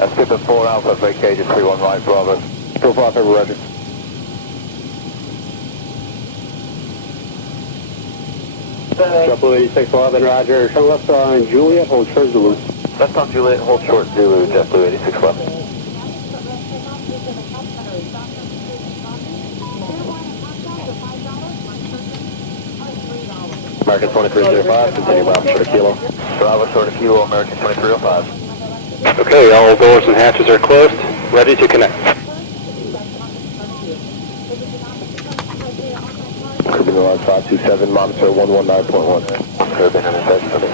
That's Skipper 4 Alpha, vacated 31 right, Bravo. 4 February, roger. Double 8611, roger. Turn left on Juliet, hold short Zulu. Left on Juliet, hold short Zulu, JetBlue 86 left. American 2305, continue Bravo short of Kilo. Bravo short of Kilo, American 2305. Okay, all doors and hatches are closed. Ready to connect. Curbing the line 527, monitor 119.1. Curbing and invest for me.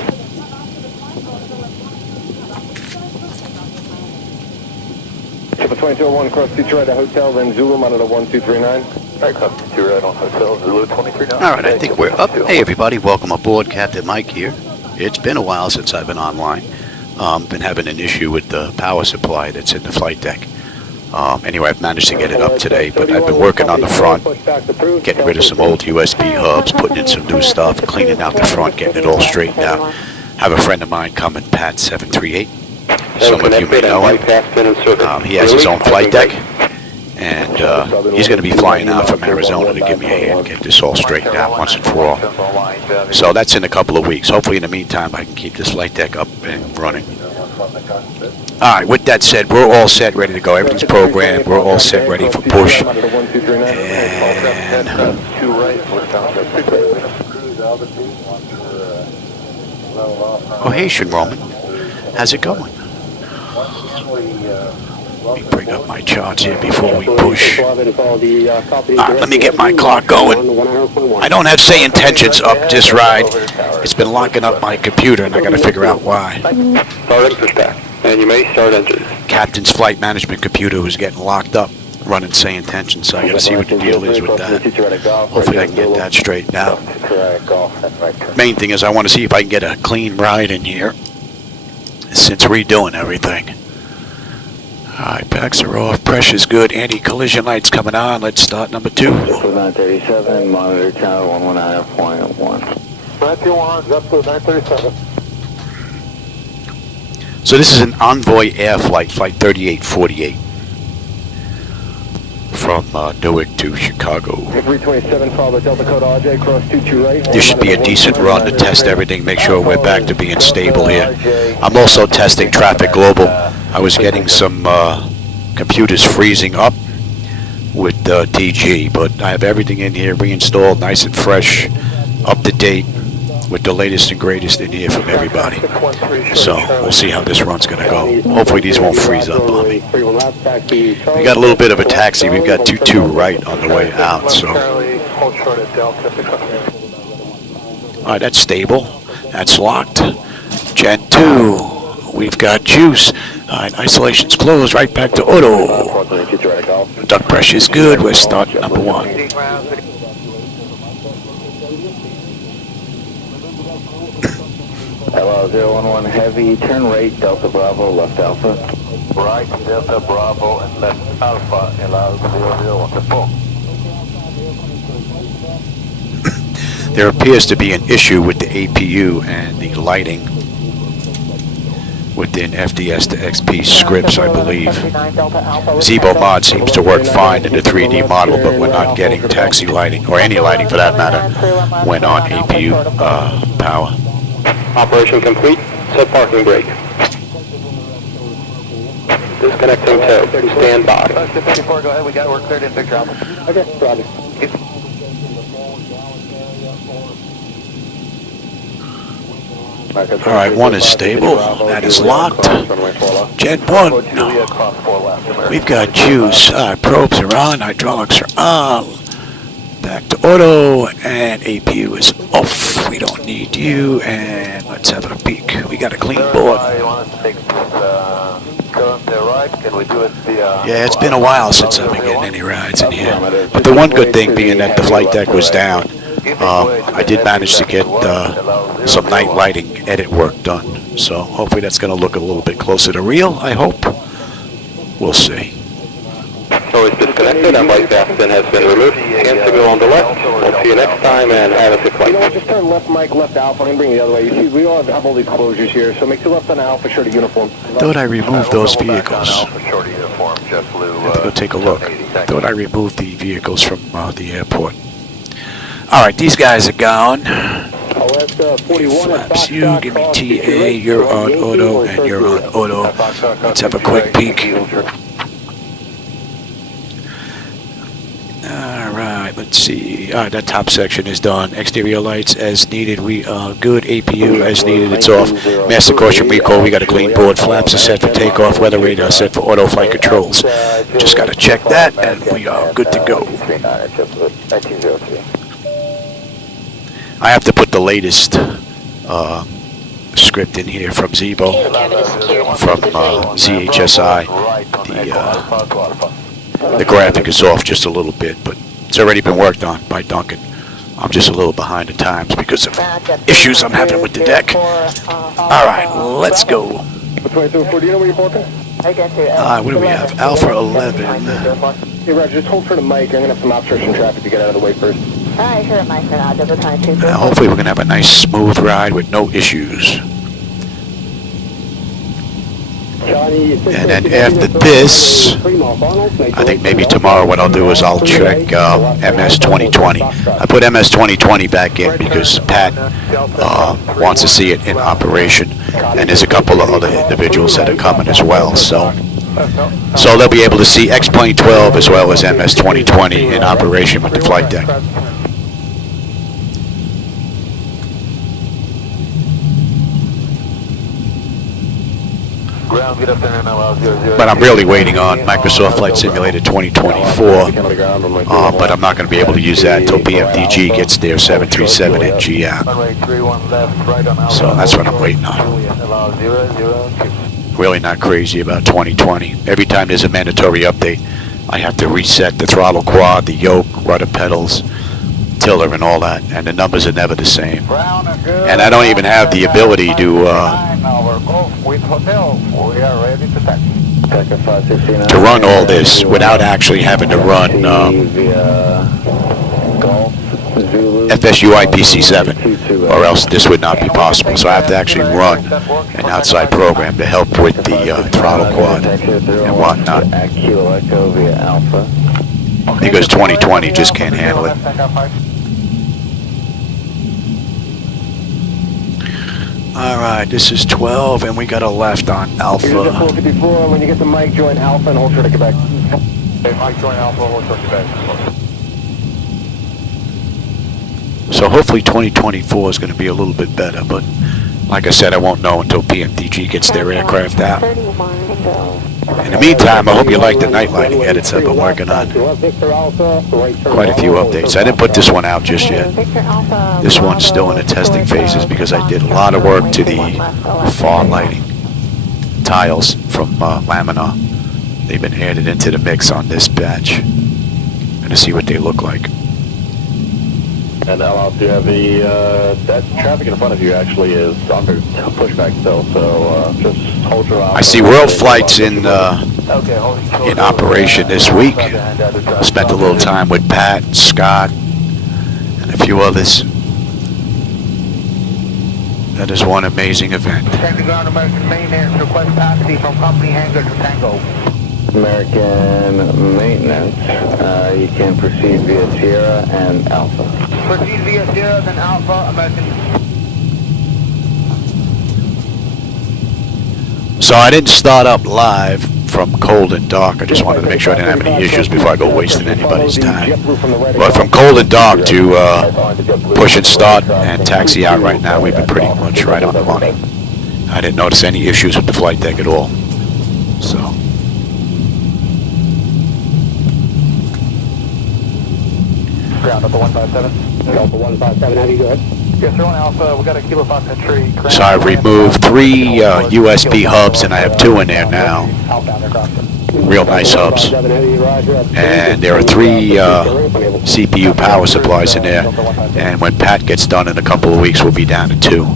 Skipper 2201, cross 2 right at hotel, then Zulu, monitor 1239. Right, cross 2 right on hotel, Zulu 239. All right, I think we're up. Hey, everybody, welcome aboard. Captain Mike here. It's been a while since I've been online. Been having an issue with the power supply that's in the flight deck. Anyway, I've managed to get it up today, but I've been working on the front, getting rid of some old USB hubs, putting in some new stuff, cleaning out the front, getting it all straightened out. Have a friend of mine coming, Pat 738. Some of you may know him. He has his own flight deck, and he's going to be flying out from Arizona to give me a hand, get this all straightened out once and for all. So that's in a couple of weeks. Hopefully, in the meantime, I can keep this flight deck up and running. All right, with that said, we're all set, ready to go. Everything's programmed. We're all set, ready for push. And oh, hey, Sean Roman. How's it going? Let me bring up my charts here before we push. Let me get my clock going. I don't have SayIntentions up this ride. It's been locking up my computer, and I got to figure out why. And you may start engine. Captain's flight management computer was getting locked up, running SayIntentions, so I got to see what the deal is with that. Hopefully I can get that straightened out. Main thing is I want to see if I can get a clean ride in here since redoing everything. Alright, packs are off, pressure's good, anti-collision lights coming on. Let's start number 2. 937, monitor channel 119.1. 91, up to 937. So this is an Envoy Air Flight, flight 3848, from Newark to Chicago. 327, follow Delta Code RJ, cross 22 right. This should be a decent run to test everything, make sure we're back to being stable here. I'm also testing Traffic Global. I was getting some computers freezing up with TG, but I have everything in here reinstalled, nice and fresh, up to date, with the latest and greatest in here from everybody. So we'll see how this run's going to go. Hopefully these won't freeze up on me. We got a little bit of a taxi. We've got 22 right on the way out. So, all right, that's stable. That's locked. Jet 2. We've got juice. All right, isolation's closed. Right back to auto. Duct pressure's good. We're starting number 1. Hello, 011 Heavy, turn right, Delta Bravo, left Alpha. Right, Delta Bravo, and left Alpha, allow 001. There appears to be an issue with the APU and the lighting within FDS to XP scripts, I believe. ZiboMod seems to work fine in the 3D model, but we're not getting taxi lighting, or any lighting for that matter, when on APU power. Operation complete. Set parking brake. Disconnecting tow. Stand by. Go ahead. We got work cleared in picture. Okay, roger. All right, 1 is stable. That is locked. Jet 1. We've got juice. Probes are on. Hydraulics are on. Back to auto, and APU is off. We don't need you, and let's have a peek. We got a clean board. Yeah, it's been a while since I've been getting any rides in here. But the one good thing being that the flight deck was down, I did manage to get some night lighting edit work done. So hopefully that's going to look a little bit closer to real, I hope. We'll see. So it's disconnected. detected and light bastion has been removed. Hand signal on the left. We'll see you next time and have a safe flight. You know what, just turn left, Mike, left Alpha. I'm going to bring you the other way. You see, we all have all these closures here, so make the left on Alpha shirt a uniform. Thought I removed those vehicles. Alpha short uniform, JetBlue. Have to go take a look. Thought I removed the vehicles from the airport. All right, these guys are gone. Flaps, you give me TA, you're on auto, and you're on auto. Let's have a quick peek. Alright, let's see. Alright, that top section is done. Exterior lights as needed. We are good. APU as needed. It's off. Master caution recall. We got a clean board. Flaps are set for takeoff. Weather radar set for auto flight controls. Just got to check that, and we are good to go. I have to put the latest script in here from Zibo, from ZHSI. The graphic is off just a little bit, but it's already been worked on by Duncan. I'm just a little behind the times because of issues I'm having with the deck. Alright, let's go. What do you know where you're parking? What do we have? Alpha 11. Hey, Roger, just hold for the mic. I'm going to have some obstruction traffic to get out of the way first. Alright, sure, Mike, for now. Double time, 2. Hopefully we're going to have a nice smooth ride with no issues. And then after this, I think maybe tomorrow what I'll do is I'll check MS 2020. I put MS 2020 back in because Pat wants to see it in operation, and there's a couple of other individuals that are coming as well. So they'll be able to see X-Plane 12 as well as MS 2020 in operation with the flight deck. But I'm really waiting on Microsoft Flight Simulator 2024, but I'm not going to be able to use that until PMDG gets their 737NG out. So that's what I'm waiting on. Really not crazy about 2020. Every time there's a mandatory update, I have to reset the throttle quad, the yoke, rudder pedals, tiller, and all that, and the numbers are never the same. And I don't even have the ability to run all this without actually having to run FSU IPC7, or else this would not be possible. So I have to actually run an outside program to help with the throttle quad and whatnot, because 2020 just can't handle it. Alright, this is 12, and we got a left on Alpha. When you get the mic, join Alpha and hold short to Quebec. Mike, join Alpha, hold short to Quebec. So hopefully 2024 is going to be a little bit better, but like I said, I won't know until PMDG gets their aircraft out. In the meantime, I hope you like the night lighting edits I've been working on. Quite a few updates. I didn't put this one out just yet. This one's still in the testing phases because I did a lot of work to the far lighting tiles from Laminar. They've been added into the mix on this batch. Going to see what they look like. And LL, you have the that traffic in front of you actually is under pushback still, so just hold your eye. I see World Flight's in operation this week. Spent a little time with Pat, Scott, and a few others. That is one amazing event. Taxi ground American maintenance, request taxi from company hangar to Tango. American maintenance, you can proceed via Sierra and Alpha. Proceed via Sierra, then Alpha, American. So I didn't start up live from cold and dark. I just wanted to make sure I didn't have any issues before I go wasting anybody's time. But from cold and dark to push and start and taxi out right now, we've been pretty much right on the money. I didn't notice any issues with the flight deck at all. So. Ground Alpha 157. Alpha 157, how do you go ahead? Yes, sir, on Alpha, we got a Kilo Foxtrot tree. So I removed 3 USB hubs, and I have 2 in there now. Real nice hubs. And there are 3 CPU power supplies in there. And when Pat gets done in a couple of weeks, we'll be down to 2.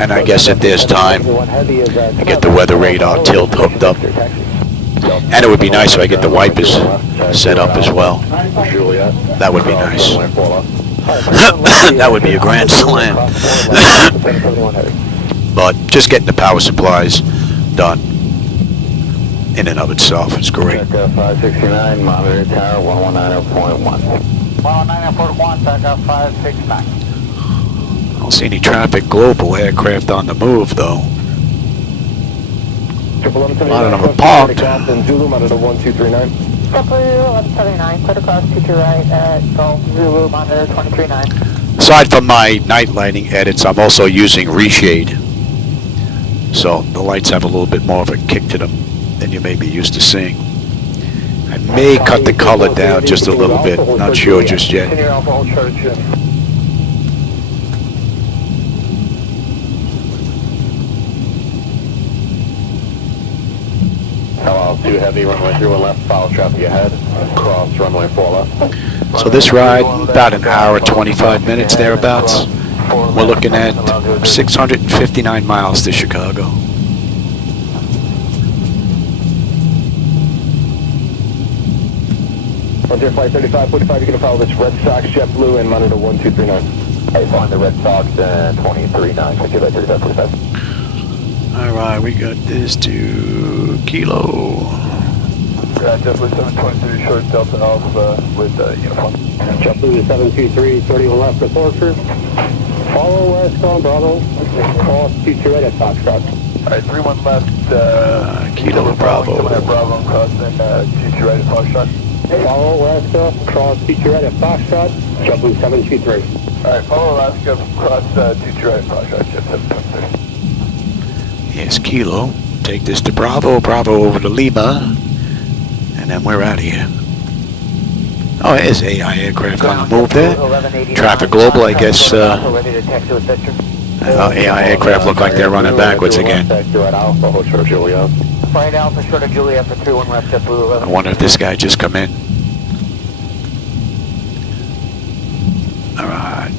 And I guess if there's time, to get the weather radar tilt hooked up. And it would be nice if I get the wipers set up as well. That would be nice. That would be a grand slam. But just getting the power supplies done in and of itself is great. 569, monitor tower 119.1. 119.1, Becca 569. I don't see any traffic global aircraft on the move though. A lot of them are parked. Zulu, monitor 1239. W1179, put across to right at Golf Zulu, monitor 239. Aside from my night lighting edits, I'm also using reshade. So the lights have a little bit more of a kick to them than you may be used to seeing. I may cut the color down just a little bit, not sure just yet. LL2 heavy, runway 31 left, follow traffic ahead, cross runway 4 left. So this ride, about an hour, 25 minutes thereabouts. We're looking at 659 miles to Chicago. Frontier Flight 3545, you're going to follow this Red Sox, JetBlue, and monitor 1239. Hey, find the Red Sox and 239, thank you, 3545. Alright, we got this to Kilo. JetBlue 723, short Delta Alpha with uniform. JetBlue 723, 31 left departure. Follow west on Bravo, cross 22 right at Foxtrot. Alright, 31 left, Kilo Bravo. Bravo, crossing 22 right at Foxtrot. Follow Alaska, cross 22 right at Foxtrot, JetBlue 723. Alright, follow Alaska, cross 22 right at Foxtrot, Jet 723. Yes, Kilo. Take this to Bravo, Bravo over to Lima, and then we're out of here. Oh, there's AI aircraft on the move there. Traffic Global, I guess. AI aircraft look like they're running backwards again. Right Alpha, short of Juliet for 31 left, JetBlue 11. I wonder if this guy just come in. Alright.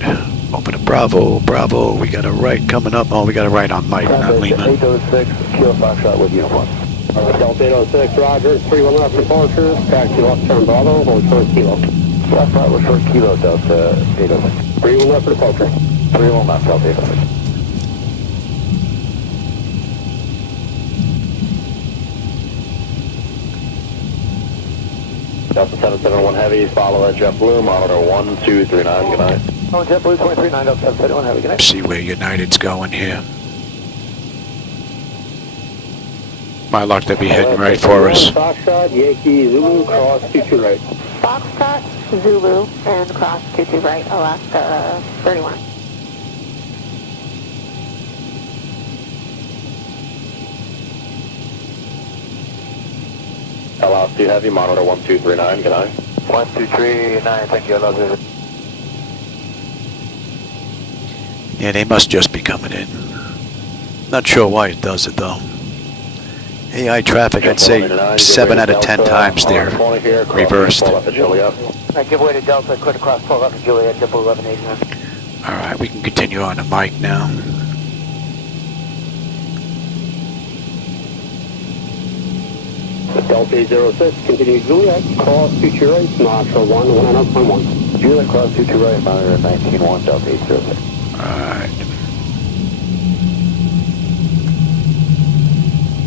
Open to Bravo, Bravo. We got a right coming up. Oh, we got a right on Mike, not Lima. 806, Kilo Foxtrot with uniform. Delta 806, Roger, 31 left departure, taxi left turn Bravo, hold short Kilo. Left right with short Kilo, Delta 806. 31 left departure. 31 left, Delta 806. Delta 771 heavy, follow at JetBlue, monitor 1239, good night. Oh, JetBlue 239, Delta 771 heavy, good night. See where United's going here. My luck to be heading right for us. Foxtrot, Yankee, Zulu, cross 22 right. Foxtrot, Zulu, and cross 22 right, Alaska 31. LL2 heavy, monitor 1239, good night. 1239, thank you, LL2. Yeah, they must just be coming in. Not sure why it does it though. AI traffic, I'd say 7 out of 10 times they're reversed. Alright, give way to Delta, quick across 12 left to Juliet, JetBlue 1189. Alright, we can continue on to Mike now. Delta 806, continue Juliet, cross 22 right, monitor 119.1. Juliet, cross 22 right, monitor 19.1, Delta 806. Alright.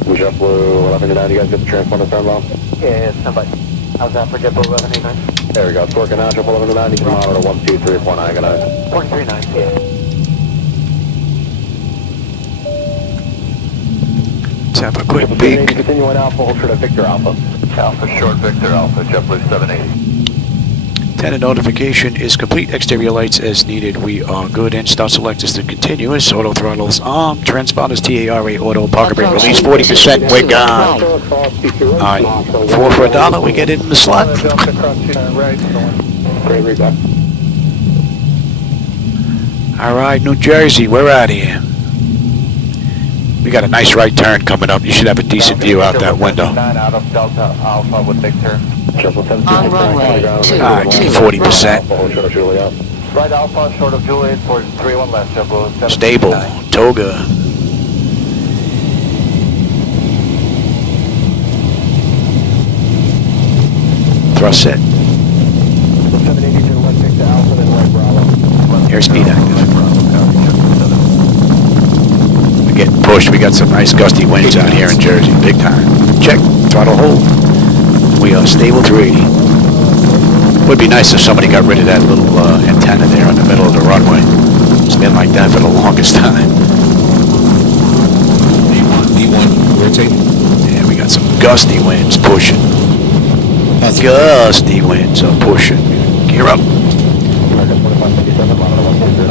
JetBlue 1189, you guys get the transponder turned on? Yeah, somebody. How's that for JetBlue 1189? There we go, it's working out, JetBlue 1189, you can monitor 12349, good night. 439, yeah. Let's have a quick peek. Continue on Alpha, hold short of Victor Alpha. Alpha, short Victor Alpha, JetBlue 780. Tenant notification is complete. Exterior lights as needed. We are good. And start select is the continuous. Auto throttles on. Transponders TARA auto. Parker brake release 40%. We're gone. Alright. $4 for $1. We get it in the slot. Alright, New Jersey. We're out of here. We got a nice right turn coming up. You should have a decent view out that window. Out of Delta Alpha with big turn. On runway 2. Alright, 40%. Flight Alpha, short of Juliet for 31 left, JetBlue. Stable, Toga. Thrust set. 780 to left, take to Alpha, then right Bravo. Airspeed active. We're getting pushed. We got some nice gusty winds out here in Jersey. Big time. Check. Throttle hold. We are stable 380. Would be nice if somebody got rid of that little antenna there in the middle of the runway. It's been like that for the longest time. D1, rotate. Yeah, we got some gusty winds pushing. Gusty winds are pushing. Gear up.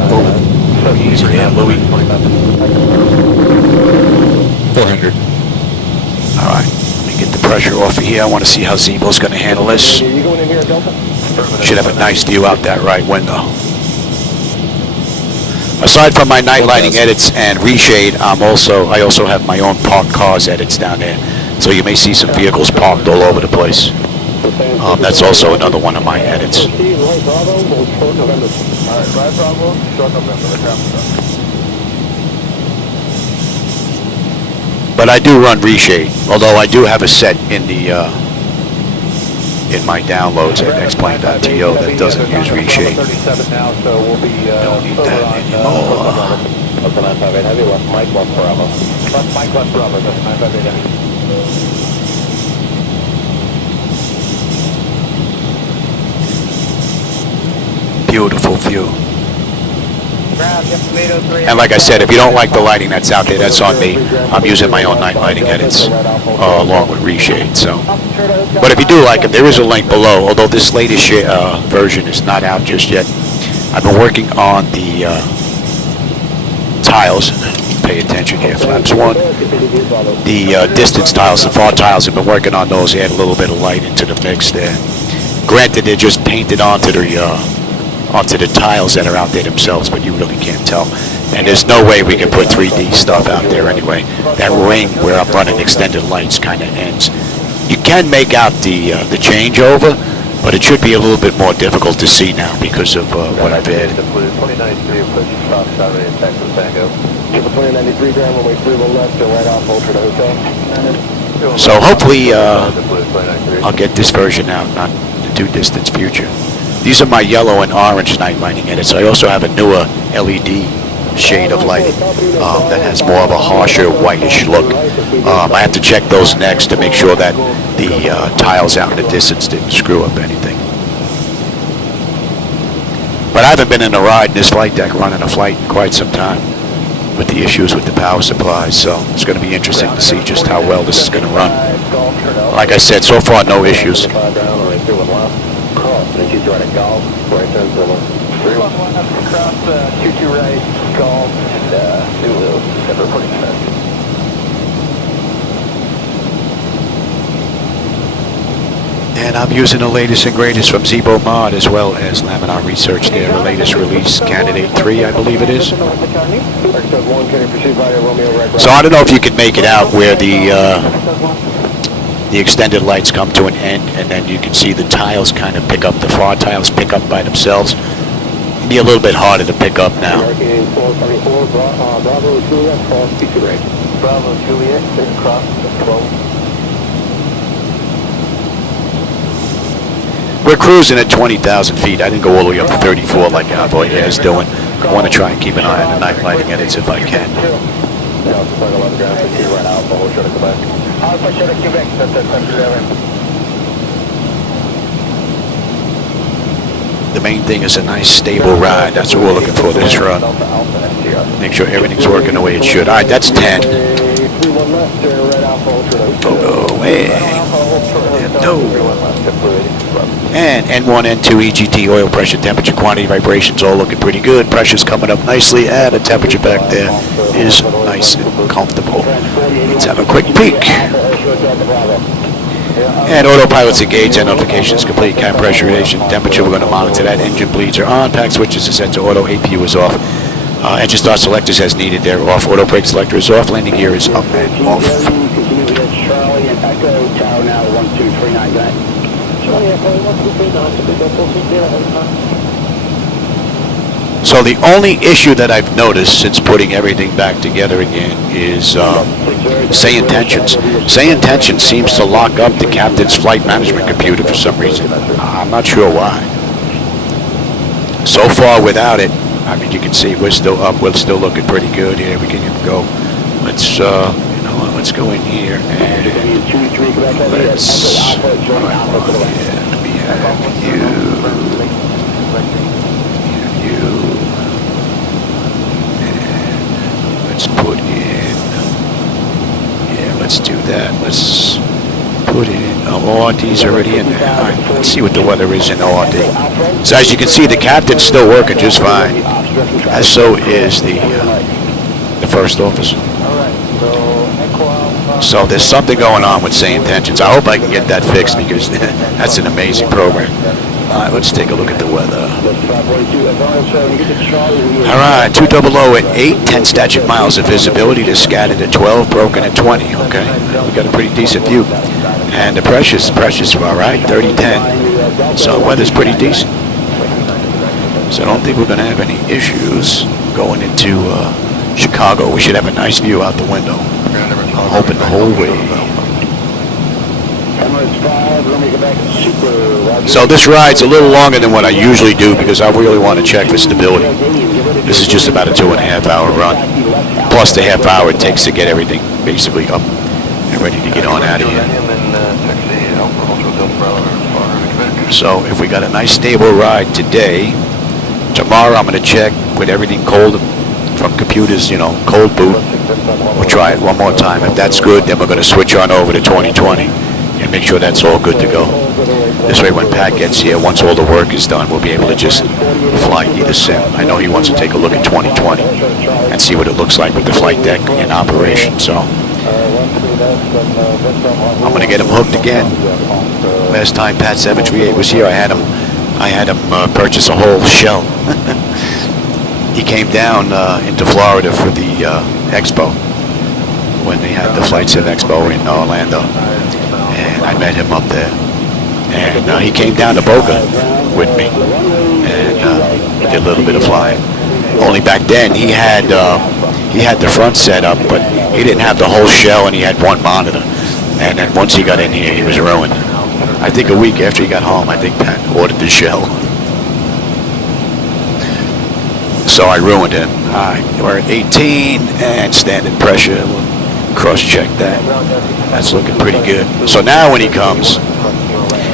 Oh, easy there, Louis. 400. All right, let me get the pressure off of here. I want to see how Zibo's going to handle this. You going in here, Delta? Should have a nice view out that right window. Aside from my night lighting edits and reshade, I also have my own parked cars edits down there. So you may see some vehicles parked all over the place. That's also another one of my edits. Right Bravo, short November. Alright, right Bravo, short November, the traffic. But I do run reshade, although I do have a set in the in my downloads at xplane.to that doesn't use reshade. 37 now, so we'll be Don't need that anymore. Up to 958 heavy, left Mike, left Bravo. Left Mike, left Bravo, that's 958 heavy. Beautiful view. And like I said, if you don't like the lighting that's out there, that's on me. I'm using my own night lighting edits along with reshade. So, but if you do like it, there is a link below. Although this latest version is not out just yet. I've been working on the tiles. Pay attention here, flaps 1. The distance tiles, the far tiles. I've been working on those. Add a little bit of light into the mix there. Granted, they're just painted onto the tiles that are out there themselves, but you really can't tell. And there's no way we can put 3D stuff out there anyway. That ring where I'm running extended lights kind of ends. You can make out the changeover, but it should be a little bit more difficult to see now because of what I've added. 2093, approach stop, Saturday in Texas, Tango. 2093 ground, runway 31 left, go right off, ultra to hotel. So hopefully I'll get this version out, not the too distant future. These are my yellow and orange night lighting edits. I also have a newer LED shade of lighting that has more of a harsher whitish look. I have to check those next to make sure that the tiles out in the distance didn't screw up anything. But I haven't been in a ride in this flight deck running a flight in quite some time with the issues with the power supplies, so it's going to be interesting to see just how well this is going to run. Like I said, so far no issues. And keep right at golf, right turn to 311 across 22 right, golf, and Zulu, December 45th. And I'm using the latest and greatest from ZiboMod as well as Laminar Research there, the latest release, Candidate 3, I believe it is. So I don't know if you can make it out where the extended lights come to an end, and then you can see the tiles kind of pick up, the far tiles pick up by themselves. It'd be a little bit harder to pick up now. Bravo, Juliet, cross 12. We're cruising at 20,000 feet. I didn't go all the way up to 34 like Envoy Air is doing. I want to try and keep an eye on the night lighting edits if I can. The main thing is a nice stable ride. That's what we're looking for this run. Make sure everything's working the way it should. All right, that's 10. Go away. And N1, N2, EGT, oil pressure, temperature, quantity, vibrations, all looking pretty good. Pressure's coming up nicely, and the temperature back there is nice and comfortable. Let's have a quick peek. And autopilot's engaged, and notifications complete. Cam pressurization, temperature, we're going to monitor that. Engine bleeds are on, pack switches are set to auto, APU is off. Engine start selectors as needed, they're off. Auto brake selector is off, landing gear is up and off. Charlie and Echo Tower now 1239, go ahead. Charlie Echo 1239, So the only issue that I've noticed since putting everything back together again is SayIntentions. SayIntentions seems to lock up the captain's flight management computer for some reason. I'm not sure why. So far without it, I mean, you can see we're still up. We're still looking pretty good here. We can even go. Let's, you know what, let's go in here and let's. Let me have you. Let's put in, yeah, let's do that. Let's put in, ORD's already in there. All right, let's see what the weather is in ORD. So as you can see, the captain's still working just fine, as so is the first officer. So there's something going on with SayIntentions. I hope I can get that fixed because that's an amazing program. All right, let's take a look at the weather. All right, 200 at 8, 10 statute miles of visibility. They're scattered at 12, broken at 20. Okay, we got a pretty decent view. And the pressure's all right, 30-10. So weather's pretty decent. So I don't think we're going to have any issues going into Chicago. We should have a nice view out the window. I'm hoping the whole way. So this ride's a little longer than what I usually do because I really want to check for stability. This is just about a 2.5-hour run, plus the half hour it takes to get everything basically up and ready to get on out of here. So if we got a nice stable ride today, tomorrow I'm going to check with everything cold from computers, you know, cold boot. We'll try it one more time. If that's good, then we're going to switch on over to 2020. And make sure that's all good to go. This way when Pat gets here, once all the work is done, we'll be able to just fly either sim. I know he wants to take a look at 2020 and see what it looks like with the flight deck in operation. So I'm going to get him hooked again. Last time Pat 738 was here, I had him purchase a whole shell. He came down into Florida for the expo when they had the Flight Sim Expo in Orlando. And I met him up there, and he came down to Boca with me, and did a little bit of flying. Only back then he had the front set up, but he didn't have the whole shell, and he had one monitor. And then once he got in here, he was ruined. I think a week after he got home, I think Pat ordered the shell. So I ruined him. All right, we're at 18 and standard pressure. Cross-check that. That's looking pretty good. So now when he comes,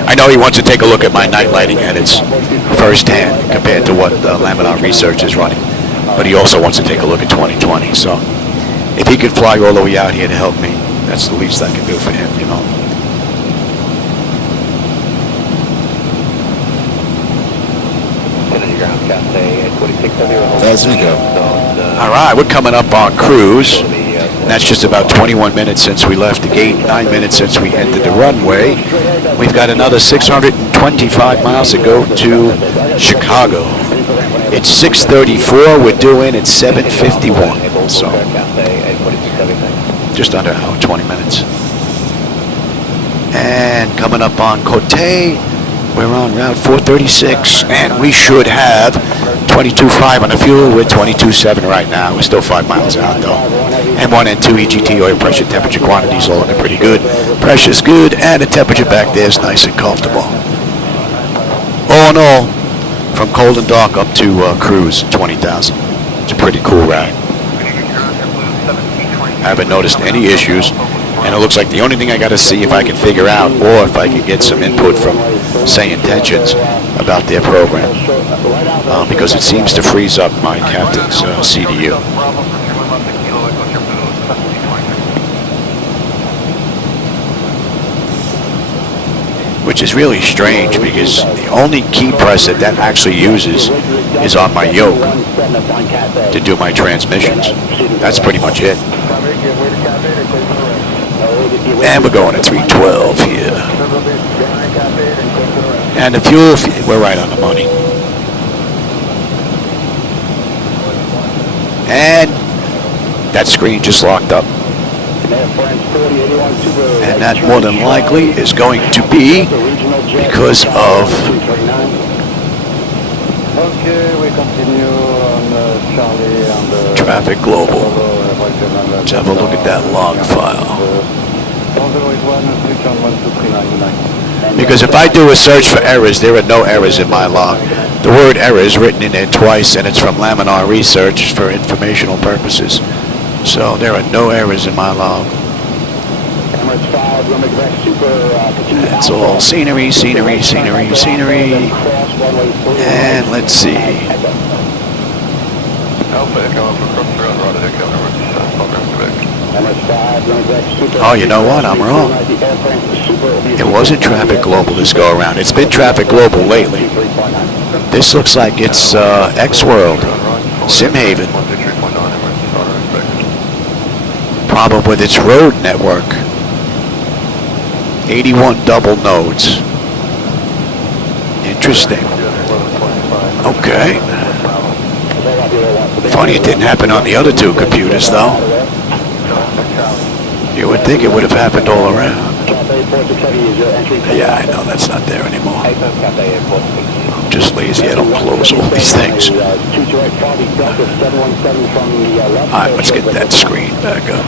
I know he wants to take a look at my night lighting edits firsthand compared to what Laminar Research is running. But he also wants to take a look at 2020. So if he could fly all the way out here to help me, that's the least I can do for him, you know. All right, we're coming up on cruise. And that's just about 21 minutes since we left the gate, 9 minutes since we entered the runway. We've got another 625 miles to go to Chicago. It's 6:34. We're due in at 7:51. So just under an hour, 20 minutes. And coming up on Cote, we're on route 436, and we should have 22.5 on the fuel. We're 22.7 right now. We're still 5 miles out though. And 1 and 2 EGT oil pressure, temperature, quantities all looking pretty good. Pressure's good, and the temperature back there is nice and comfortable. All in all, from cold and dark up to cruise, 20,000. It's a pretty cool ride. I haven't noticed any issues, and it looks like the only thing I got to see if I can figure out, or if I can get some input from SayIntentions about their program, because it seems to freeze up my captain's CDU. Which is really strange because the only key press that actually uses is on my yoke to do my transmissions. That's pretty much it. And we're going at 312 here. And the fuel, we're right on the money. And that screen just locked up. And that more than likely is going to be because of Okay, we continue on Charlie and Traffic global. Let's have a look at that log file. Because if I do a search for errors, there are no errors in my log. The word error is written in there twice, and it's from Laminar Research for informational purposes. So there are no errors in my log. It's all scenery, scenery, scenery, scenery. And let's see. Oh, you know what? I'm wrong. It wasn't Traffic Global this go around. It's been Traffic Global lately. This looks like it's X-World, Simhaven. Problem with its road network. 81 double nodes. Interesting. Okay. Funny it didn't happen on the other two computers, though. You would think it would have happened all around. Yeah, I know that's not there anymore. I'm just lazy. I don't close all these things. Alright, let's get that screen back up.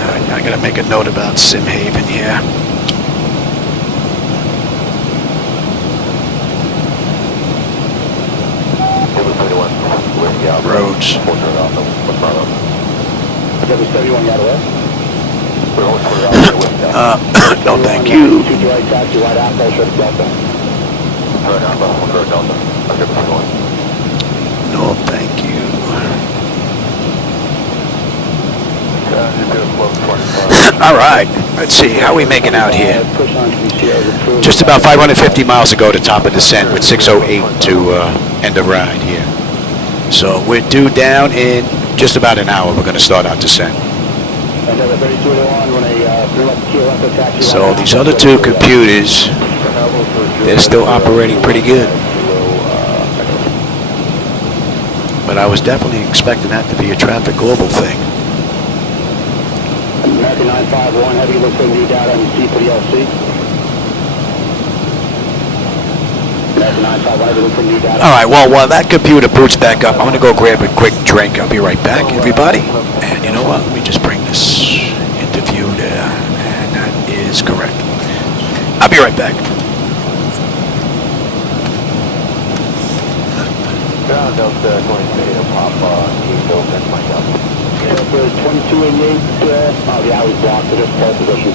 Alright, I gotta make a note about Simhaven here. Roads. No, thank you. No, thank you. All right, let's see. How are we making out here? Just about 550 miles to go to top of descent with 608 to end of ride here. So we're due down in just about an hour. We're going to start our descent. So these other two computers, they're still operating pretty good. But I was definitely expecting that to be a Traffic Global thing. American 951, heavy liquidity data on C for the LC. All right, well, while that computer boots back up, I'm going to go grab a quick drink. I'll be right back, everybody. And you know what? Let me just bring this interview there. And that is correct. I'll be right back. Delta 23, Papa, Eagle, that's my job. Delta 2288, the alley blocked to this pole position.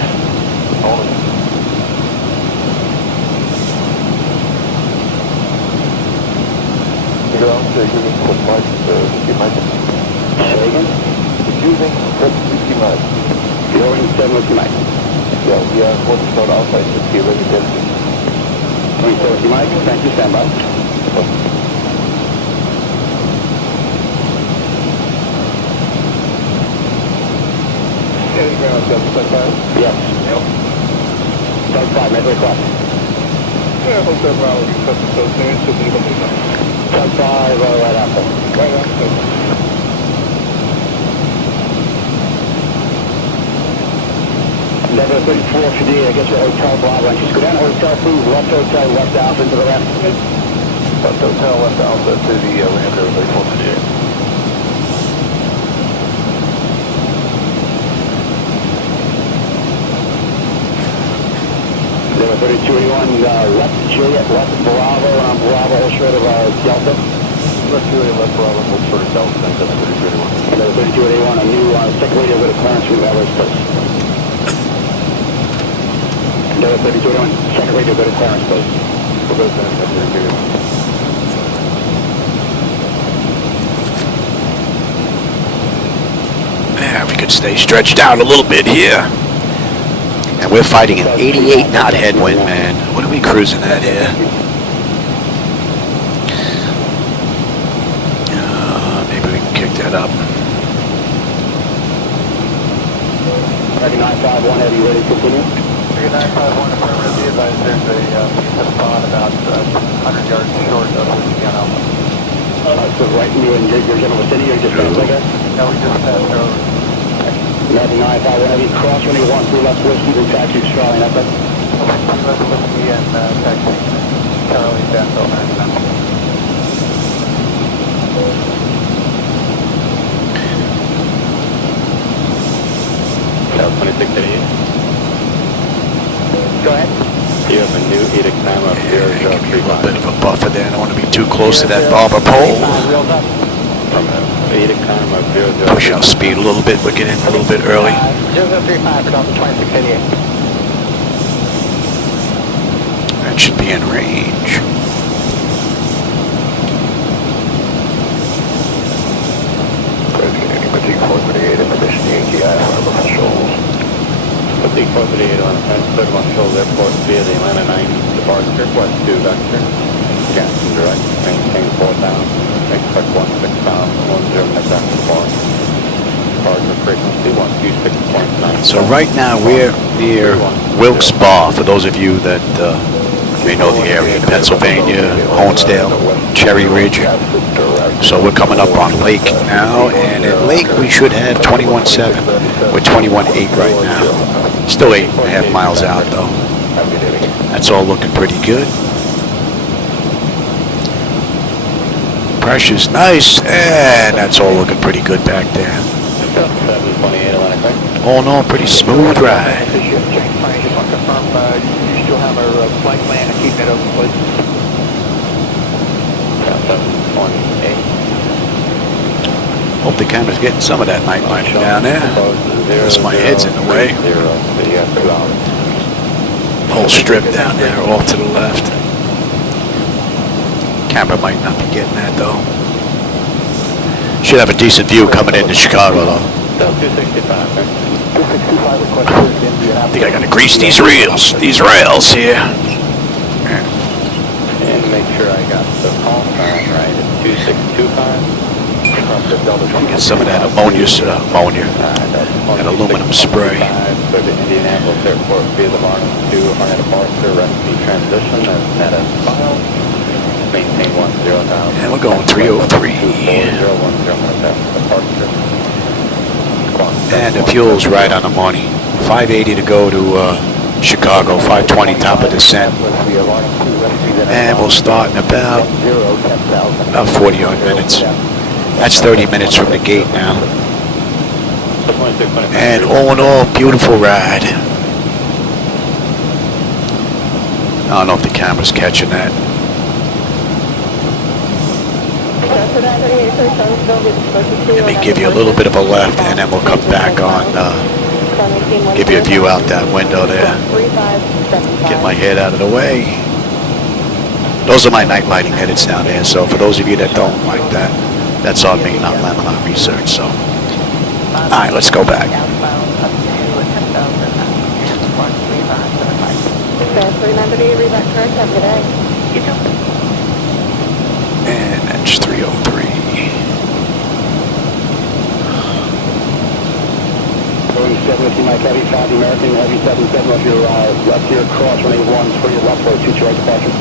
Using quick mark, 50 miles. Again? Using quick 50 miles. Going 70 miles. Yeah, we are going to start outside to see where we get. Going 70 miles, thank you, stand by. Heading ground, Delta 5? Yes. Yep. Delta 5, midway cross. Yeah, Hotel Bravo, we cut the close there, so we don't need that. Delta 5, right after. Right after. Level 34 should be, I guess, your Hotel Bravo. And just go down to Hotel, please. Left Hotel, left Alpha, into the left. Left Hotel, left Alpha to the ramp, everybody 458. Level 3281, left Juliet, left Bravo, and I'm Bravo, hold short of Delta. Left Juliet, left Bravo, hold short of Delta, and Delta 3281. Level 3281, a new stick radio with a clearance from Everest, please. Level 3281, second radio with a clearance, please. We'll go to Delta 3281. Yeah, we could stay stretched out a little bit here. And we're fighting an 88 knot headwind, man. What are we cruising at here? Maybe we can kick that up. American 951, heavy, ready to continue? American 951, affirmative, the advisor, there's a piece of spawn about 100 yards short of Louisiana Alpha. So right in you and your general vicinity, or just passed, I guess? No, we just passed over. American 951, heavy, cross running 13 left whiskey, then taxi Australian, up. Left whiskey and Edith Climb up Give me a little 0035. bit of a buffer there. I don't want to be too close to that barber pole. Edith Climb up 0035. Push our speed a little bit. We're getting a little bit early. 0035 for Delta 2688. That should be in range. Fatigue 438 in addition to ATI Harbor Shoals. Fatigue 438 on Third Shoals Airport via the Atlanta 9 departure, west 2 vector. Jackson direct, maintain 4,000, expect 16,000, 10 next after the bar. Departure frequency 126.9. So right now we're near Wilkes Bar, for those of you that may know the area, Pennsylvania, Honesdale, Cherry Ridge. So we're coming up on Lake now, and at Lake we should have 21.7. We're 21.8 right now. Still 8.5 miles out though. That's all looking pretty good. Pressure's nice, and that's all looking pretty good back there. 728 Atlantic, right? All in all, pretty smooth ride. Just want to confirm you still have our flight plan and keep it open, please. 728. Hope the camera's getting some of that night lighting down there. Unless my head's in the way. Whole strip down there off to the left. Camera might not be getting that though. Should have a decent view coming into Chicago though. 265, right? 265 requested Indianapolis. I think I gotta grease these rails here. And make sure I got the call sign right. It's 2625. Get some of that ammonia, that aluminum spray. Go to Indianapolis Airport via the Martin 2 on a departure, recipe transition, and net as filed. Maintain 10,000. And we're going 303. 4010 departure. And the fuel's right on the money. 580 to go to Chicago, 520 top of descent. And we'll start in about 40 odd minutes. That's 30 minutes from the gate now. And all in all, beautiful ride. I don't know if the camera's catching that. Let me give you a little bit of a left, and then we'll come back on, give you a view out that window there. Get my head out of the way. Those are my night lighting edits down there, so for those of you that don't like that, that's on me, not Lamont Research, so. Alright, let's go back. 393, reback correct, have a good day. You too. And that's 303. Boeing 750 Mike Heavy 5 American Heavy 77 off your left here cross running 1 for your left for 2 right departure.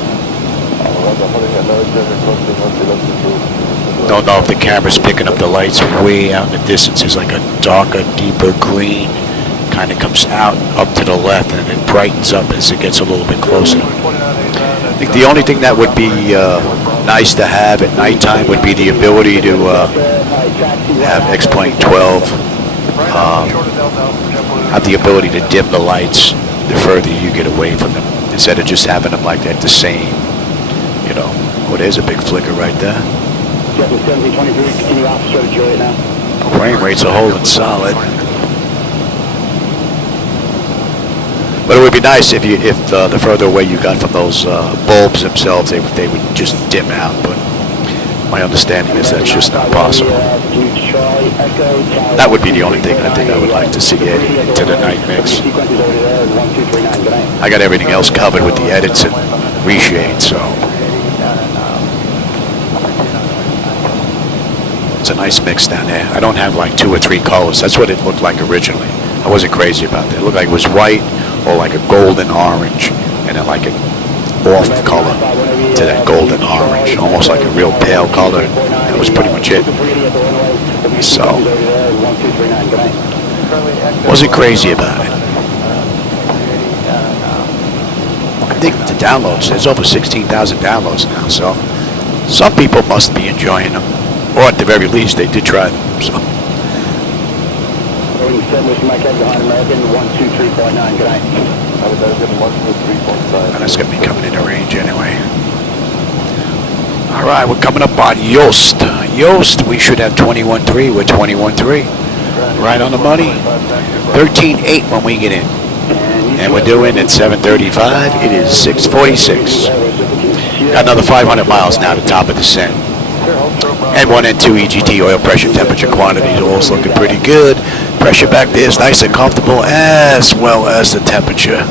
Don't know if the camera's picking up the lights way out in the distance. There's like a darker, deeper green. Kind of comes out up to the left and it brightens up as it gets a little bit closer. I think the only thing that would be nice to have at nighttime would be the ability to have X-Plane 12 have the ability to dim the lights the further you get away from them, instead of just having them like that the same, you know. Oh, there's a big flicker right there. Frame rates are holding solid. But it would be nice if the further away you got from those bulbs themselves, they would just dim out. But my understanding is that's just not possible. That would be the only thing I think I would like to see added into the night mix. I got everything else covered with the edits and reshades, so it's a nice mix down there. I don't have like 2 or 3 colors. That's what it looked like originally. I wasn't crazy about that. It looked like it was white or like a golden orange, and then like an off color to that golden orange, almost like a real pale color. That was pretty much it. So wasn't crazy about it. I think the downloads, there's over 16,000 downloads now, so some people must be enjoying them, or at the very least they did try them. So Boeing 7 Whiskey Mike Heavy behind American 123.9. Good night. I was getting 123.5. And that's going to be coming into range anyway. All right, we're coming up on Yost. Yost, we should have 21.3. We're 21.3. Right on the money. 13.8 when we get in. And we're doing at 7:35. It is 6:46. Got another 500 miles now to top of descent. And 1 and 2 EGT oil pressure, temperature, quantities, all's looking pretty good. Pressure back there is nice and comfortable, as well as the temperature.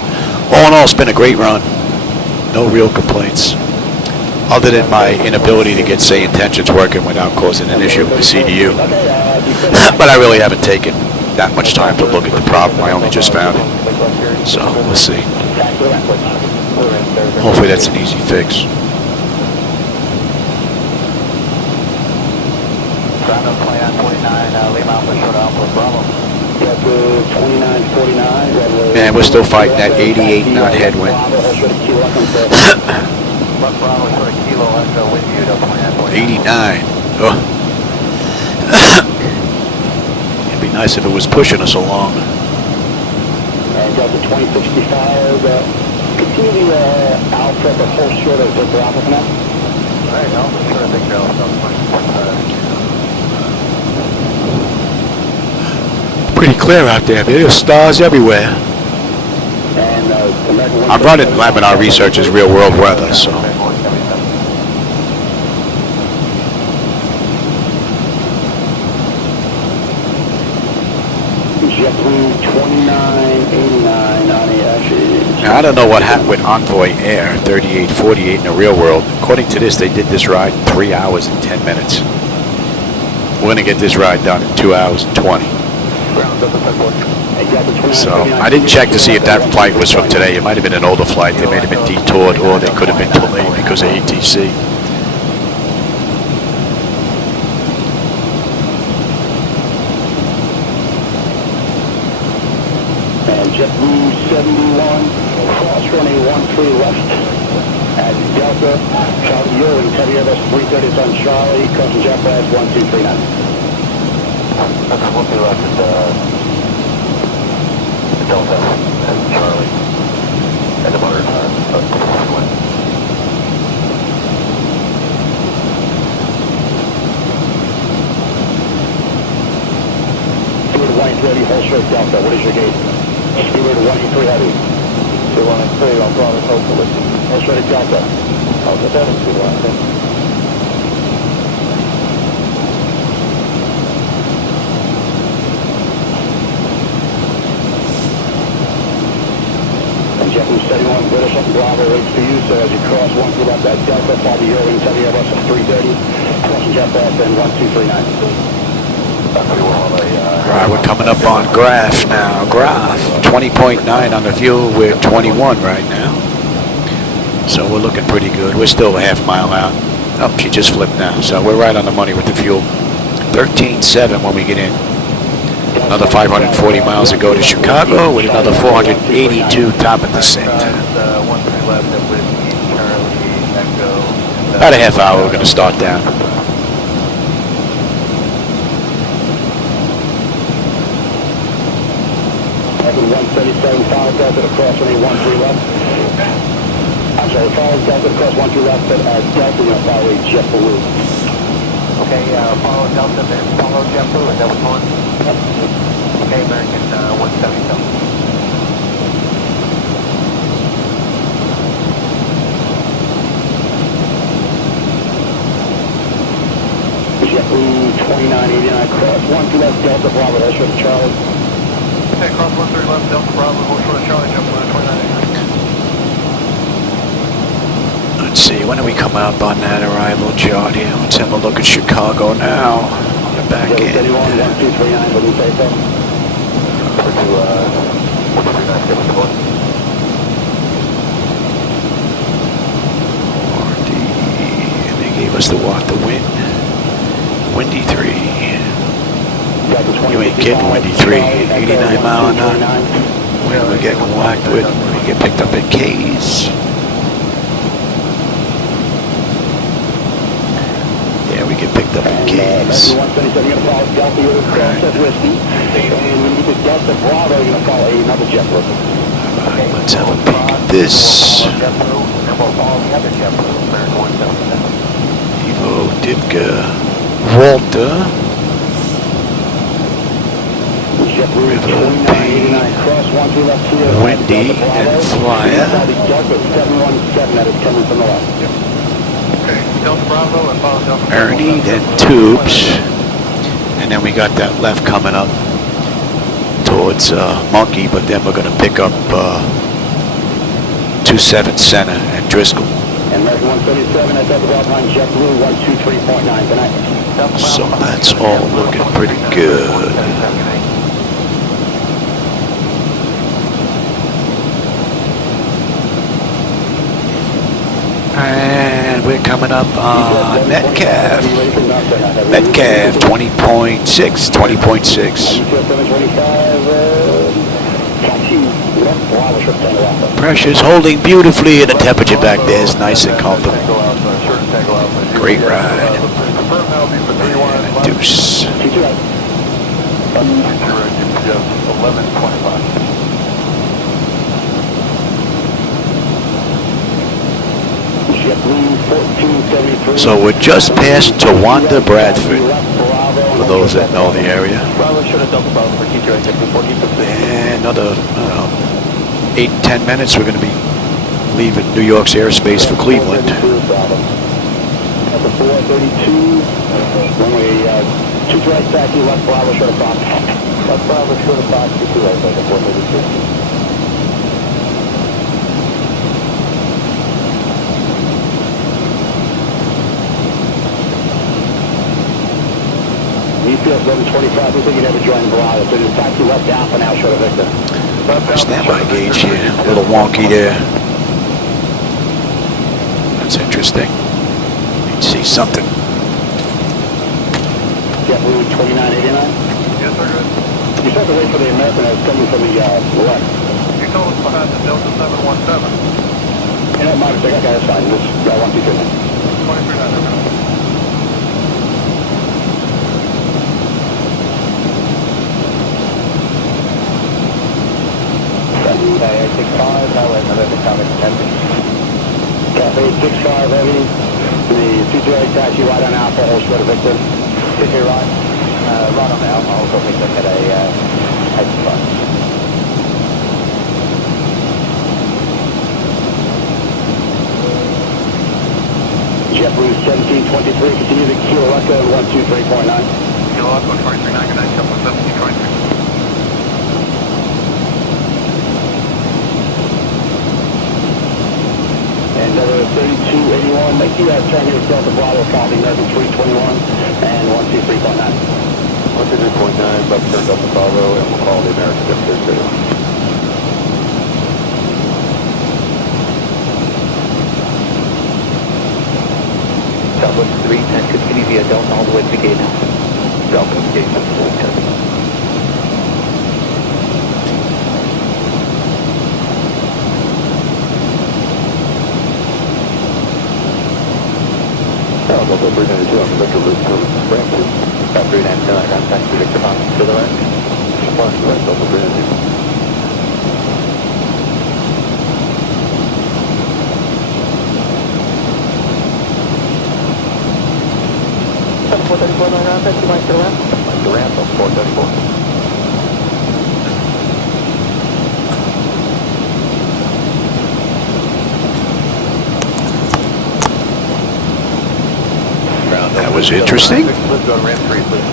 All in all, it's been a great run. No real complaints, other than my inability to get SayIntentions working without causing an issue with the CDU. But I really haven't taken that much time to look at the problem. I only just found it. So, we'll see. Hopefully that's an easy fix. Ground 2949, Lima Alpha, short Alpha, Bravo. 2949. Man, we're still fighting that 88 knot headwind. Left Bravo, short Kilo, Echo, wind view to 2949. 89. Oh. It'd be nice if it was pushing us along. Delta 2065, continue the Alpha, but hold short of the Bravo for now. Alright, Alpha, short of Big Barrel, 20.5. Pretty clear out there. There's stars everywhere. I'm running Laminar Research's real world weather, so. JetBlue 2989 on the ashes. Now, I don't know what happened with Envoy Air 3848 in the real world. According to this, they did this ride in 3 hours and 10 minutes. We're going to get this ride done in 2 hours and 20. So, I didn't check to see if that flight was from today. It might have been an older flight. They may have been detoured, or they could have been delayed because of ATC. And JetBlue 71, cross running 13 left at Delta, Charlie Ewing, Heavy Airbus 330 on Charlie, crossing JetBlue 1239. That's 13 left at Delta and Charlie, and the motor time, Steward 183, hold short Delta, what is your gate? Steward 183 heavy. 213 on Bravo, hopefully. Hold short Delta. I'll get that in 213. JetBlue 71, British up Bravo, waits for you, so as you cross 1 through left at Delta, fly the Ewing, Heavy Airbus 330, crossing JetBlue and 1239. Alright, we're coming up on Graph now. Graph, 20.9 on the fuel. We're 21 right now. So we're looking pretty good. We're still a half mile out. Oh, she just flipped now. So we're right on the money with the fuel. 13.7 when we get in. Another 540 miles to go to Chicago with another 482 top of descent. About a half hour, we're going to start down. Heaven 137, follow Delta to cross running 13 left. I'm sorry, follow Delta to cross 13 left at Delta, you're going to follow JetBlue. Okay, follow Delta, then follow JetBlue, is that what's on? Okay, American 177. JetBlue 2989, cross 13 left Delta, Bravo, that's short of Charlie. Okay, cross 13 left, Delta Bravo, hold short of Charlie, JetBlue 2989. Let's see, when do we come up on that arrival chart here? Let's have a look at Chicago now. On the back end. 1239, what do you say, sir? KORD, and they gave us the what? The wind. Windy 3. You ain't kidding, Windy 3. 89 mile an hour. When we're getting whacked with, we get picked up at K's. Yeah, we get picked up in K's. Right. Delta Bravo, you're going to follow another JetBlue. Alright, let's have a peek at this. Evo, Ditka, Walter, JetBlue River 2989, cross 13 left here. Wendy, and Flyer. Delta 717, that is coming from the left. Ernie, then Tubes, and then we got that left coming up towards Monkey, but then we're going to pick up 27 Center and Driscoll. And American 177, that's Delta Bravo on JetBlue 123.9 tonight. So that's all looking pretty good. And we're coming up on Metcalf. Metcalf 20.6, 20.6. Pressure's holding beautifully, and the temperature back there is nice and comfortable. Great ride. And a deuce. So we're just past Towanda, Bradford, for those that know the area. And another 8-10 minutes, we're going to be leaving New York's airspace for Cleveland. At the 432, runway 22 right, taxi left, Bravo, short of box. Left, Bravo, short of box, 22 right, at the 432. EPS 1125, looks like you never joined Bravo, so just taxi left Alpha now, short of Victor. Standby gauge here, a little wonky there. That's interesting. You see something. JetBlue 2989? Yes, sir, good. You still have to wait for the American that's coming from the left. You told us behind the Delta 717. You know, my mistake, okay, that's fine, just 123. 23.9, Okay, 865, no way, November coming, 10. Cafe 865 heavy, the 228 taxi right on Alpha, hold short of Victor. Take your right, right on Alpha, hold short of Victor at a 85. JetBlue 1723, continue to KEWR Echo 123.9. Kilo Echo 23.9, good night, Delta 1723. And number 3281, make the turn here, Delta Bravo, copy, American 321 and 123.9. 123.9, left turn Delta Bravo, and we'll call the American Jet 32. Southwest 310, continue via Delta all the way to the gate now. Delta, gate 10. Delta 392, I'm Victor Luke to Brampton. Delta 392, I got taxi Victor Box to the right. Plus, right, Delta 392. Taxi Mike to the ramp. Mike to ramp, 434. That was interesting. Let's go to ramp 3, please.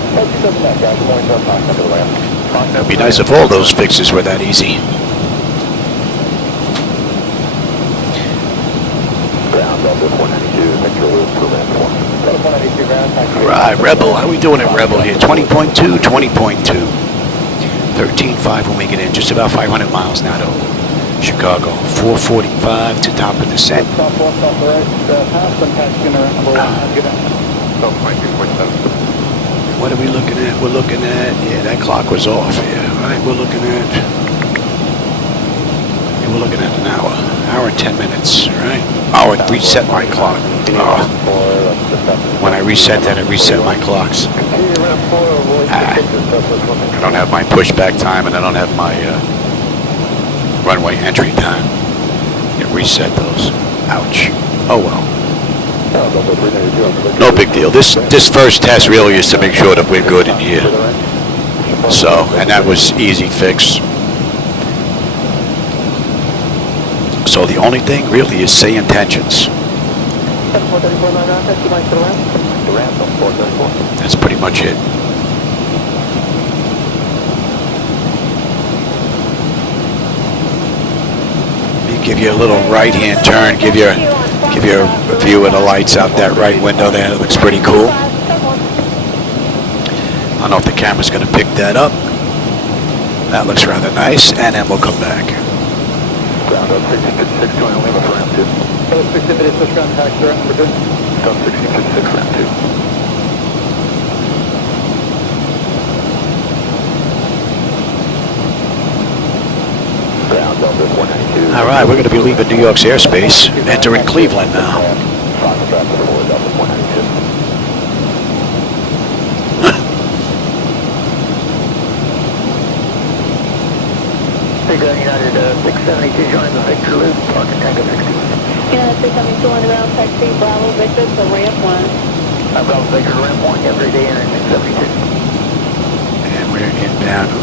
It'd be nice if all those fixes were that easy. Ground Delta 492, Victor Luke to ramp 1. Delta 492 ground, taxi. All right, Rebel. How we doing at Rebel here? 20.2, 20.2. 13.5 when we get in. Just about 500 miles now to Chicago. 4:45 to top of descent. What are we looking at? We're looking at, yeah, that clock was off here, right? We're looking at an hour and 10 minutes, right? Oh, it reset my clock. Oh. When I reset that, it reset my clocks. I don't have my pushback time, and I don't have my runway entry time. It reset those. Ouch. Oh well. No big deal. This first test really is to make sure that we're good in here. So, and that was easy fix. So the only thing really is SayIntentions. That's pretty much it. Give you a little right-hand turn. Give you a view of the lights out that right window there. It looks pretty cool. I don't know if the camera's going to pick that up. That looks rather nice. And then we'll come back. Ground up 66, join only with ramp 2. So 60 minutes, push ground tax, number 2. Down 66, ramp 2. All right, we're going to be leaving New York's airspace, entering Cleveland now. United 672, join the Victor Loop, parking tango 60. United 672 on the ground, taxi, Bravo, Victor, to ramp 1. Bravo, Victor, to ramp 1, every day in 672. And we're inbound, a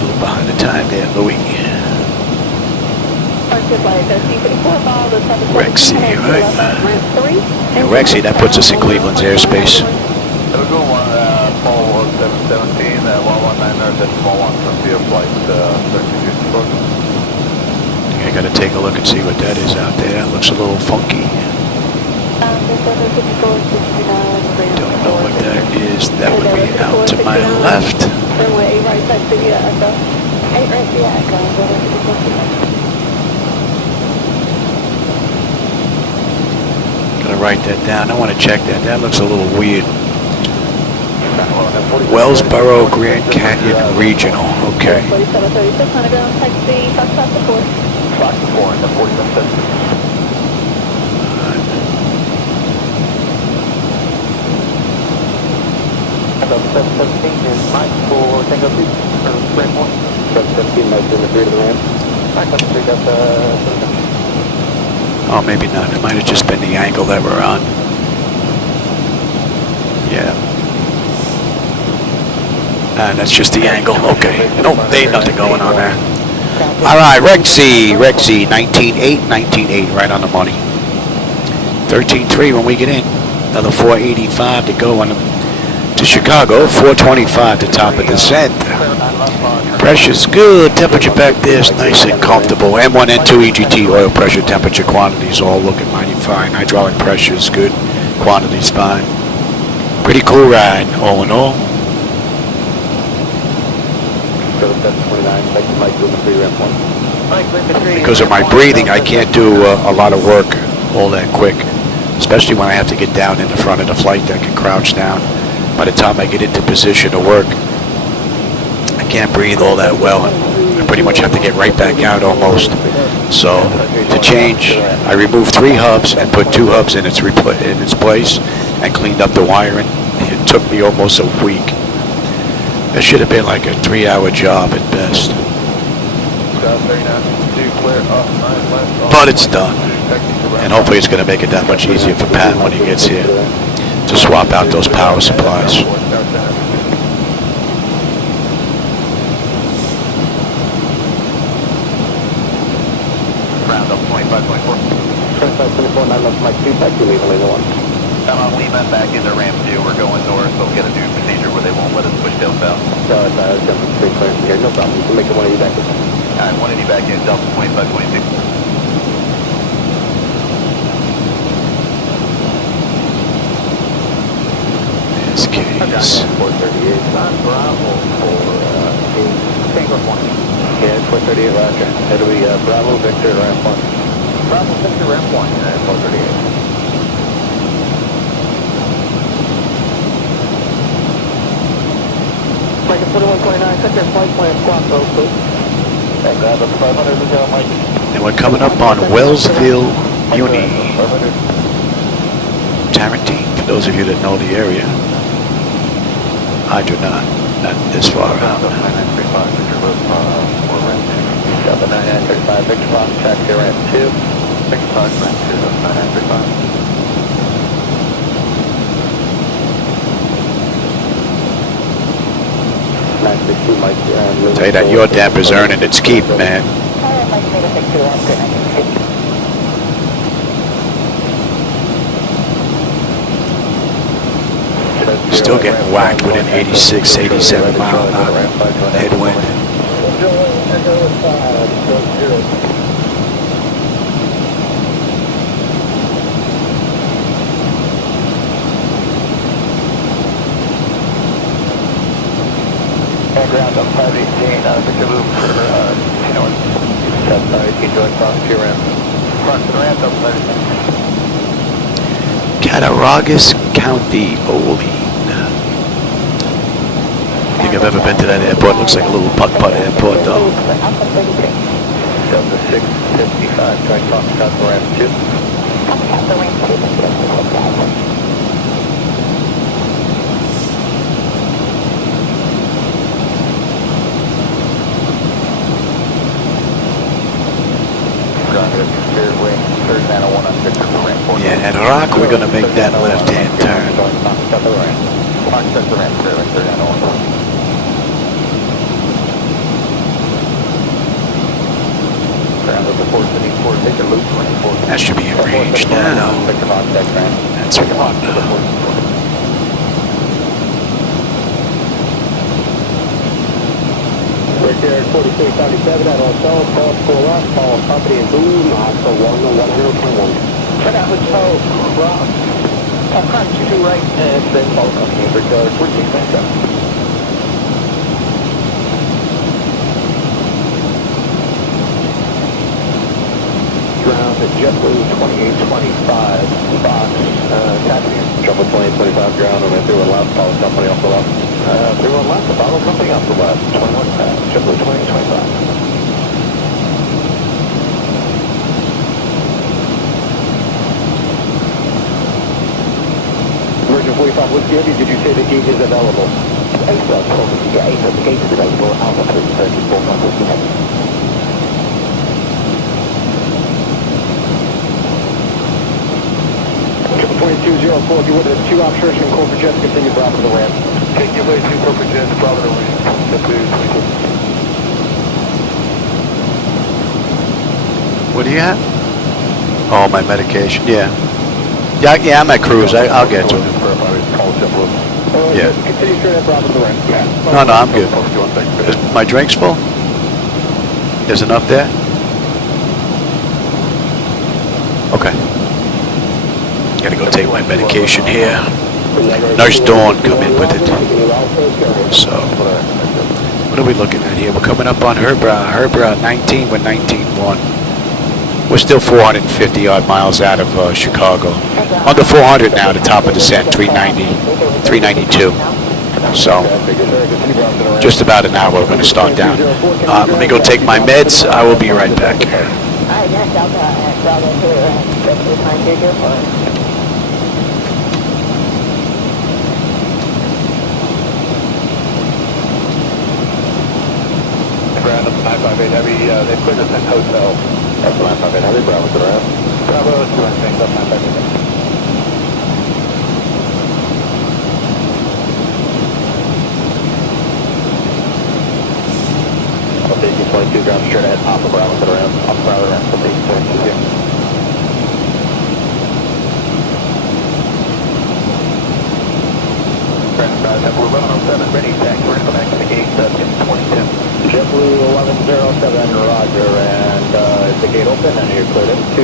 little behind the time there, Louis. Rexy, right? And Rexy, that puts us in Cleveland's airspace. We're going Paul 717, 119 North, that's small 1 from Envoy Air Flight 1354. I got to take a look and see what that is out there. It looks a little funky. Don't know what that is. That would be out to my left. Gotta write that down. I want to check that. That looks a little weird. Wellsboro Grand Canyon Regional. Okay. Oh, maybe not. It might have just been the angle that we're on. Yeah. And that's just the angle. Okay. Nope, there ain't nothing going on there. All right, Rexy, 19.8, 19.8, right on the money. 13.3 when we get in. Another 485 to go on to Chicago. 425 to top of descent. Pressure's good. Temperature back there is nice and comfortable. M1, N2, EGT, oil pressure, temperature, quantities all looking mighty fine. Hydraulic pressure is good. Quantities fine. Pretty cool ride, all in all. Because of my breathing, I can't do a lot of work all that quick, especially when I have to get down in the front of the flight deck and crouch down. By the time I get into position to work, I can't breathe all that well, and I pretty much have to get right back out almost. So to change, I removed 3 hubs and put 2 hubs in its place and cleaned up the wiring. It took me almost a week. That should have been like a 3-hour job at best. But it's done. And hopefully it's going to make it that much easier for Pat when he gets here to swap out those power supplies. Round up 25.4. 25.4, 9 left, Mike 2, back to Lima, Lima 1. I'm on Lima, back into ramp 2. We're going north, so we'll get a new procedure where they won't let us push tail south. So it's straight clear from here, no problem. You can make it 180 back in. Alright, 180 back in, Delta 25.22. This case. 438, on Bravo for Tango 1. Yeah, 438, roger. It'll be Bravo, Victor, ramp 1. Bravo, Victor, ramp 1, 438. Mike 4129, set your flight plan squawk road, please. And grab up 500 to go, Mike. And we're coming up on Wellsville, Muni. Tarentine, for those of you that know the area. I do not. not this far out. 9935, Victor Loop, for ramp 2. Delta 9935, Victor Loop, taxi ramp 2. 65, ramp 2, Delta 9935. Tell you that your damper's earning its keep, man. Still getting whacked with an 86, 87 mile an hour headwind. Ground up 518, Victor Loop for North. 18 joint cross to your ramp. Cross to the ramp, up 518. Cattaraugus County, Olean. Think I've ever been to that airport. Looks like a little putt-putt airport, though. Delta 655, joint cross to the ramp 2. Yeah, at Rock, we're going to make that left-hand turn. That should be in range now. That's one. Right there, 4377 at Hotel, call for us, call company in Boom, for 101.1. Check out Hotel, Rock. I'll cut you to right, and then call company for 4697. Ground at JetBlue 2825, box, taxi. JetBlue 2825 ground, and then through a left, follow company off the left. Through a left, follow company off the left, 21, JetBlue 2825. Virgin 45, what's the did you say the gate is available? Yeah, the gate is available, Alpha 334, number 2. Triple 2204, if you would, there's 2 offshores from corporate jets, continue Bravo to the ramp. Take your way 2 corporate jets, Bravo to the ramp. What do you have? Oh, my medication. Yeah. Yeah, I'm at cruise. I'll get to it. Yeah. Continue straight up Bravo to the ramp. No, I'm good. Is my drink's full? There's enough there? Okay. Gotta go take my medication here. Nurse Dawn come in with it. So, what are we looking at here? We're coming up on her brow 19 with 19.1. We're still 450 odd miles out of Chicago. Under 400 now, the top of descent, 390, 392. So, just about an hour, we're going to start down. Let me go take my meds. I will be right back. Ground up to 958 Heavy, they cleared us in Hotel. Up to 958 Heavy, Bravo to the ramp. Bravo, 2 up 958. Update 22, ground straight ahead, Alpha Bravo to the ramp. Alpha Bravo to the ramp, update 22. JetBlue 1107, ready, taxi. We're going to go back to the gate, in 22. JetBlue 1107, roger, and is the gate open? And you're cleared into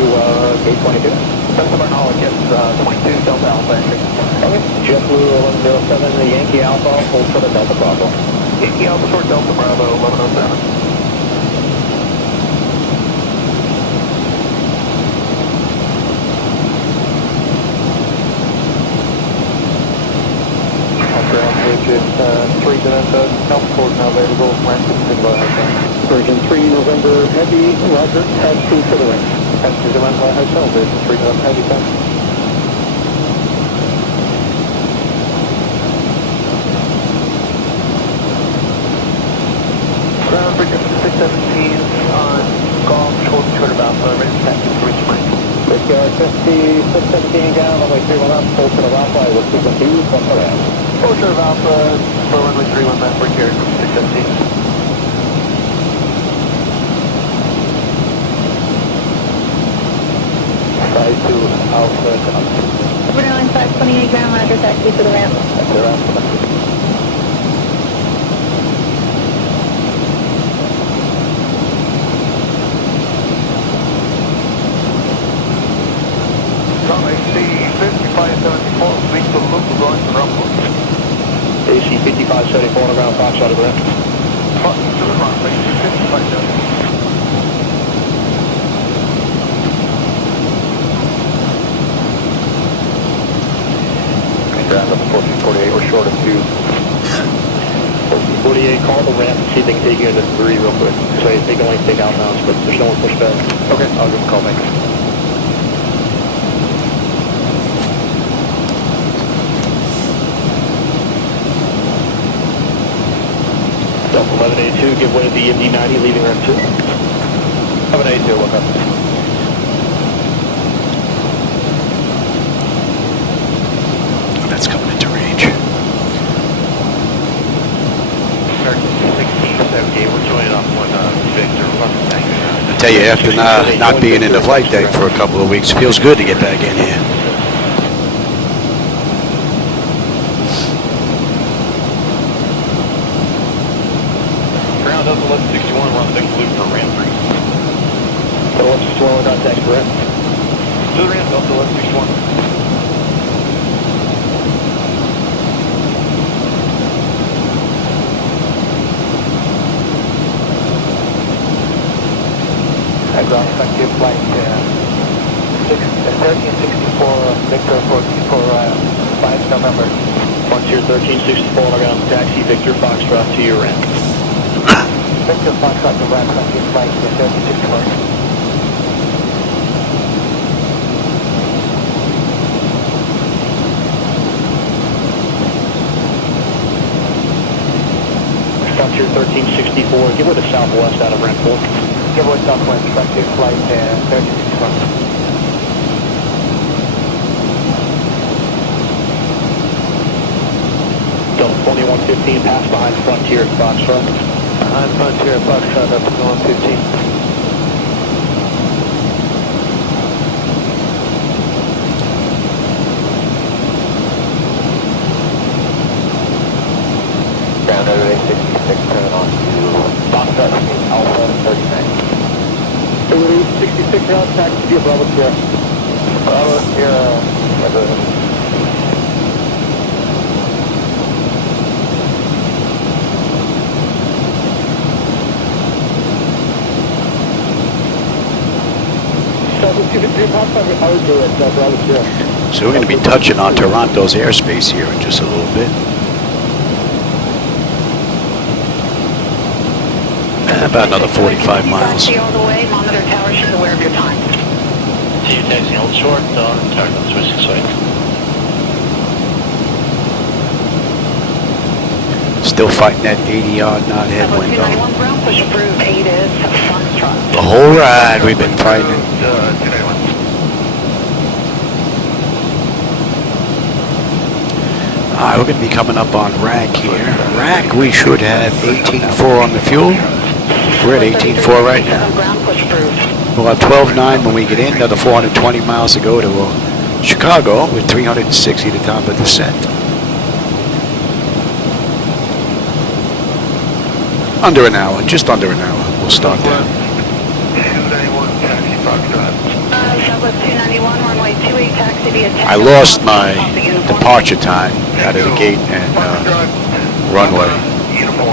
gate 22. Best of our knowledge, yes, 22, Delta Alpha entry. Okay, JetBlue 1107, the Yankee Alpha, hold for the Delta Bravo. Yankee Alpha for Delta Bravo 1107. Virgin 3 Delta, Alpha 4 now available, Ransom, Virgin 3 November Heavy, roger, taxi to the ramp. Taxi to Ransom Hotel, Virgin 3 November Heavy, thanks. 5617 down, runway 31 up, full to the Alpha, with sequence 2, full to the Alpha. Full to the Alpha, for runway 31 left, we're here, 617. To Alpha, We're on 528 ground, roger, taxi to the ramp. that's the ramp. Runway C5574, speak to loop, we're going to rumble. AC 5574 on the ground, box out of the ramp. To the runway, 5574. Ground up 1448, we're short of 2. 1448, call the ramp and see if they can take you into 3 real quick. So they can only take outbounds, but there's no one push back. Okay, I'll give them a call back. Delta 1182, give way to the MD-90, leaving ramp 2. 1182, look up. That's coming into range. 1678, we're joining up on Victor. I tell you, after not being in the flight deck for a couple of weeks, feels good to get back in here. Ground up 1161, we're on the next loop for ramp 3. 1161, we're contact for ramp. To the ramp, Delta 1161. Ground effective flight 1364 Victor for 5 November. Frontier 1364 on the ground, taxi Victor Foxtrot to your ramp. Victor Foxtrot to ramp, frontier flight 1364. Frontier 1364, give way to southwest out of ramp 4. Give way southwest, frontier flight 1364. Delta 2115, pass behind Frontier at Foxtrot. Behind Frontier at Foxtrot, up to 2115. Ground over 66, turn on to Foxtrot, Alpha 39. 66 ground, taxi to Bravo Sierra. Bravo Sierra, So we're going to be touching on Toronto's airspace here in just a little bit. About another 45 miles. All the way, monitor tower should be aware of your time. So you're taxing hold short, target switch this way. Still fighting that 80-odd knot headwind though. 291 ground push approved, 8 is Foxtrot. The whole ride we've been fighting it. 291. Alright, we're going to be coming up on RAC here. RAC, we should have 18.4 on the fuel. We're at 18.4 right now. Ground push approved. We'll have 12.9 when we get in, another 420 miles to go to Chicago with 360 to top of descent. Under an hour, just under an hour, we'll start there. 291, taxi Foxtrot. Southwest 291, runway 28, taxi via I lost my departure time out of the gate and runway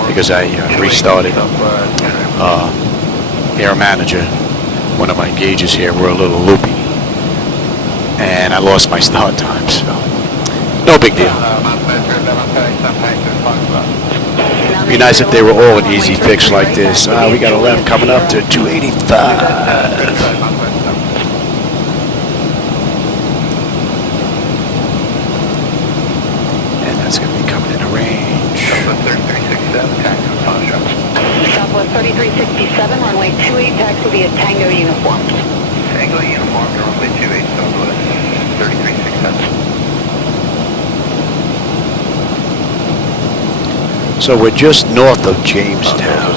because I restarted Air Manager. One of my gauges here were a little loopy and I lost my start time, so no big deal. Be nice if they were all an easy fix like this. We got a left coming up to 285. That's going to be coming into range. Southwest 3367, runway 28, taxi via Tango Uniform. Tango uniform, runway 28 Southwest, 3367. So we're just north of Jamestown,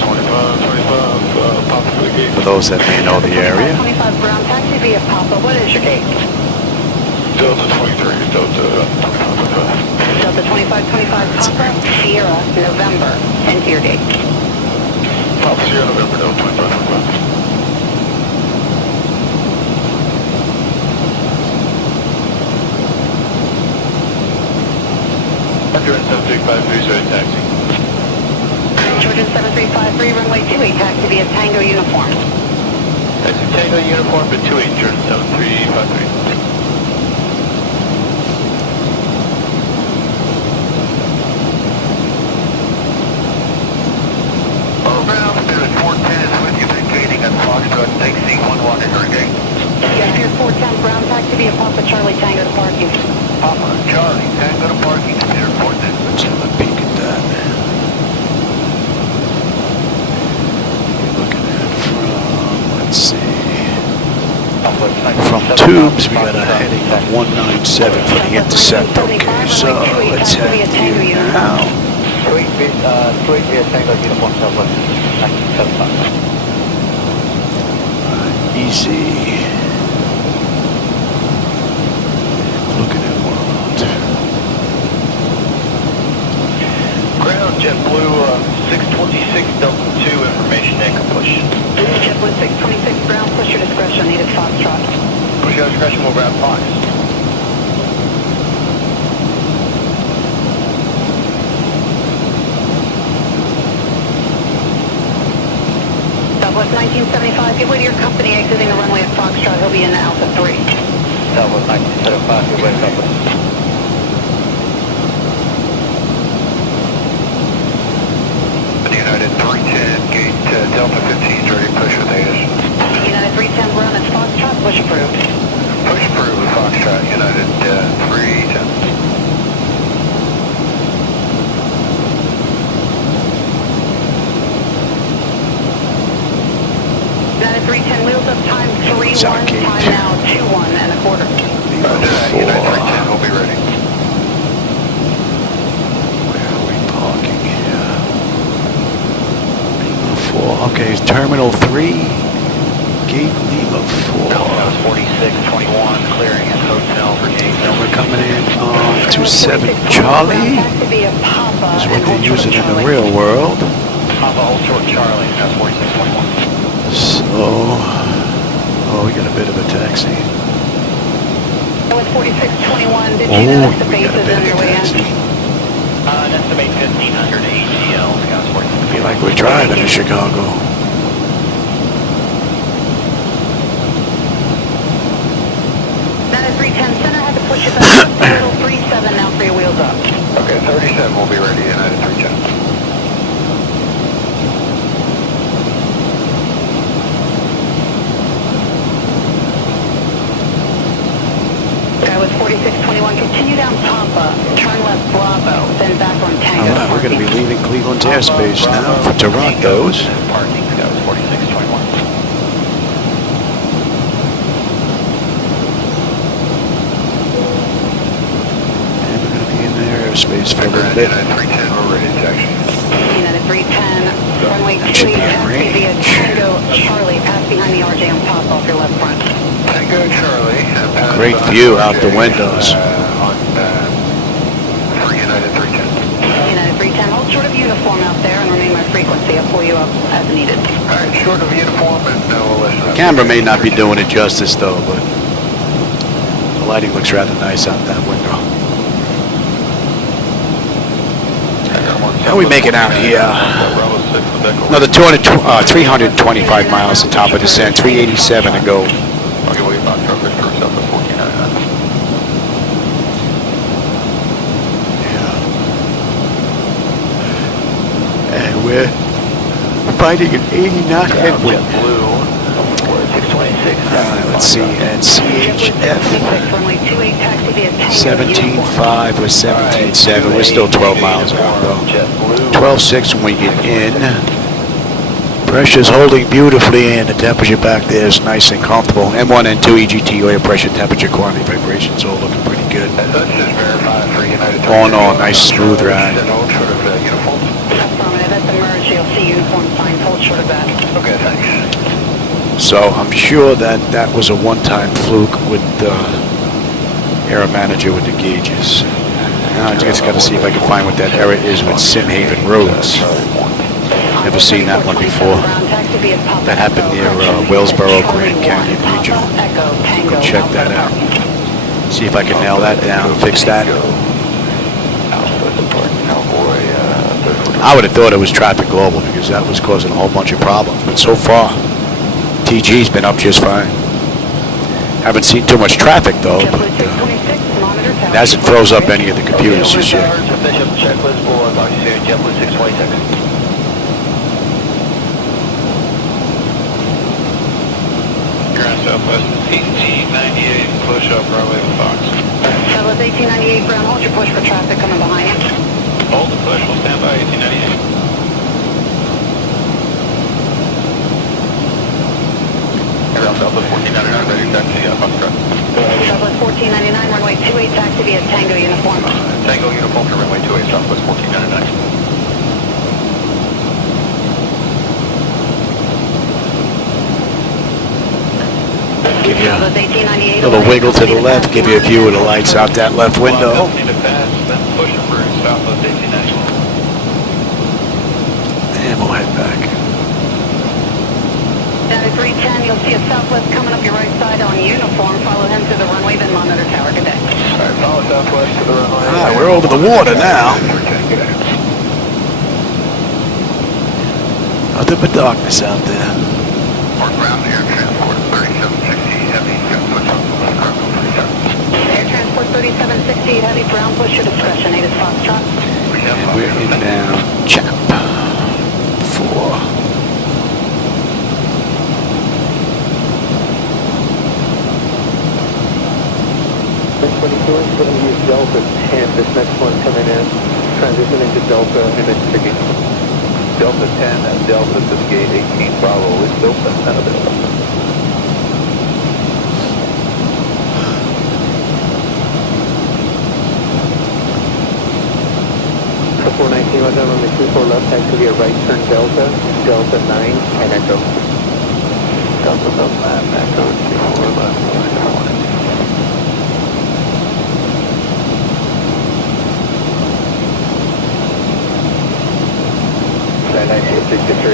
for those that may know the area. 25 ground taxi via Papa. What is your gate? Delta 23, Delta 25. Delta 2525 Papa, Sierra, November. Enter your gate. Papa Sierra, November, Delta 25. Georgia 7353, sorry, taxi. Georgia 7353, runway 28, taxi via Tango uniform. Taxi Tango uniform, but 28, Georgia 7353. Ground, Spirit 410 is with you, vacating at Foxtrot, taxi 11 your gate. Yeah, Spirit 410, ground taxi via Papa Charlie Tango to parking. Papa Charlie, Tango to parking, Spirit 410. Let's have a peek at that. You're looking at let's see, from Tubes, we got a heading of 197 for the intercept. Okay, so let's head here now. Sweet via Tango uniform, Southwest, 1975. Easy. Looking at world. Ground JetBlue 626 Delta 2 information anchor push. JetBlue 626, ground, push your discretion, needed Foxtrot. Push your discretion, we'll grab Fox. Southwest 1975, give way to your company exiting the runway at Foxtrot. He'll be in Alpha 3. Southwest 1975, good way, Southwest. United 310, gate Delta 15 is ready, push with AS. United 310, we're on at Foxtrot, push approved. Push approved with Foxtrot, United 310. United 310, wheels up, time 3-1, It's our gate. time now 2-1 and a quarter. United 310, we'll be ready. Where are we parking here? Lima 4. Okay, Terminal 3. Gate Lima 4. Dallas 4621, clearing at hotel for gate. And we're coming in on 27 Charlie. Is what they're using in the real world. Papa, hold short Charlie, that's 4621. So, we got a bit of a taxi. That was 4621, did you notice the we got a bases bit on of your a way taxi. in? An estimate 1500 AGL, Scouts 4621. Be like we're driving to Chicago. United 310, center had to push it back. Total 37 now for your wheels up. Okay, 37 will be ready, United 310. That was 4621, continue down Pampa, turn left Bravo, then back on Tango. Alright, we're going to be leaving Cleveland's airspace now for Toronto's. Parking, Scouts 4621. And we're going to be in their airspace for a little bit. United 310, we're ready to action. United 310, runway That should 28, be in taxi via range. Tango Charlie, pass behind the RJ on Papa off your left front. Tango Charlie. Great view out the windows. On for United 310. United 310, hold short of uniform out there and remain my frequency. I'll pull you up as needed. Alright, short of uniform and we'll listen up. Camera may not be doing it justice though, but the lighting looks rather nice out that window. How are we making out here? Another 325 miles to top of descent, 387 to go. I'll give you about truckers for yourself at 1499. Yeah. And we're fighting an 80 knot headwind. Blue, 626. Let's see, and CHF Runway 28, taxi via Tango 17.5 with 17.7. We're still 12 miles out though. 12.6 when we get in. Pressure's holding beautifully and the temperature back there is nice and comfortable. M1 and 2 EGT oil pressure, temperature, quantity, vibrations all looking pretty good. Let's just verify for United. All in all, nice smooth ride. Uniform. Affirmative, that's the merge, you'll see uniform sign, hold short of that. Okay, thanks. So I'm sure that that was a one-time fluke with the error manager with the gauges. Now I just got to see if I can find what that error is with Simhaven Roads. Never seen that one before. That happened near Wellsboro, Grand Canyon Regional. Go check that out. See if I can nail that down, fix that. I would have thought it was Traffic Global because that was causing a whole bunch of problems. But so far, TG's been up just fine. Haven't seen too much traffic though, but it hasn't froze up any of the computers just yet. Checklist for JetBlue 626. Southwest 1898, push up runway with Fox. Southwest 1898, Brown, hold your push for traffic coming behind you. Hold the push, we'll stand by 1898. Southwest 1499, ready to taxi Foxtrot. Southwest 1499, runway 28, taxi via Tango uniform. Tango uniform to runway 28, Southwest 1499. Give you a little wiggle to the left, give you a view of the lights out that left window. Push for Southwest 1898. And we'll head back. Down at 310, you'll see a Southwest coming up your right side on uniform. Follow him to the runway, then monitor tower. Good day. Alright, follow Southwest to the runway. Ah, we're over the water now. Nothing but darkness out there. Or ground air transport 3760 heavy, switch on the left cargo 37. Air transport 3768, heavy ground push, your discretion, 8 is Foxtrot. And we're in now Chap 4. This 22 is going to use Delta 10. This next one coming in, transition into Delta and then Sticky. Delta 10 and Delta to gate 18 Bravo is Delta available. So 419 was on the 24 left, taxi via right turn Delta, Delta 9 and Echo. Delta 9, Echo 24 left.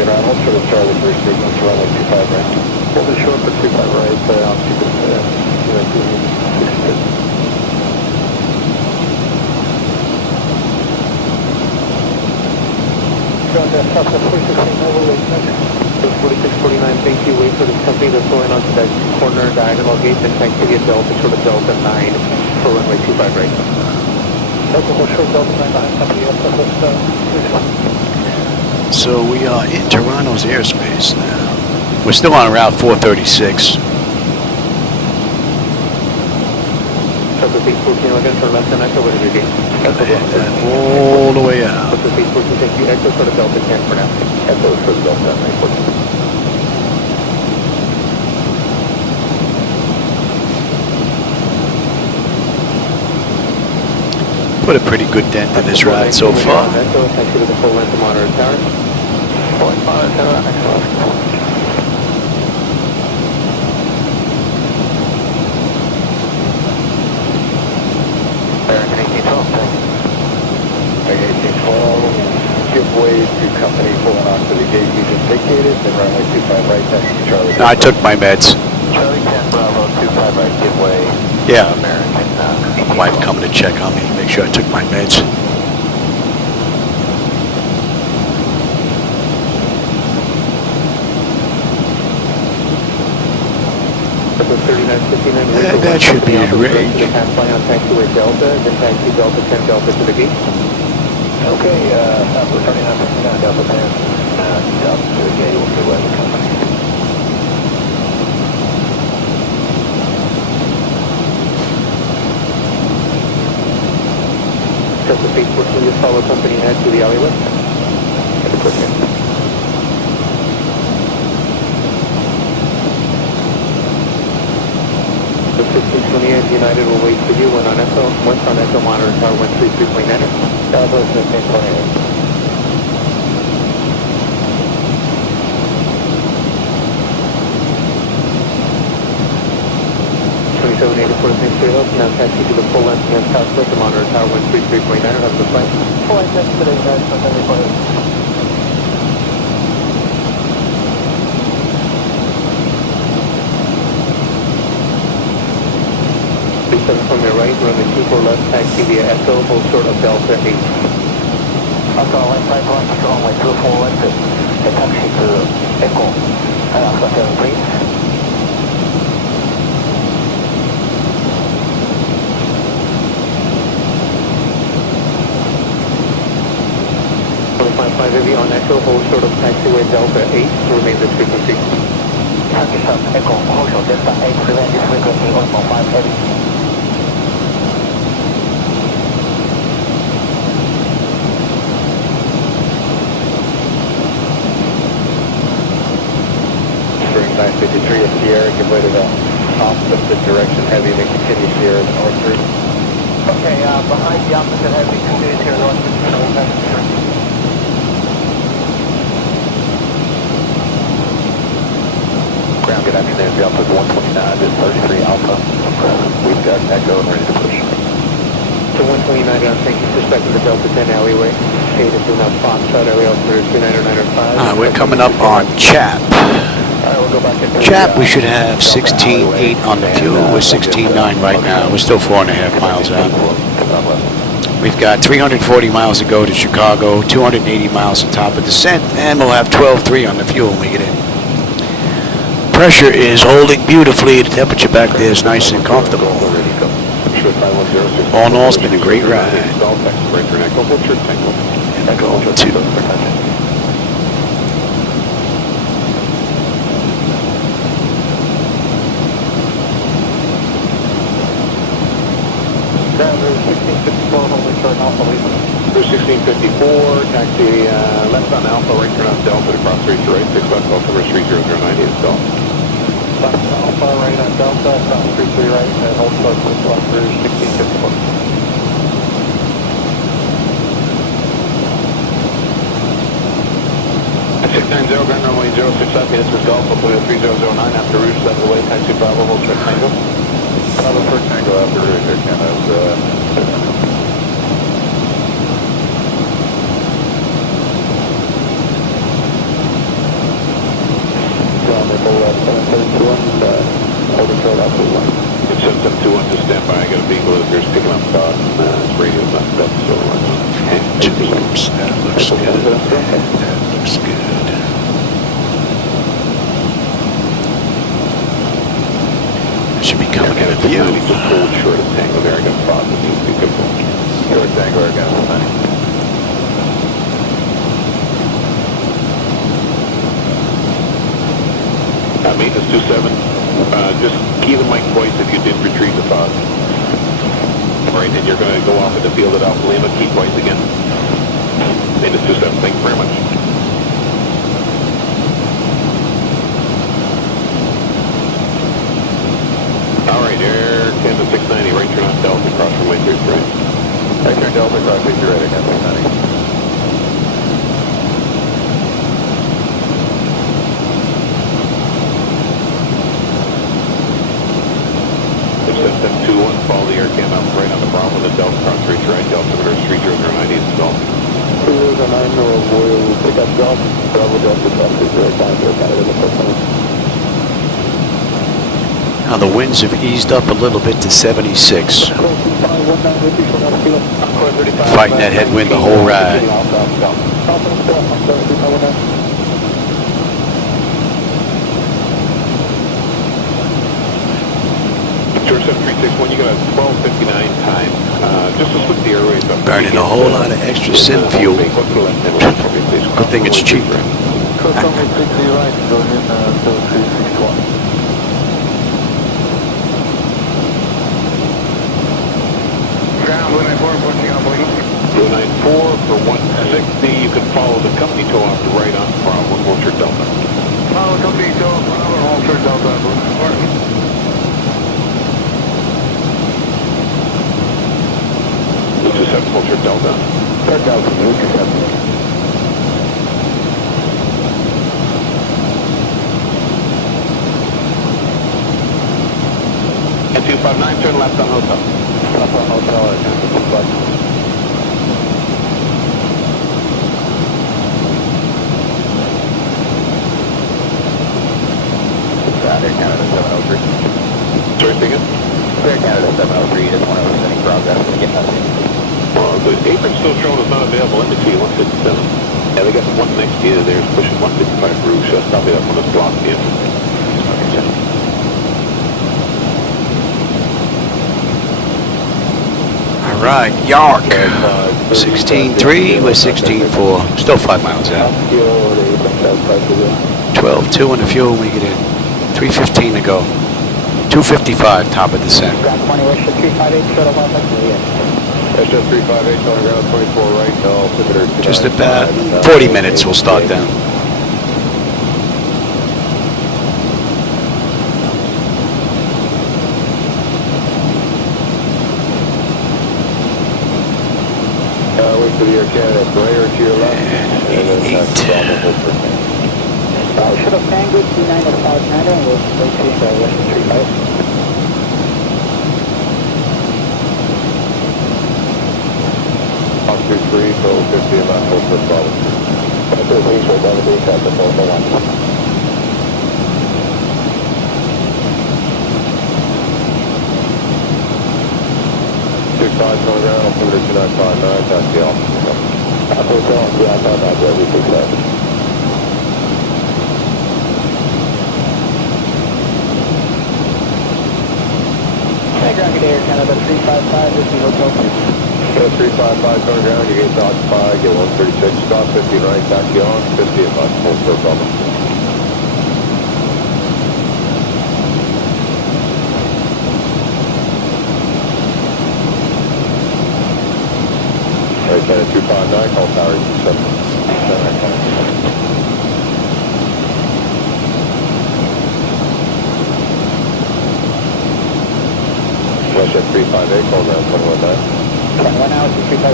Hold short of Charlie first sequence, runway 25 right. Hold it short for 25 right, I'll keep it Southwest 4649, thank you. Wait for this company that's going onto that corner diagonal gate, then taxi via Delta, short of Delta 9 for runway 25 right. Hold short Delta 9 behind company, Southwest. So we are in Toronto's airspace now. We're still on Route 436. Southwest 814, we're going to turn left and Echo, what is your gate? All the way out. Southwest 814, thank you. Echo for the Delta 10 for now. Echo for the Delta 914. Put a pretty good dent in this ride so far. Echo, taxi to the full length of monitor tower. Point monitor tower, excellent. American 1812, thank you. American 1812, give way to company pulling onto the gate you just vacated, then runway 25 right, taxi Charlie. No, I took my meds. Charlie 10 Bravo, 25 right, give way. Yeah. American. My wife coming to check on me, make sure I took my meds. That should be in range. Fly on taxiway Delta, then taxi Delta 10 Delta to the gate. Okay, Southwest 3959, Delta 10, Delta to the gate, we'll see where the company. Southwest 814, just follow company head to the alleyway. Have a quick hit. 1528 United will wait for you when on Echo. Once on Echo, monitor tower 133.9. Southwest 1528. 2780 for the same trail. Now taxi to the full length and southwest to monitor tower 133.9. Have a good flight. Full length taxi today, guys. 37 from your right, runway 24 left, taxi via Echo, hold short of Delta 8. Echo, left side, runway 24 left, taxi to Echo. Alpha 7, please. Heavy on Echo, hold short of taxiway Delta 8, remain this frequency. Taxi short, Echo, hold short Delta 8, remain this frequency, 1.5 heavy. Spring 953 of Sierra, give way to the opposite direction heavy, then continue Sierra northward. Okay, behind the opposite heavy, continue Sierra northward. Good afternoon, Delta 129 to 33 Alpha. We've got Echo and ready to push. So 129 on thank you, suspected the Delta 10 alleyway. 8 is in Foxtrot area for 29905. We're coming up on Chap. Alright, we'll go back into Chap, we should have 16.8 on the fuel. We're 16.9 right now. We're still 4.5 miles out. We've got 340 miles to go to Chicago, 280 miles to top of descent, and we'll have 12.3 on the fuel when we get in. Pressure is holding beautifully. The temperature back there is nice and comfortable. All in all, it's been a great ride. And go to There's 1654, taxi left on Alpha, right turn on Delta to cross 3 to right, 6 left, Delta, reverse 3009 install. Left on Alpha, right on Delta, cross 33 right, and hold short to the left, 1654. 690, ground runway 06 up, this is Golf, Apollo 3009, after Rouge, left away, taxi Bravo, hold short Tango. Bravo, first Tango after Rouge, here, Canada's, It's 7721 to stand by. I got a Beagle that there's picking up it's radio knocked up, so that looks good. That looks good. That should be coming in a view. Cold short of Tango there. I got Fox that needs to be good for. Short Tango, I got it. Maintenance 27, just key the mic twice if you did retrieve the fog. Alright, and you're going to go off in the field at Alpha Lima, key twice again. Maintenance 27, thank you very much. Alright, Air Canada 690, right turn on Delta, cross runway 33 right. Right turn Delta, cross 33 right, Air Canada 690. Follow the air cam out right on the Bravo, the Delta cross 33 right, Delta reverse 3009 install. 3009 will pick up Golf, Bravo Delta cross 33 right, down to Canada in the first minute. Now the winds have eased up a little bit to 76. Fighting that headwind the whole ride. George 7361, you got a 12:59 time. Just to split the airways up. Burning a whole lot of extra sim fuel. Good thing it's cheap. Ground 194, pushing on Boeing. 294 for 160. You can follow the company tow off the right on Bravo, Vulture Delta. Follow company tow off Bravo, Vulture Delta. 27 full trip Delta. Third Delta, Newark 27. At 259, turn left on hotel. Left on hotel, I think it's 259. Air Canada 703. Sorry, speaking? Air Canada 703, just want to listen any progress and get nothing. Well, the apron's still showing is not available. Let me see, 157. Yeah, they got one next to you there pushing 155 roof, so probably that one is blocked in. All right, York. 16.3 with 16.4. Still 5 miles out. 12.2 on the fuel when we get in. 3:15 to go. 2:55 top of descent. Ground 20, West 358, shuttle 1, That's just 358 on ground 24 right, altimeter 295. Just about 40 minutes we'll start down. Wait for the Air Canada Brayer to your left. And 88. Should have Tango 2959 and we'll see West 35. Off 23, so 50 and not full for Bravo. That's a visual, that would be at the Delta 1. 65 on ground, altimeter 2959, taxi off. Hotel, yeah, I thought that was every 67. Ground get Air Canada 355, this is Hotel 2. 355 on ground, you gates occupied, get 136, stop 50 right, taxi on, 50 and not full for Bravo. Air Canada 259, call tower 27. West 358, call ground 21 9. 21 hours to 358.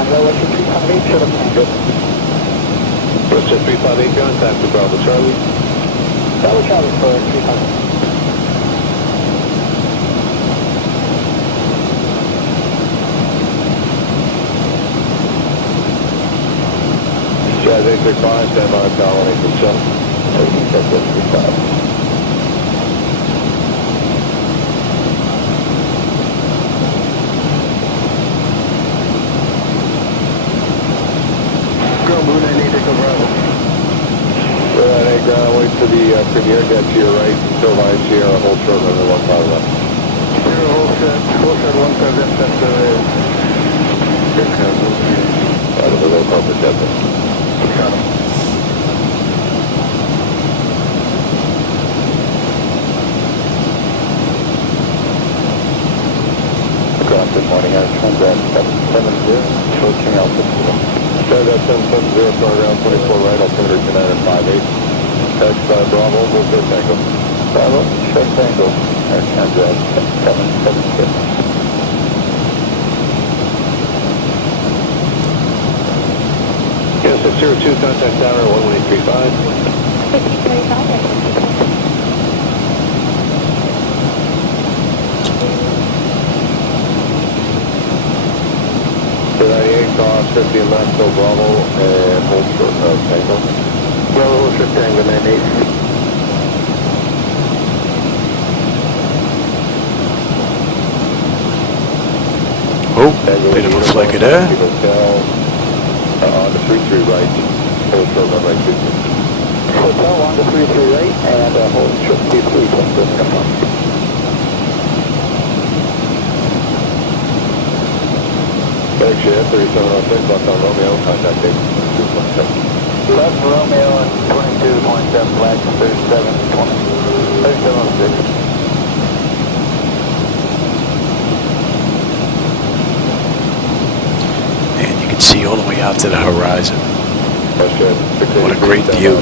And West 358, should have Tango. West 358, contact to Bravo Charlie. Bravo Charlie for 358. Jazz 835, stand by, Colony, consult. 13.35. Ground Blue 98, take over Bravo. Hey, ground, wait for the Premier deck to your right, until by Sierra, hold short, runway 15 left. Sierra, hold short 17, that's Out of the low corporate depth. Good morning, Ashland, and 770, approaching altitude. That's 770, start around 24 right, altimeter 2958. Taxi by Bravo, hold short Tango. Bravo, short Tango, Air Canada 776. Yes, 602, contact tower 11835. 1535. The 98 cross 50 and left, go Bravo, and hold short Tango. Bravo, hold short Tango, 98. Oh, bit of a flicker there. On the 33 right, hold short runway 23. Hotel 1 to 33 right, and hold short 23, come on. Airship 3706, left on Romeo, contact date 2.7. Left Romeo and 22.7, flag 3706. And you can see all the way out to the horizon. What a great view.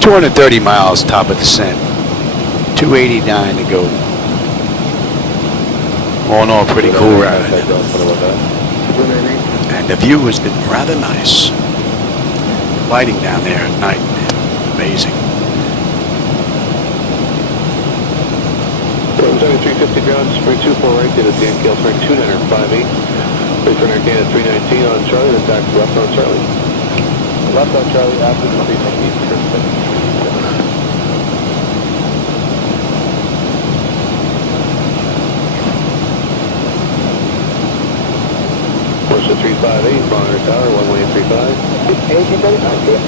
230 miles, top of descent. 289 to go. All in all, pretty cool ride. And the view has been rather nice. Lighting down there at night, amazing. 350 ground, spring 24 right to the DNKL, spring 258. Wait for American at 319 on Charlie, then back left on Charlie. Left on Charlie after the 319. Porsche 358, Bonner Tower, 1135. 1835, yeah.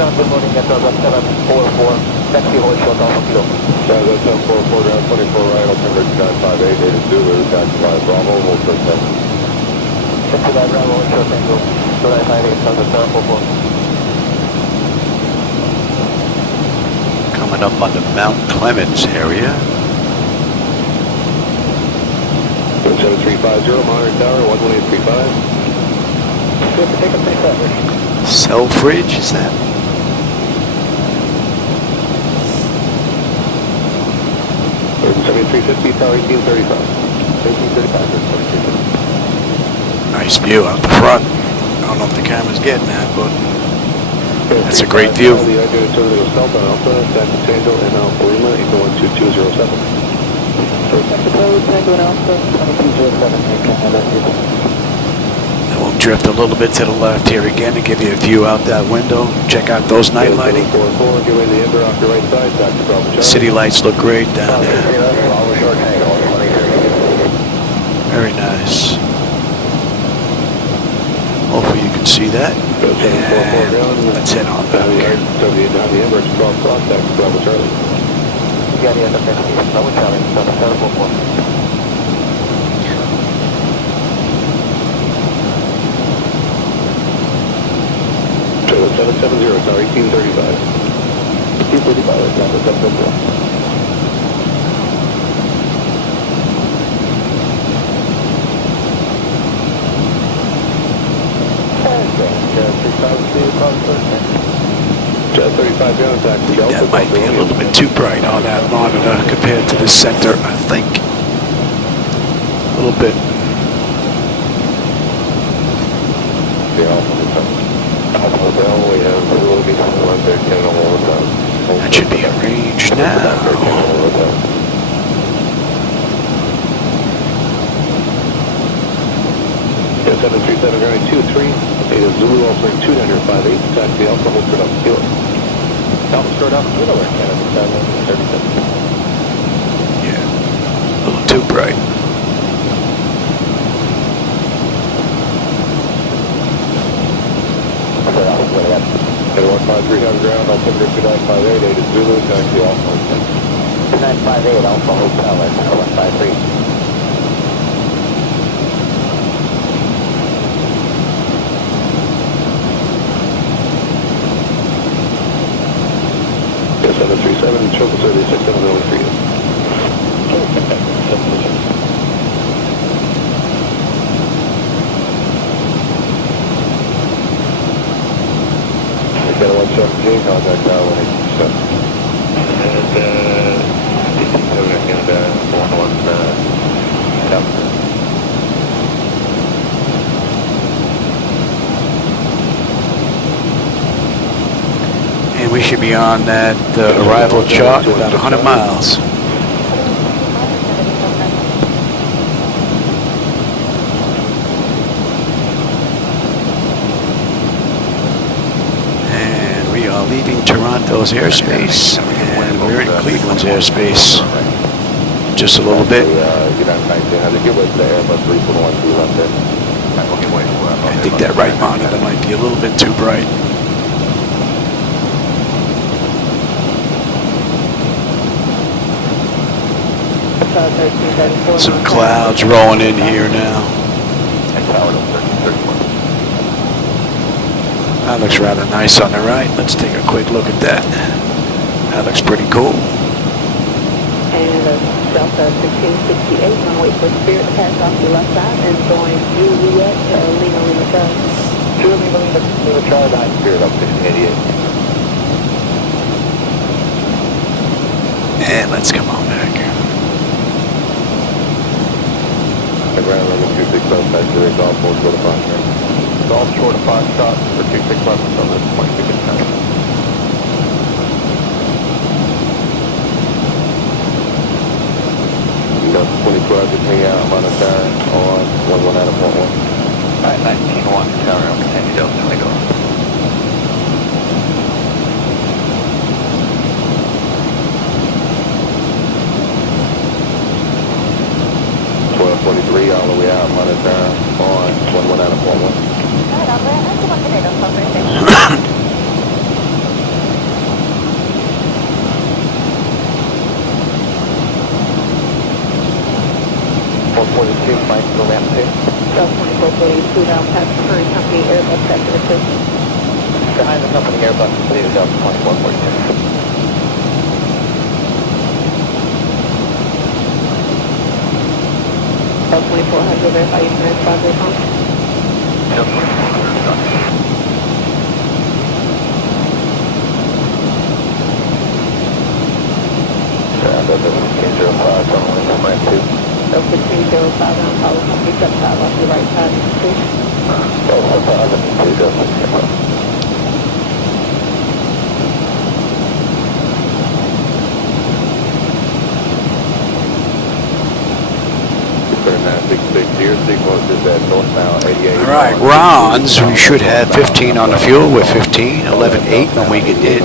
Good morning, at 744, taxi hold short Alpha Kilo. 744, ground 24 right, altimeter 958, data Zulu, taxi Bravo, hold short tango. Taxi Bravo, hold short tango, 958, Coming up on the Mount Clemens area. 7350, Monitor Tower, 11835. Take a safe coverage. Selfridge, is that? 7350, Tower 1835. 1835, Nice view out the front. I don't know if the camera's getting that, but that's a great view. The idea to Delta Alpha, Santa Tango, and Alpha Lima, equal 12207. Santa Tango and Alpha, 2207, And we'll drift a little bit to the left here again to give you a view out that window. Check out those night lighting. City lights look great down there. Very nice. Hopefully you can see that. And let's head on back. Trailer 770, Tower 1835. 1835, down to 770. Jet 35 ground taxi. That might be a little bit too bright on that monitor compared to the center, I think. A little bit. That should be in range now. 737 ground 23, Data Zulu, Alpha 258, taxi Alpha, hold for Alpha Kilo. Alpha short Alpha Kilo, Canada 737. Yeah, a little too bright. At 153 on ground, altimeter 2958, Data Zulu, taxi Alpha. 2958, Alpha Hotel, at 153. Yes, 737, Choco 36, 703. I got a 170J contact now when it's And we should be on that arrival chart about 100 miles. And we are leaving Toronto's airspace, and we're in Cleveland's airspace. Just a little bit. I think that right monitor might be a little bit too bright. Some clouds rolling in here now. That looks rather nice on the right. Let's take a quick look at that. That looks pretty cool. And Delta 1668, on wait for Spirit to pass off your left side and join Juliet, Lima Lima Charlie. Julie, Lima Charlie, 9 Spirit up 1688. And let's come on back. The ground level 26 left side, Zurich, all 4 short of 5 shots. Golf short of 5 shots for 26 left on this 22 time. You got 2012 to hang out, I'm on the turn on 119.1. Alright, 19-1, tower, I'll continue Delta until they go. All the way out, monitor on 119.1. Mike, go ramp 2. Delta 2442 down past behind company Airbus sector 2. Behind the company Airbus, please, Delta 2442. Delta 2400, verify you can progress on. Delta 2400, done. Delta 1505, on ramp 2. Delta 1505 down power company cut side off your right side of the street. Delta 5, Delta 1505. Deer sequence is at northbound 88. All right, Ron's, we should have 15 on the fuel. We're 15, 11.8 when we get in.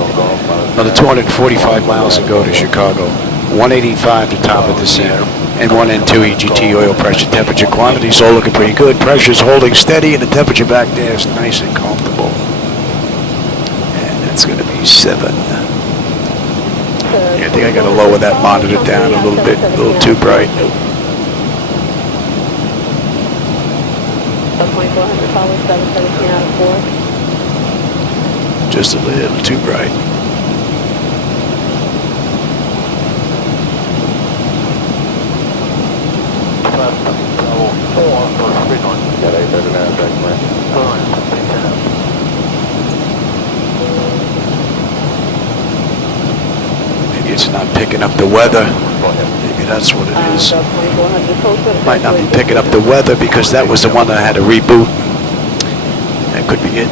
Another 245 miles to go to Chicago. 185 to top of descent. And 1 and 2 EGT oil pressure, temperature, quantities all looking pretty good. Pressure's holding steady and the temperature back there is nice and comfortable. And that's going to be 7. Yeah, I think I got to lower that monitor down a little bit, a little too bright. 2400 followed 717 out of 4. Just a little too bright. Got 839 back, man. Maybe it's not picking up the weather. Maybe that's what it is. Might not be picking up the weather because that was the one that I had to reboot. That could be it.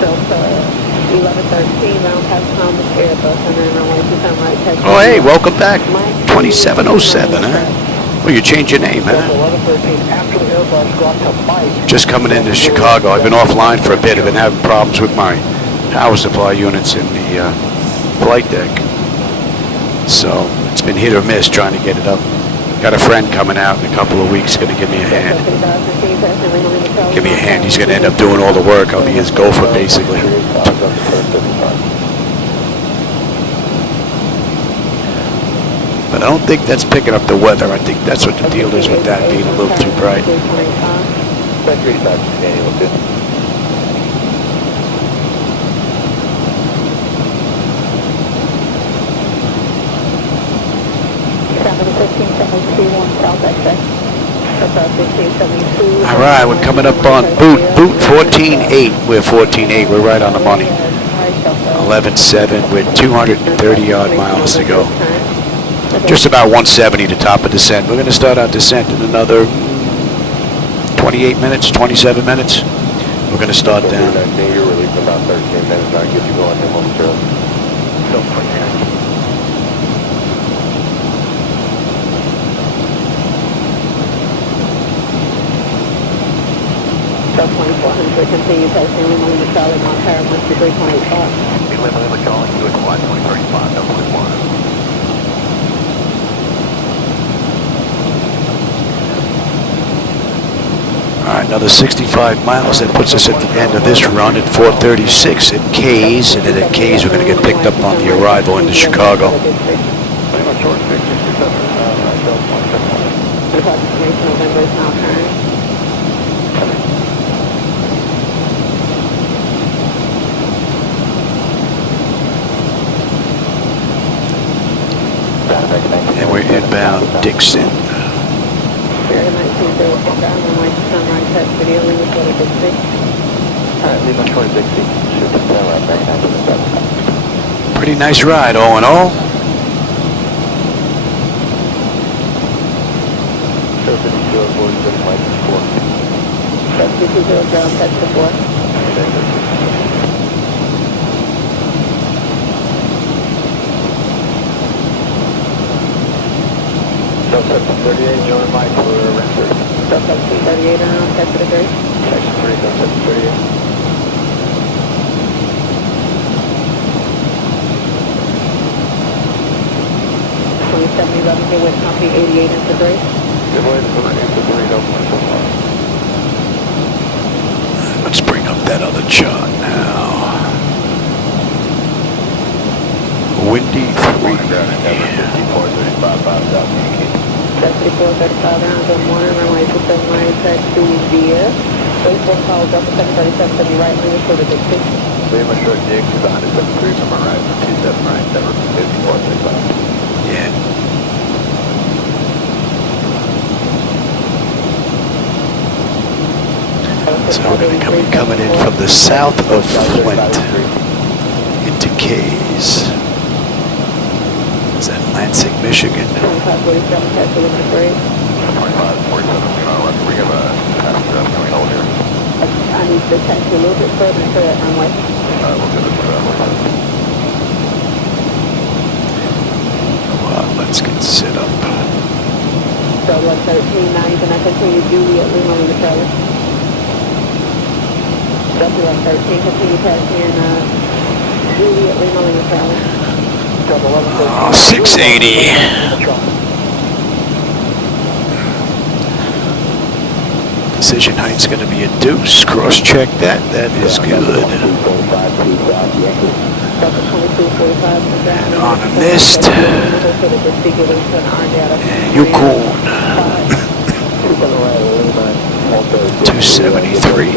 Delta 1113 round past Thomas Airbus and then I want to turn right past. Oh, hey, welcome back. 2707, huh? Well, you changed your name, huh? Delta 1113 after the Airbus got to Mike. Just coming into Chicago. I've been offline for a bit. I've been having problems with my power supply units in the flight deck. So it's been hit or miss trying to get it up. Got a friend coming out in a couple of weeks, going to give me a hand. Give me a hand. He's going to end up doing all the work. I'll be his gopher, basically. But I don't think that's picking up the weather. I think that's what the deal is with that being a little too bright. All right, we're coming up on boot 14.8. We're 14.8. We're right on the money. 11.7 with 230 odd miles to go. Just about 170 to top of descent. We're going to start our descent in another 28 minutes, 27 minutes. We're going to start down. You're releasing about 13 minutes. I'll get you going here momentarily. Delta 2400 continue posting Lima Charlie Montero 123.85. Lima calling you at 2035, Delta 1. All right, another 65 miles. That puts us at the end of this run at 4:36 at K's, and then at K's we're going to get picked up on the arrival into Chicago. Short 667. Approximation November is now turn. And we're inbound Dixon. Sierra 1906 down, runway to Sunrise, test video, Lima short of Dixie. Alright, Lima short of Dixie. Shoot the tail right there, 907. Pretty nice ride, all in all. Show 52 board, good flight, 4. Test 220 ground, test to 4. Delta 38, John Mike for Renfrew. Delta 38 around, test to 3. Section 3, Delta 38. Get with copy 88 into 3. Good way to put it into 3, Delta so far. Let's bring up that other chart now. Windy 3. 5435 South Yankee. 7435 rounds on 1, runway to Sunrise, taxi via. 34 call, Delta 737, to the right, Lima short of Dixie. Lima short Dixie, 173 from our right, 27 right, 5435. Yeah. So we're going to be coming in from the south of Flint into Kays. Is that Lansing, Michigan? 2547, taxi with the break. 2547, we have a passenger up coming over here. I need to taxi a little bit further into that runway. We'll get it for that. Well, let's get set up. So 113, now you can continue Juliet Lima with the trailer. Delta 113, continue passing Juliet Lima with the trailer. Oh, 680. Decision height's going to be a deuce. Cross-check that. That is good. And on a mist. And Yukon. 273.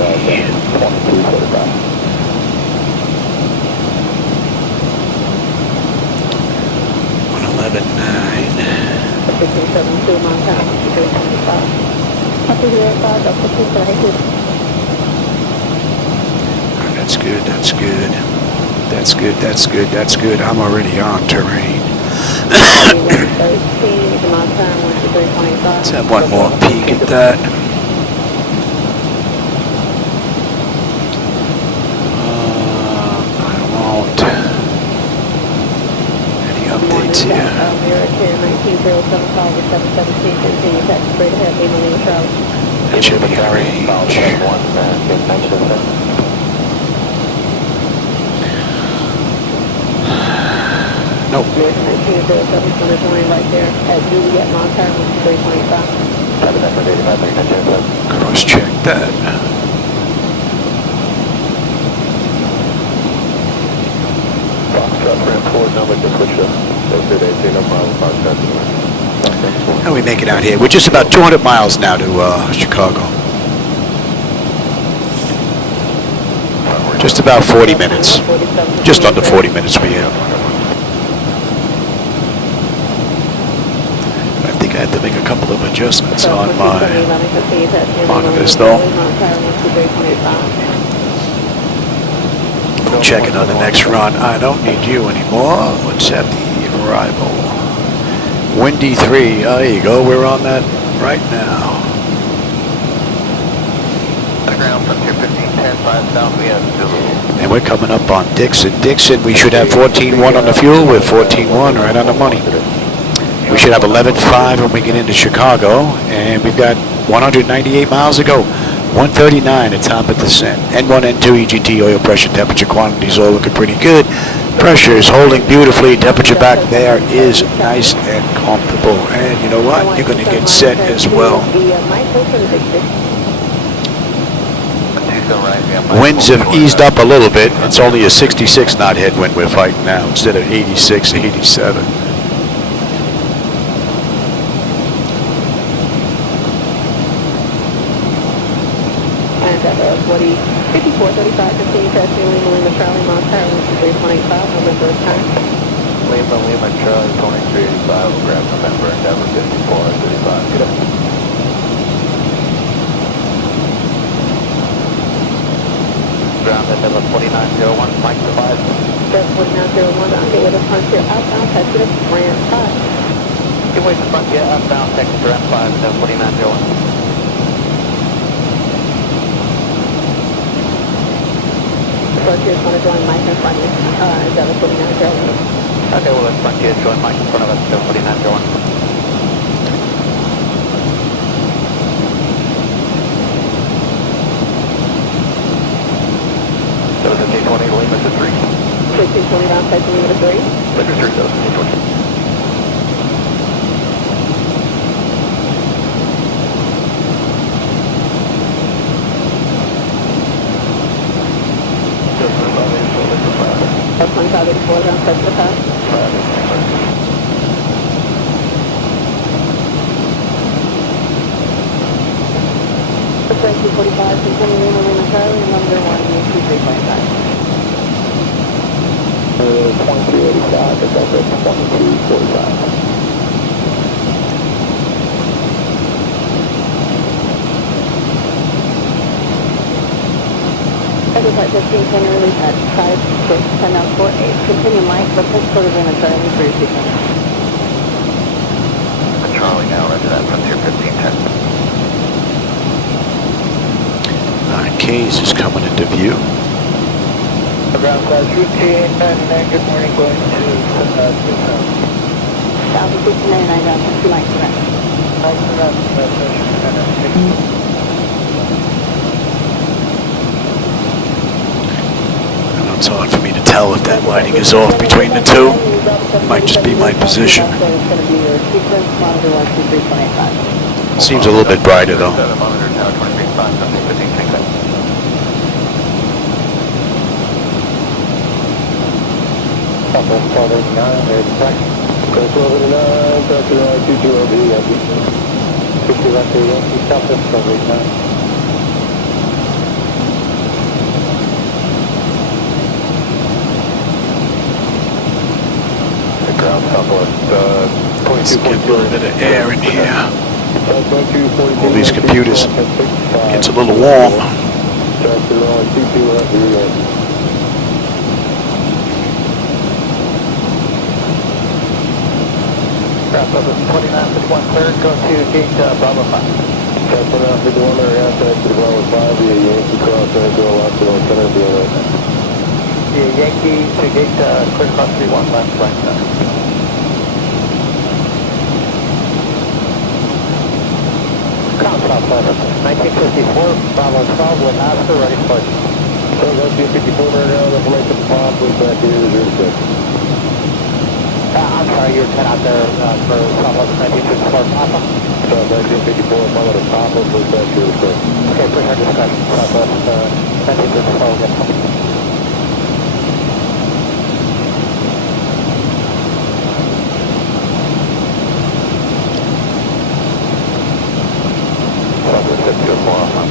111.9. 1572 Montana, 325. Copy here at 5, Delta 232. That's good, that's good. That's good, that's good, that's good. I'm already on terrain. Let's have one more peek at that. I won't. Any updates here? That should be in range. Nope. Right there at Juliet Montana, 325. Cross-check that. How do we make it out here? We're just about 200 miles now to Chicago. Just about 40 minutes. Just under 40 minutes we have. I think I had to make a couple of adjustments on my monitors though. Checking on the next run. I don't need you anymore. Let's have the arrival. Windy 3. Oh, there you go. We're on that right now. And we're coming up on Dixon. Dixon, we should have 14.1 on the fuel. We're 14.1 right on the money. We should have 11.5 when we get into Chicago. And we've got 198 miles to go. 139 at top of descent. N1, N2, EGT, oil pressure, temperature, quantities all looking pretty good. Pressure is holding beautifully. Temperature back there is nice and comfortable. And you know what? You're going to get set as well. Winds have eased up a little bit. It's only a 66 knot headwind we're fighting now instead of 86, 87. 5435, continue testing Lima Charlie, Mount Tower, 123.85, November time. Lima Charlie 2385, we'll grab November, Endeavor 5435. Get up. Ground Endeavor 4901, Mike to 5. Just 4901, I'm getting with a Frontier outbound, touch it, ramp 5. Give way to Frontier outbound, Texas ramp 5, Endeavor 4901. Frontier's going to join Mike in front of Endeavor 4901. Okay, well, let's Frontier join Mike in front of us, Endeavor 4901. So it's a T20, Lima to 3. 1620 down, type Lima to 3. Lima 3, so it's a T20. That's 2584 down, touch the pass. That's 245, continue Lima Charlie, number 123.5. 2385, it's over 2245. Flight 1520 release at 5, 10 now 48. Continue Mike, the first quarter in a Charlie for your sequence. Charlie now, roger that, Frontier 1510. Case is coming into view. Ground class routine, and good morning, going to South of 1599 ground, 2 Mike direct. It's hard for me to tell if that lighting is off between the two. Might just be my position. Seems a little bit brighter though. Let's get a little bit of air in here. All these computers gets a little warm. Ground level 2951 cleared, go to gate Bravo 5. 2951 area outside to Bravo 5 via Yankee Cross Angel left to center via Yankee to gate clear cross 31 left flight center. Ground South 1954, Bravo 12 with Oscar ready for it. So 1954 right now, information pop, we're back here, 06. I'm sorry, you were 10 out there for Southwest 1954 Papa. So 1954, follow the Papa, we're back here, 06. Okay, push our discussion, Southwest 1954, get some.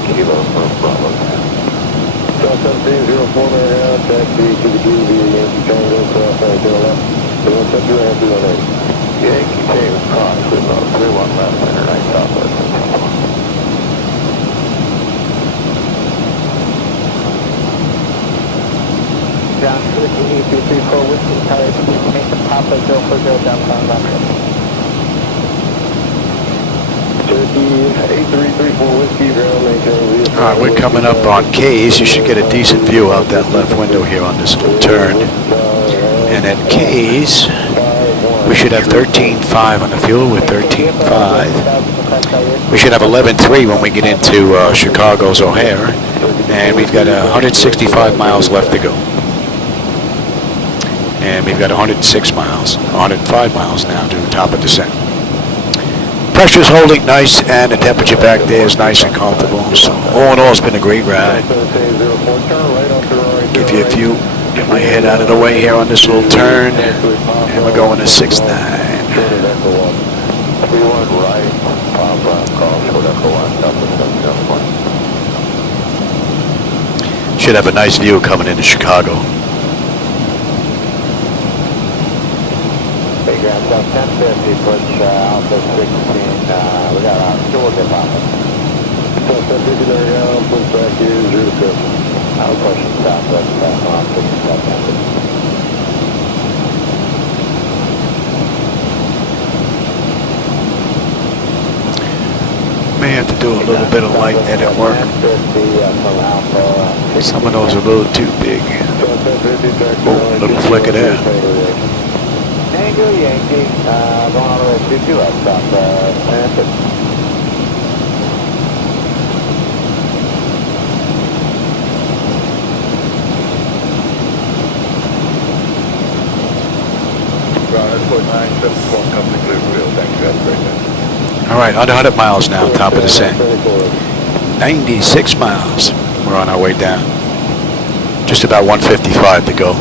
Kilo for Bravo 10. South 1704 right now, taxi to the G via Yankee Tango, cross Angel left. We'll set your answer on 8. Yankee Tango cross, with 31 left, center 9 Southwest. John, 234 Whiskey, Tower, make the Papa 040 downtown left. Alright, we're coming up on K's. You should get a decent view out that left window here on this little turn. And at K's, we should have 13.5 on the fuel with 13.5. We should have 11.3 when we get into Chicago's O'Hare. And we've got 165 miles left to go. And we've got 106 miles, 105 miles now to the top of descent. Pressure's holding nice, and the temperature back there is nice and comfortable. So all in all, it's been a great ride. Give you a view, get my head out of the way here on this little turn, and we're going to 6-9. Should have a nice view coming into Chicago. Big ground south 1050, push Alpha 16, we got our short department. South 1050, there we go, push back here, 0 to 7. I'll push southwest, on 6 May have to do a little bit of light net at work. Some of those are a little too big. Oh, little flick of that. Tango Yankee, going all the way to 22 up, stop, All right, under 100 miles now, top of descent. 96 miles. We're on our way down. Just about 155 to go.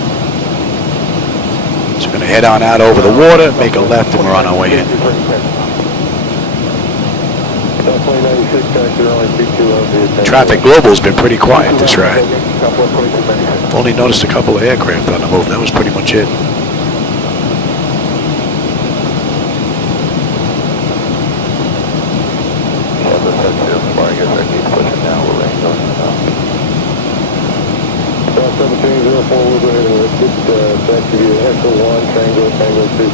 So we're going to head on out over the water, make a left, and we're on our way in. Traffic global's been pretty quiet this ride. Only noticed a couple of aircraft on the move. That was pretty much it. Back to you, Echo 1, Tango, Tango 2.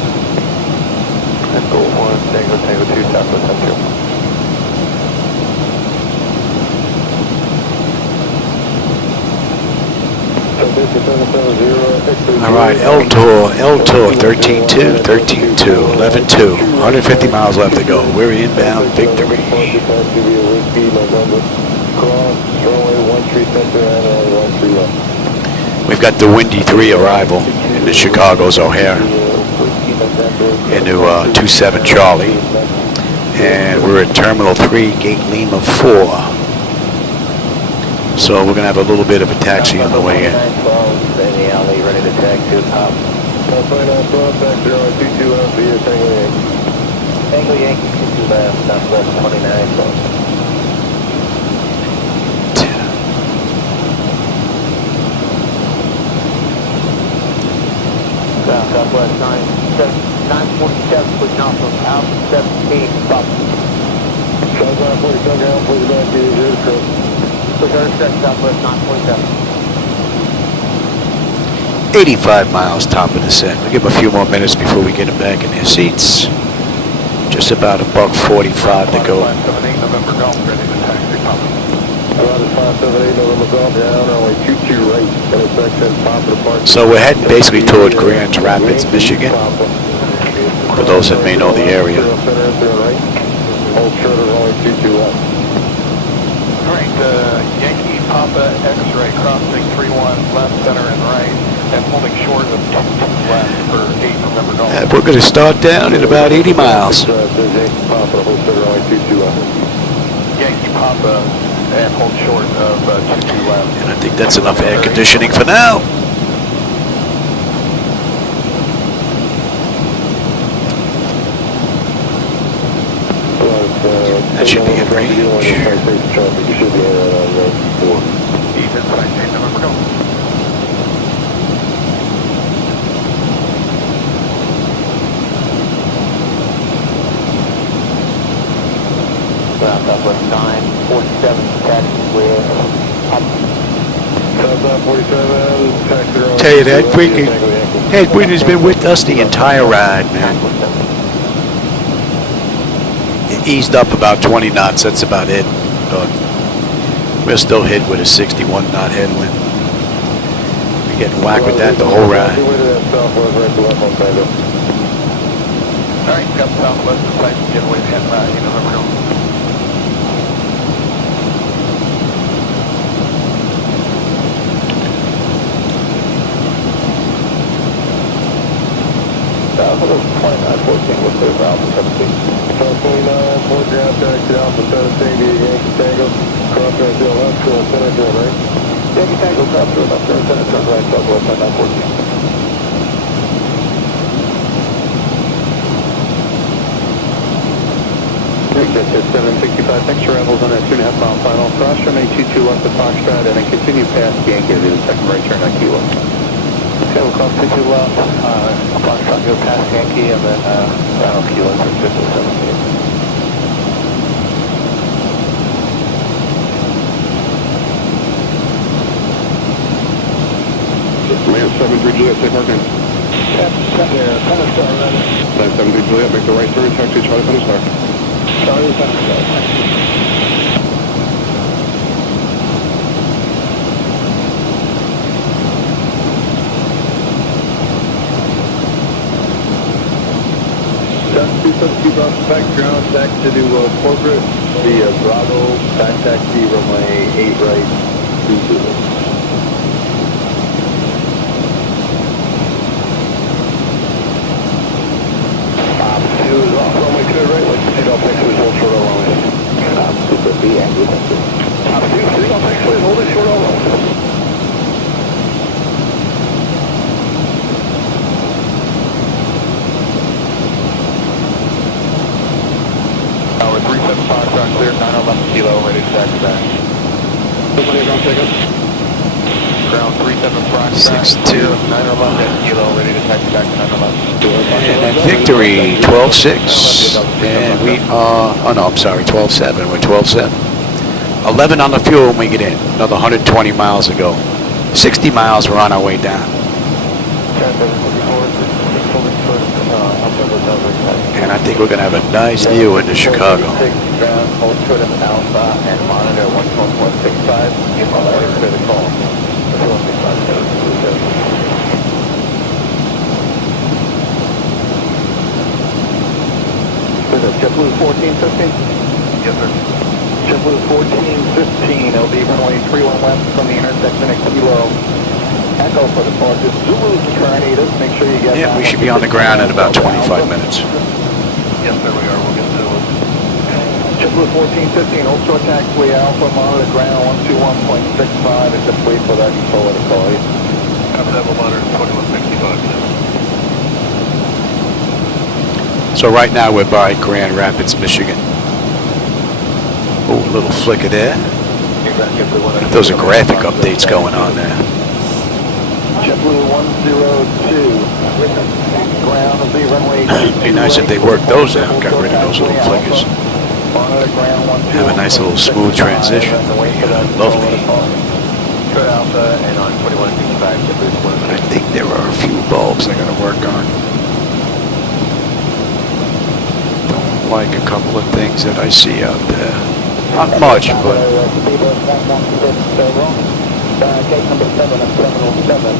Echo 1, Tango, Tango 2, Southwest Central. All right, L-Tour, 13-2, 13-2, 11-2, 150 miles left to go. We're inbound victory. We've got the Windy 3 arrival into Chicago's O'Hare into 27 Charlie, and we're at Terminal 3, Gate Lima 4. So we're going to have a little bit of a taxi on the way in. Ready to taxi to the top. Tango Yankee 22 left, Southwest 29. Southwest 947, pushing off from Alpha 17, stop. Southwest 47, ground, please back to you, 0 to 6. Push our stretch, Southwest 947. 85 miles top of descent. We'll give them a few more minutes before we get them back in their seats. Just about $1:45 to go. November Golf, ready to taxi, pop. 578 November Golf, down, only 22 right, intersection, top of the park. So we're heading basically toward Grand Rapids, Michigan, for those that may know the area. Hold shorter, only 22 left. Great, Yankee Papa X-ray crossing 31 left, center, and right, and holding short of 2 left for 8 November Golf. And we're going to start down at about 80 miles. Yankee Papa, hold shorter, only 22 left. Yankee Papa and hold short of 22 left. And I think that's enough air conditioning for now. That should be in range. Even side chain, November Golf. Ground Southwest 947, taxi with Southbound 47, taxi. Tell you that headwind has been with us the entire ride, man. It eased up about 20 knots, that's about it. But we're still hit with a 61 knot headwind. We're getting whacked with that the whole ride. Alright, got Southwest in sight, get away the head right, November Golf. Southwest 2914, we'll clear for Alpha 17. 29, 4 ground taxi, Alpha 17, Yankee Tango, cross right to the left, turn center, turn right. Yankee Tango, cross to the left, turn center, turn right, Southwest 2914. That's 765, thanks for Rebels on that 2.5 mile final. Cross runway 22 left of Foxtrot and then continue past Yankee to the second right turn on Kilo. Okay, we'll cross 22 left, Foxtrot, go past Yankee, and then down on Kilo for 50-17. Land 73 Juliet, safe working. Thunder Star, Land 73 Juliet, make the right turn, taxi Charlie Thunder Star. Charlie Thunder Star. Back ground, back to do corporate via Bravo, back taxi, runway 8 right, 20. Off runway 2 right, like the seatbelt takes is hold short all runway. Super B, Andrew, thank you. Top 2, seatbelt takes is hold it short all runway. Tower 375, ground clear, 911 Kilo, ready to taxi back. Somebody ground check us. Ground 37 6-2. 911 Kilo, ready to taxi back to 911. And then victory, 12-6. And we are, oh no, I'm sorry, 12-7. We're 12-7. 11 on the fuel when we get in. Another 120 miles to go. 60 miles, we're on our way down. And I think we're going to have a nice view into Chicago. Ground, hold short of Alpha and monitor 1.165. Clear the call. JetBlue 1415? Yes, sir. JetBlue 1415, LD runway 31 left from the intersection at Kilo. Echo for departure. Zulu to Trinidad. Make sure you get Yeah, we should be on the ground in about 25 minutes. Yes, sir, we are. We'll get Zulu. JetBlue 1415, hold short taxiway Alpha, monitor ground 121.65, and just wait for that controller to call you. After that, we'll monitor 2165. So right now we're by Grand Rapids, Michigan. Oh, a little flicker there. Those are graphic updates going on there. JetBlue 102, ground of the runway. It'd be nice if they worked those out, got rid of those little flickers. Have a nice little smooth transition. Lovely. But I think there are a few bulbs I gotta work on. Don't like a couple of things that I see out there. Not much, but Gate number 7 at 707.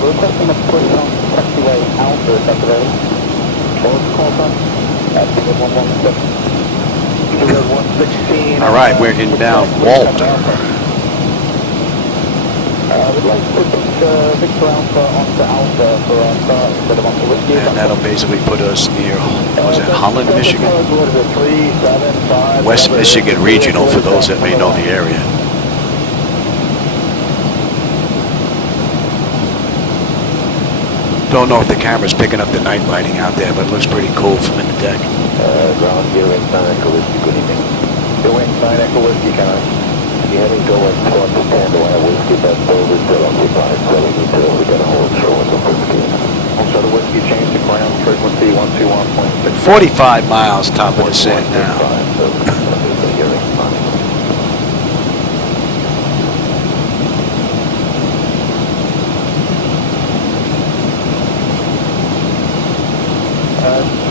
We're requesting a push on taxiway Alpha, if that's available. What was the call time? That's 116. all right, we're inbound Walter. We'd like to put Victor Alpha onto Alpha for our start instead of onto Whiskey. And that'll basically put us near, was it Holland, Michigan? West Michigan Regional, for those that may know the area. Don't know if the camera's picking up the night lighting out there, but it looks pretty cool from in the deck. Ground here inside Echo Whiskey, good evening. Go inside Echo Whiskey, can you heading towards Standaway Whiskey, that build is still occupied, so we got to hold short of Whiskey. Hold short of Whiskey, change to ground frequency 121.6. 45 miles top of descent now.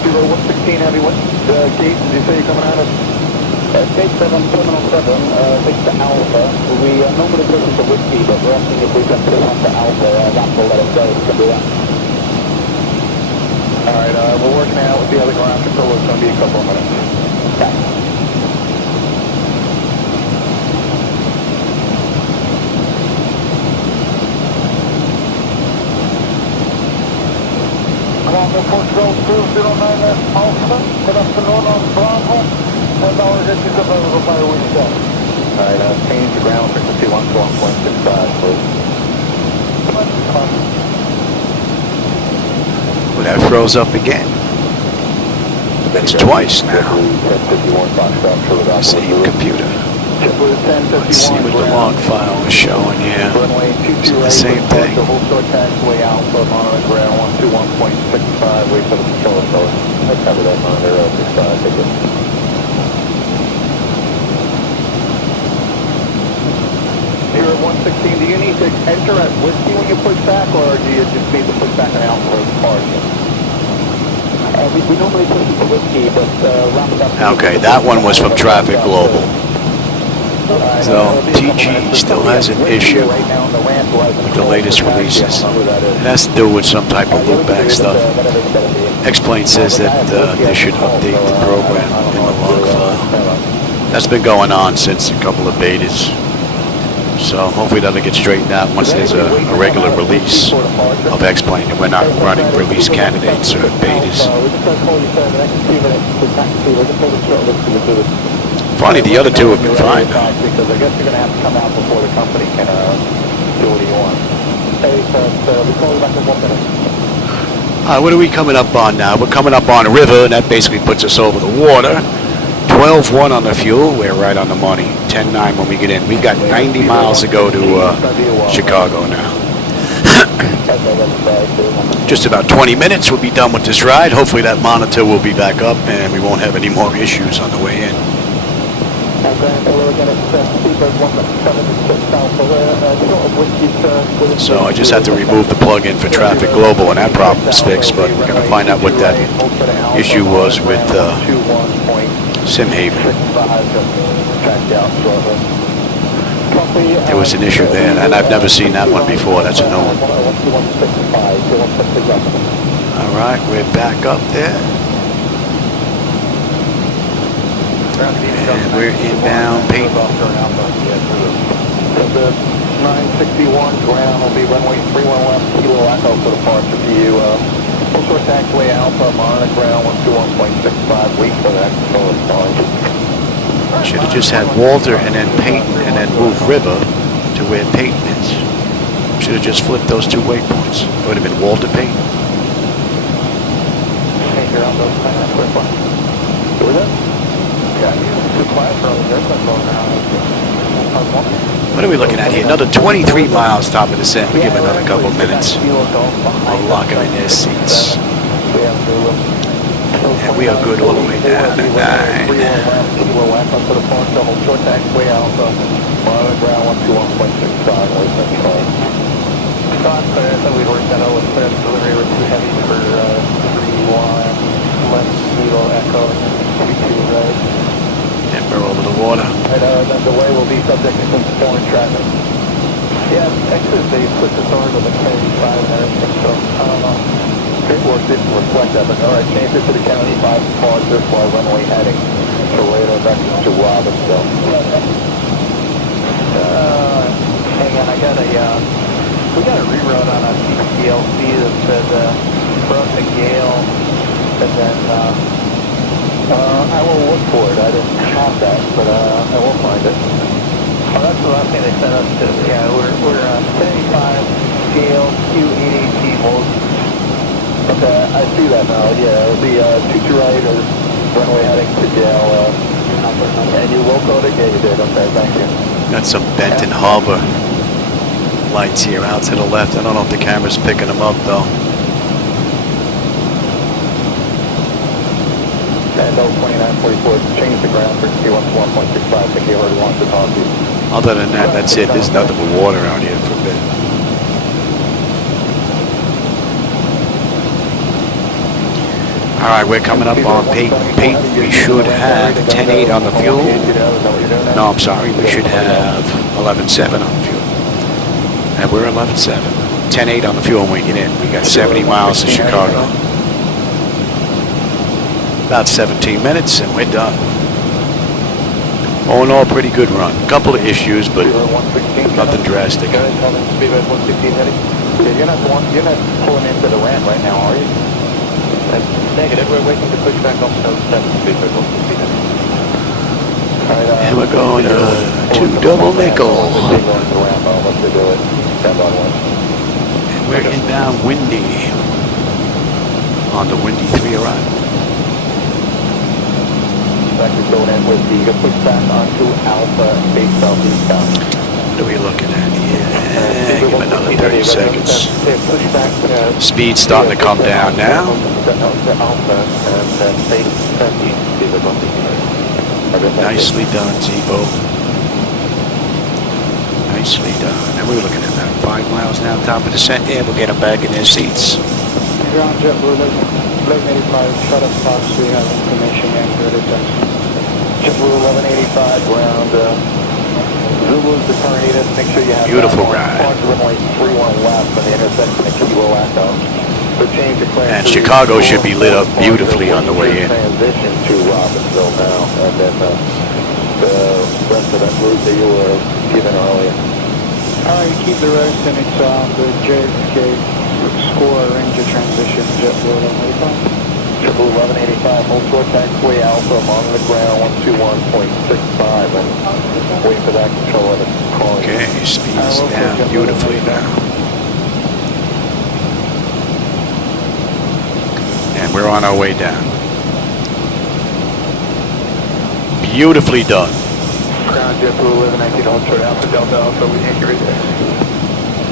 Kilo 116 Heavy, what gate did you say you're coming out of? Gate 7, Terminal 7, Victor Alpha. We normally push into Whiskey, but we're asking if we can push onto Alpha. That will let us go. We can do that. Alright, we're working out with the other ground controller. It's going to be a couple of minutes. Okay. Bravo Control 209 Alpha, good afternoon on Bravo, and our jet is available by window. Alright, change the ground frequency 121.65, please. Well, that froze up again. It's twice now. Same computer. Let's see what the log file was showing here. Is it the same thing? Here at 116, do you need to enter at whiskey when you push back, or do you just need to push back and out for the park? We normally push it to whiskey, but roundabout... Okay, that one was from Traffic Global. So TG still has an issue with the latest releases. It has to do with some type of loopback stuff. X-Plane says that they should update the program in the log file. That's been going on since a couple of betas. So hopefully that'll get straightened out once there's a regular release of X-Plane and we're not running release candidates or betas. Funny, the other two have been fine though. Because I guess you're going to have to come out before the company can do what you want. Hey, we'll call you back in 1 minute. What are we coming up on now? We're coming up on a river, and that basically puts us over the water. 12-1 on the fuel. We're right on the money. 10-9 when we get in. We've got 90 miles to go to Chicago now. Just about 20 minutes. We'll be done with this ride. Hopefully that monitor will be back up, and we won't have any more issues on the way in. So I just had to remove the plug-in for Traffic Global, and that problem's fixed, but we're going to find out what that issue was with SimHaven. There was an issue there, and I've never seen that one before. That's a new one. All right, we're back up there. And we're inbound Peyton. The 961 ground will be runway 31 left, Kilo Echo for departure for you. Full short taxiway Alpha, monitor ground 121.65, wait for that control response. Should have just had Walter and then Peyton and then move River to where Peyton is. Should have just flipped those two waypoints. It would have been Walter Peyton. Hey, you're on those kind of quick one. Do we good? What are we looking at here? Another 23 miles top of descent. We give another couple minutes. I'll lock them in their seats. And we are good all the way down to 9. We worked that out with delivery was too heavy for 3-1 left Kilo Echo 2-2 right. And we're over the water. And then the way will be subject to some foreign traffic. Yeah, actually they switched us over to the K5 and everything, so I don't know. Paperwork didn't reflect that, but alright, change it to the County 5 departure for runway heading to later back to Robbinsville. Hang on, I got we got a reroute on a CPLC that said, Brooke and Gale, and then, I will look for it. I didn't have that, but I will find it. Oh, that's the last thing they sent us to. Yeah, we're 75 scale Q818 volts. Okay, I see that now. Yeah, it'll be 2 right or runway heading to Gale. And you will code it? Yeah, you did. Okay, thank you. Got some Benton Harbor lights here out to the left. I don't know if the camera's picking them up though. And 2944, change the ground for Q1 to 1.65. I think you already want to talk to you. Other than that, that's it. There's nothing but water out here for a bit. All right, we're coming up on Peyton. Peyton, we should have 10.8 on the fuel. No, I'm sorry. We should have 11.7 on the fuel. And we're 11.7. 10.8 on the fuel when we get in. We got 70 miles to Chicago. About 17 minutes and we're done. All in all, pretty good run. Couple of issues, but nothing drastic. You're not pulling into the ramp right now, are you? Negative. We're waiting to push back off to 7 speed. And we're going to double nickel. And we're inbound windy on the windy 3 arrival. vector going in with the push back onto Alpha, base southeastbound. What are we looking at here? Give him another 30 seconds. Speed's starting to come down now. Nicely done, Zibo. Nicely done. And we're looking at about 5 miles now, top of descent. Yeah, we'll get them back in their seats. Ground jet, we're looking. Blake 85, shut up box, we have information and good attacks. JetBlue 1185, ground, Zulu's the current native, make sure you have beautiful ride. Runway 31 left on the intersection at Kilo Echo. So change the class. And Chicago should be lit up beautifully on the way in. Transition to Robbinsville now, and then the rest of that route that you were given earlier. Alright, keep the rest, and it's the JFK score ranger transition, JetBlue 1185. JetBlue 1185, hold short taxiway Alpha, I'm on the ground, 121.65, and wait for that controller to call you. Okay, speed's down beautifully now. And we're on our way down. Beautifully done. Ground JetBlue 1119, hold short Alpha, Delta Alpha, we need you right there.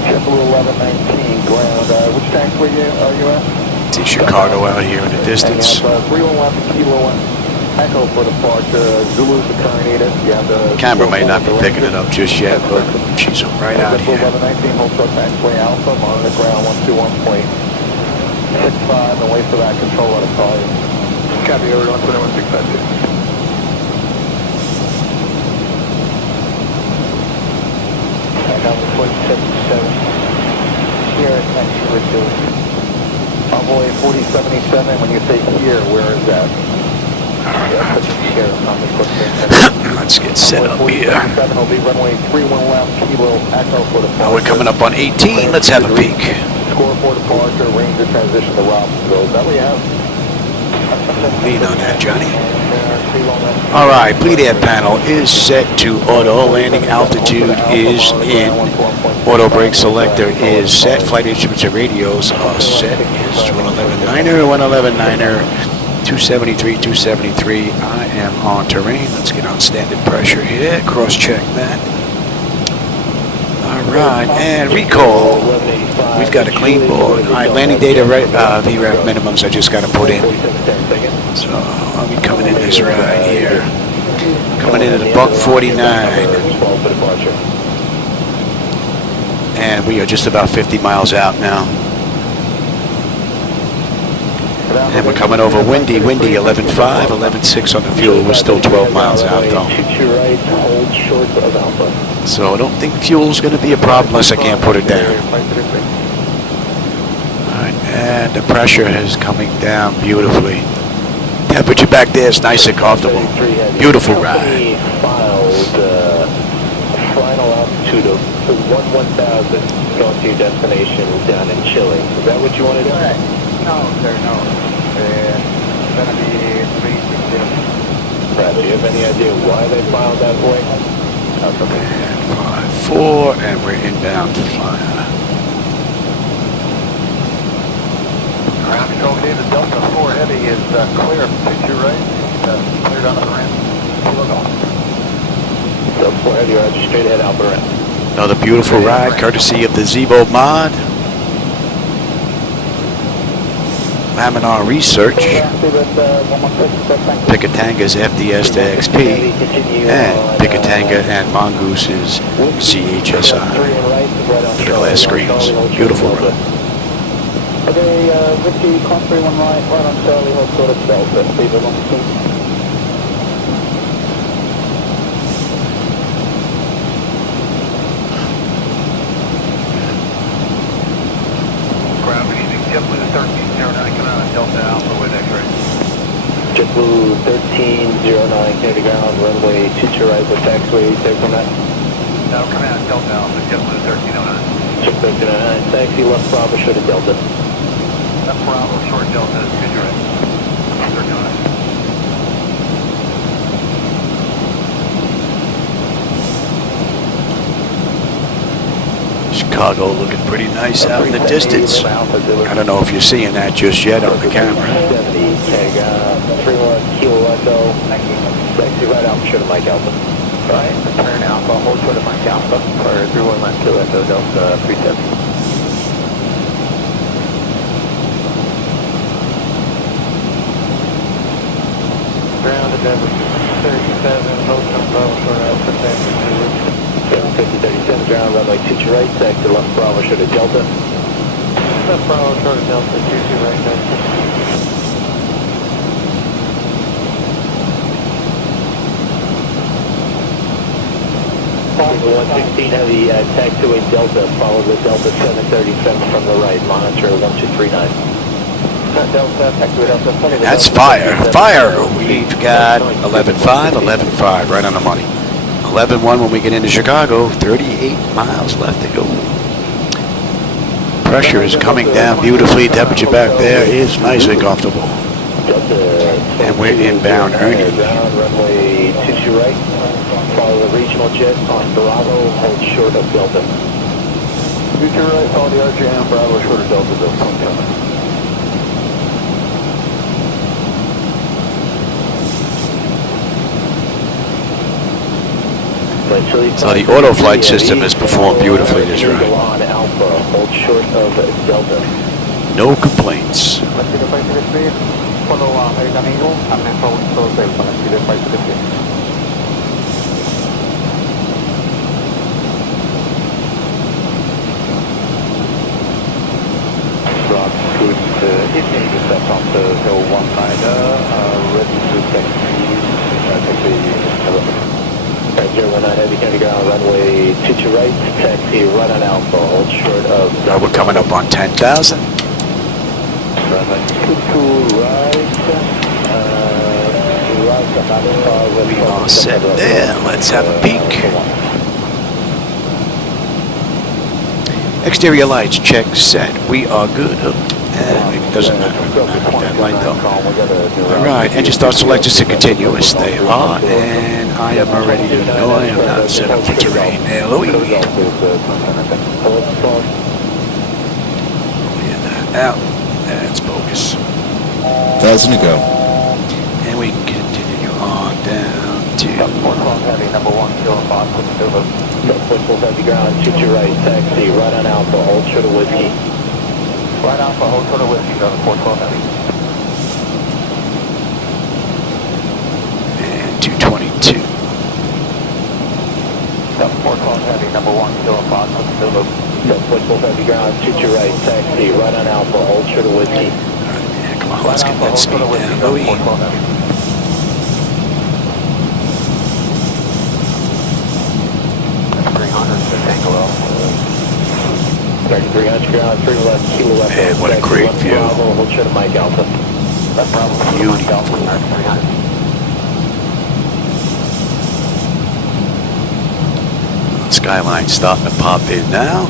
JetBlue 1119, ground, which taxiway are you at? See Chicago out here in the distance. 31 left, Kilo Echo for departure, Zulu's the current native. You have the Camera might not be picking it up just yet, but she's right out here. 1119, hold short taxiway Alpha, I'm on the ground, 121.65, and wait for that controller to call you. Copy, over 121.652. Number 4777, here at Envoy 4077, when you say here, where is that? Let's get set up here. Will be runway 31 left, Kilo Echo for departure. We're coming up on 18. Let's have a peek. Score for departure, Ranger transition to Robbinsville. Is that what you have? Lean on that, Johnny. All right, bleed air panel is set to auto. Landing altitude is in. Auto brake selector is set. Flight instruments and radios are set. Is 111.9er, 111.9er, 273, 273. I am on terrain. Let's get on standard pressure here. Cross check that. All right, and recall. We've got a clean board. All right, landing data, VRAP minimums I just got to put in. So I'll be coming in this ride here. Coming in at a buck 49. And we are just about 50 miles out now. And we're coming over windy, 11.5, 11.6 on the fuel. We're still 12 miles out though. So I don't think fuel's going to be a problem unless I can't put it down. Alright, and the pressure is coming down beautifully. Temperature back there is nice and comfortable. Beautiful ride. Final altitude of 1,000 going to your destination down in Chile. Is that what you want to do? No, sir, no. It's going to be 360. Brad, do you have any idea why they filed that way? And 5-4, and we're inbound to fire. Ground control data, Delta 4 Heavy is clear. Picture right. Cleared on the ramp. Delta 4 Heavy, roger, straight ahead, Alpha ramp. Another beautiful ride, courtesy of the ZiboMod. Laminar Research, Picatanga's FDS to XP, and Picatanga and Mongooses CHSI. Look at the glass screens. Beautiful road. Okay, Victor, call 31 right on Charlie, hold short of Delta, leave it on the team. Ground, good evening. JetBlue 1309, coming out of Delta Alpha with X-ray. JetBlue 1309, clear to ground, runway 22 right with taxiway, take from that. No, coming out of Delta Alpha, JetBlue 1309. Jet 1309, taxi left Bravo, short of Delta. Left Bravo, short Delta, good right. 1309. Chicago looking pretty nice out in the distance. I don't know if you're seeing that just yet on the camera. 70, 31 Kilo Echo. taxi right out short of Mike Alpha. Right, turn Alpha, hold short of Mike Alpha for 31 left to Echo Delta 37. Ground at 37, hold short Bravo short Alpha, taxi 750-37, ground runway 22 right, taxi left Bravo short of Delta. Left Bravo short of Delta, 22 right, taxi. 116 heavy, taxiway Delta, follow the Delta 737 from the right, monitor 1239. Delta, taxiway Delta. That's fire. Fire! We've got 11.5, 11.5, right on the money. 11.1 when we get into Chicago, 38 miles left to go. Pressure is coming down beautifully. Temperature back there is nice and comfortable. And we're inbound Ernie. Runway 22 right. Follow the regional jet on Bravo, hold short of Delta. 22 right, follow the RJM, Bravo, short of Delta, Delta. So the auto flight system has performed beautifully this ride. On Alpha, hold short of Delta. No complaints. Follow American Eagle, and then follow Delta. Evening, that's on the hill 19, ready to taxi 019 heavy county ground, runway 22 right, taxi right on Alpha, hold short of... Now we're coming up on 10,000. Runway 22 right, We are set there. Let's have a peek. Exterior lights, check, set. We are good. It doesn't matter that light though. Alright, engine start selectors to continuous. They are, and I am ready to know I am not set up for terrain. LOE. Out. That's bogus. 1,000 to go. And we can continue on down to... heavy ground, 22 right, taxi, right on Alpha, hold short of Whiskey. Right Alpha, hold short of Whiskey, go to 412 heavy. And 222. 412 heavy, number 1, still a box, still a... 412 heavy ground, 22 right, taxi, right on Alpha, hold short of Whiskey. Alright, yeah, come on, let's get that speed down, Louis. 300 ground, 3 left, kilo left. Man, what a great view. Hold short of Mike Alpha. Beautiful. Skyline stop and pop in now.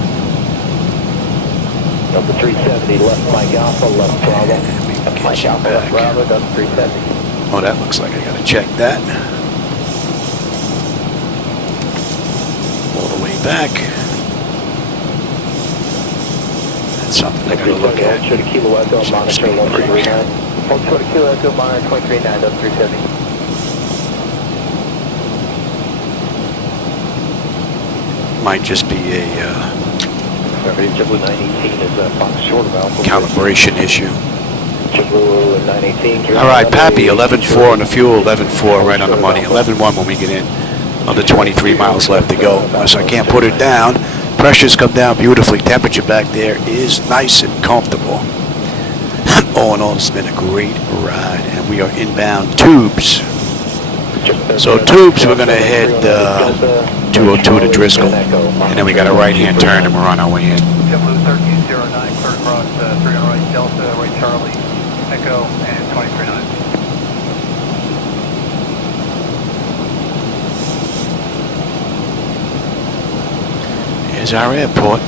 Delta 370, left Mike Alpha, left Bravo. And we can get Mike you Alpha, left back. Bravo, Delta 370. Oh, that looks like I gotta check that. All the way back. That's something I gotta look at. Hold short of Kilo Echo, Check monitor speed brake. 1239. Hold short of Kilo Echo, monitor 239, Delta 370. Might just be a JetBlue 918 is Fox short of Alpha. calibration issue. JetBlue 918. All right, Pappy, 11.4 on the fuel, 11.4 right on the money, 11.1 when we get in. Another 23 miles left to go. So I can't put it down. Pressure's come down beautifully. Temperature back there is nice and comfortable. All in all, it's been a great ride, and we are inbound Tubes. So Tubes, we're gonna head 202 to Driscoll, and then we got a right-hand turn, and we're on our way in. JetBlue 1309, clear across 3 on right, Delta, right Charlie, Echo, and 239. Here's our airport.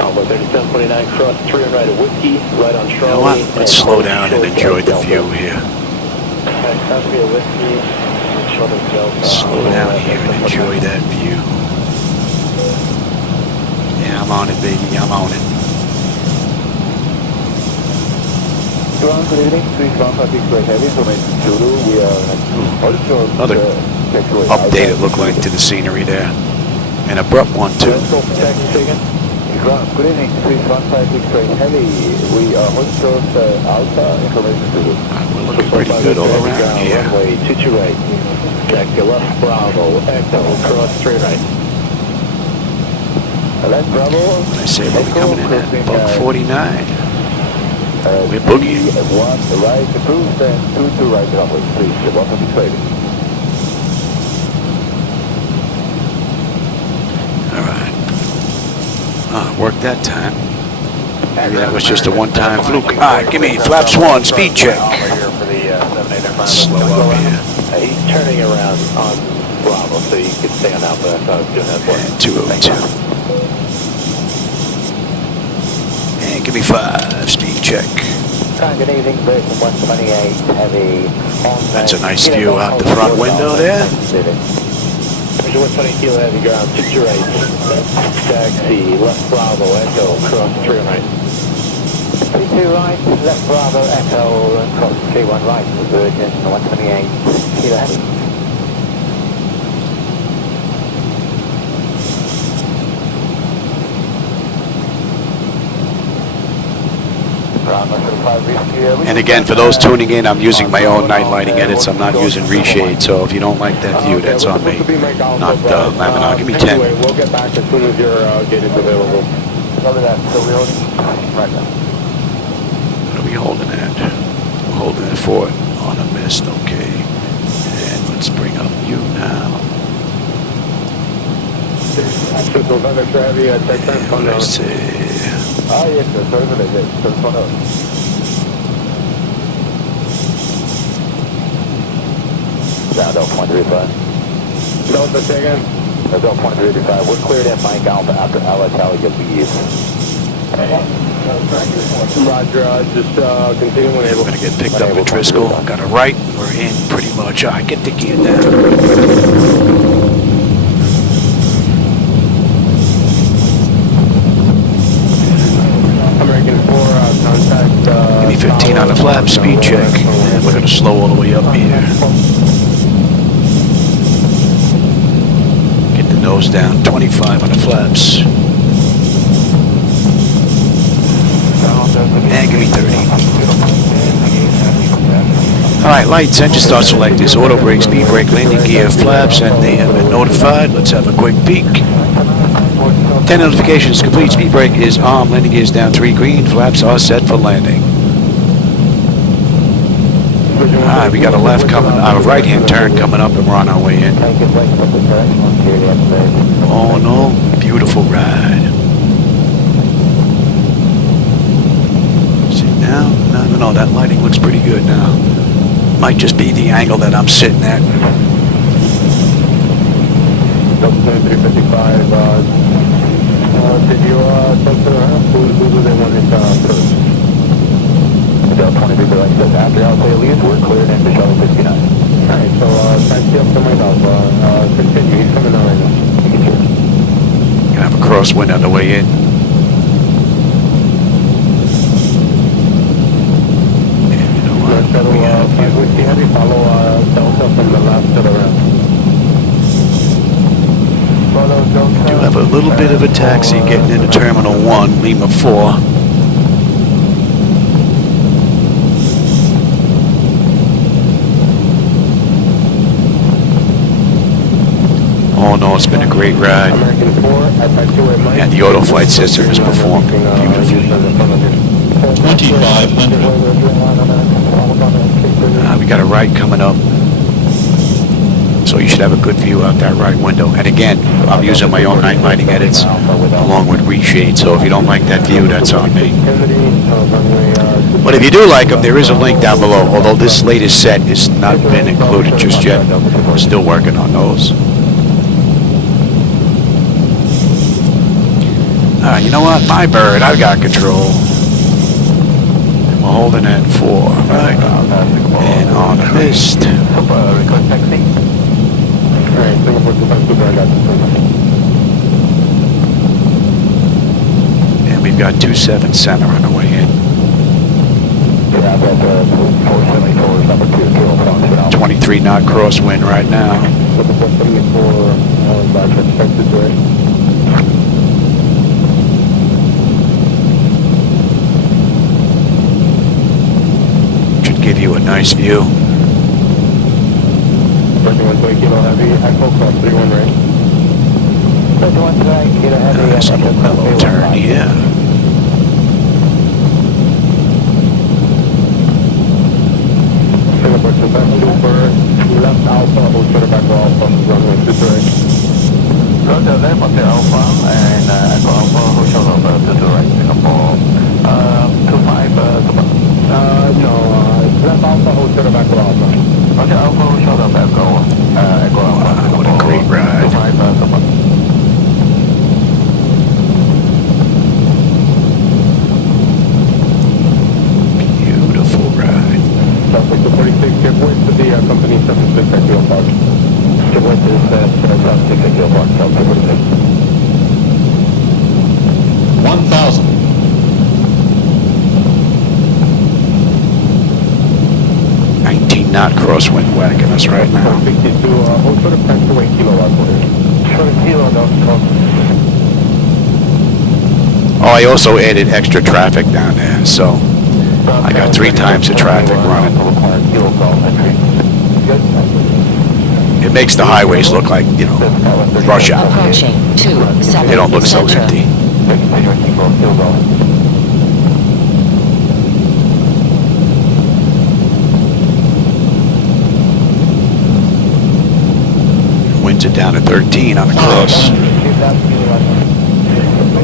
Alpha 3729, cross 3 on right of Whiskey, right on You know what? Charlie. Let's slow down and enjoy the view here. Copy of Whiskey, short of Delta. Slow down here and enjoy that view. Yeah, I'm on it, baby. I'm on it. ground, good evening. 3156 right heavy information Zulu. We are also Another update, it looked like, to the scenery there. An abrupt one, too. Check, chicken. Ground, good evening. 3156 right heavy. We are also Alpha information Zulu. We're looking pretty good all around here. Runway 22 right. Check your left, Bravo, Echo, cross 3 right. Left, Bravo. I say we'll be coming in at Buck 49. We're boogieing. 1 right approved and 2 right runway, please. Welcome to trading. Alright. Worked that time. Maybe that was just a one-time fluke. Alright, give me flaps 1, speed check. Slow up here. He's turning around on Bravo, so you can stay on Alpha. That's how I was doing that for you. And 202. And give me 5, speed check. Good evening, Britain 128, heavy on. That's a nice view out the front window there. Measure 120 kilo heavy ground, 2 right. Taxi, left Bravo, Echo, cross 3 right. 32 right, left Bravo, Echo, cross 31 right, Virgin 128, kilo heavy. And again, for those tuning in, I'm using my own night lighting edits. I'm not using reshade, so if you don't like that view, that's on me. Not Lamina. Give me 10. Anyway, we'll get back as soon as your gate is available. Cover that, so we're holding right now. What are we holding at? We're holding at 4 on a mist, okay. And let's bring up you now. Let's see. Ah, yes, sir. Sorry for that. Down 0.35. Delta, say again. 0.35. We're cleared at Mike Alpha after Alitalia leaves. Roger, just continue when We're able. going to get picked up with Driscoll. Got a right. We're in pretty much. I get the gear down. Contact, Give me 15 on the flap, speed check. And we're going to slow all the way up here. Get the nose down, 25 on the flaps. And give me 30. Alright, lights, engine start selectors, auto brake, speed brake, landing gear, flaps, and they have been notified. Let's have a quick peek. 10 notifications complete, speed brake is on, landing gear is down 3 green, flaps are set for landing. Alright, we got a left coming, a right hand turn coming up and we're on our way in. Oh no, beautiful ride. See now? No, that lighting looks pretty good now. Might just be the angle that I'm sitting at. 355, did you talk to her? Who they wanted first? Delta 23, like I said, after Alpha leaves, we're cleared into shuttle 69. Alright, so taxi up to Mike Alpha. Continue, he's coming out right now. Gonna have a crosswind on the way in. And you know what? Shuttle, We have you. heavy, follow Delta from the left to the right. You have a little bit of a taxi getting into Terminal 1, Lima 4. Oh no, it's been a great ride. And the auto flight system has performed beautifully. 2500. We got a right coming up. So you should have a good view out that right window. And again, I'm using my own night lighting edits along with reshade. So if you don't like that view, that's on me. But if you do like them, there is a link down below. Although this latest set has not been included just yet. We're still working on those. You know what? My bird, I've got control. And we're holding at 4, right? And on the mist. And we've got 27 center on the way in. contact 474 number 2 Kilo Fox. 23 knot crosswind right now. With the 474, back expected way. Should give you a nice view. 21 Kilo Heavy, Echo cross 31 right. 21 Kilo Heavy, Nice little mellow turn here. Singapore to Vancouver, left Alpha, hold short of Echo Alpha, runway 23 right. Roger, left on the Alpha, and Echo Alpha, hold short of 22 right, Singapore. 25, No, left Alpha, hold short of Echo Alpha. Roger, Alpha, hold short of Echo Alpha, Wow, what a great ride. 25, Beautiful ride. Southwest to 46, give way to the company 76 at Kilo Park. give way to this, 76 at Kilo Park, South 46. 1,000. 19 knot crosswind whacking us right now. 62, hold short of taxiway Kilo Park. Short of Kilo, don't. Oh, I also added extra traffic down there, so I got 3 times the traffic running. It makes the highways look like, you know, rush hour. Approaching 270. They don't look so empty. Winds are down to 13 on the cross.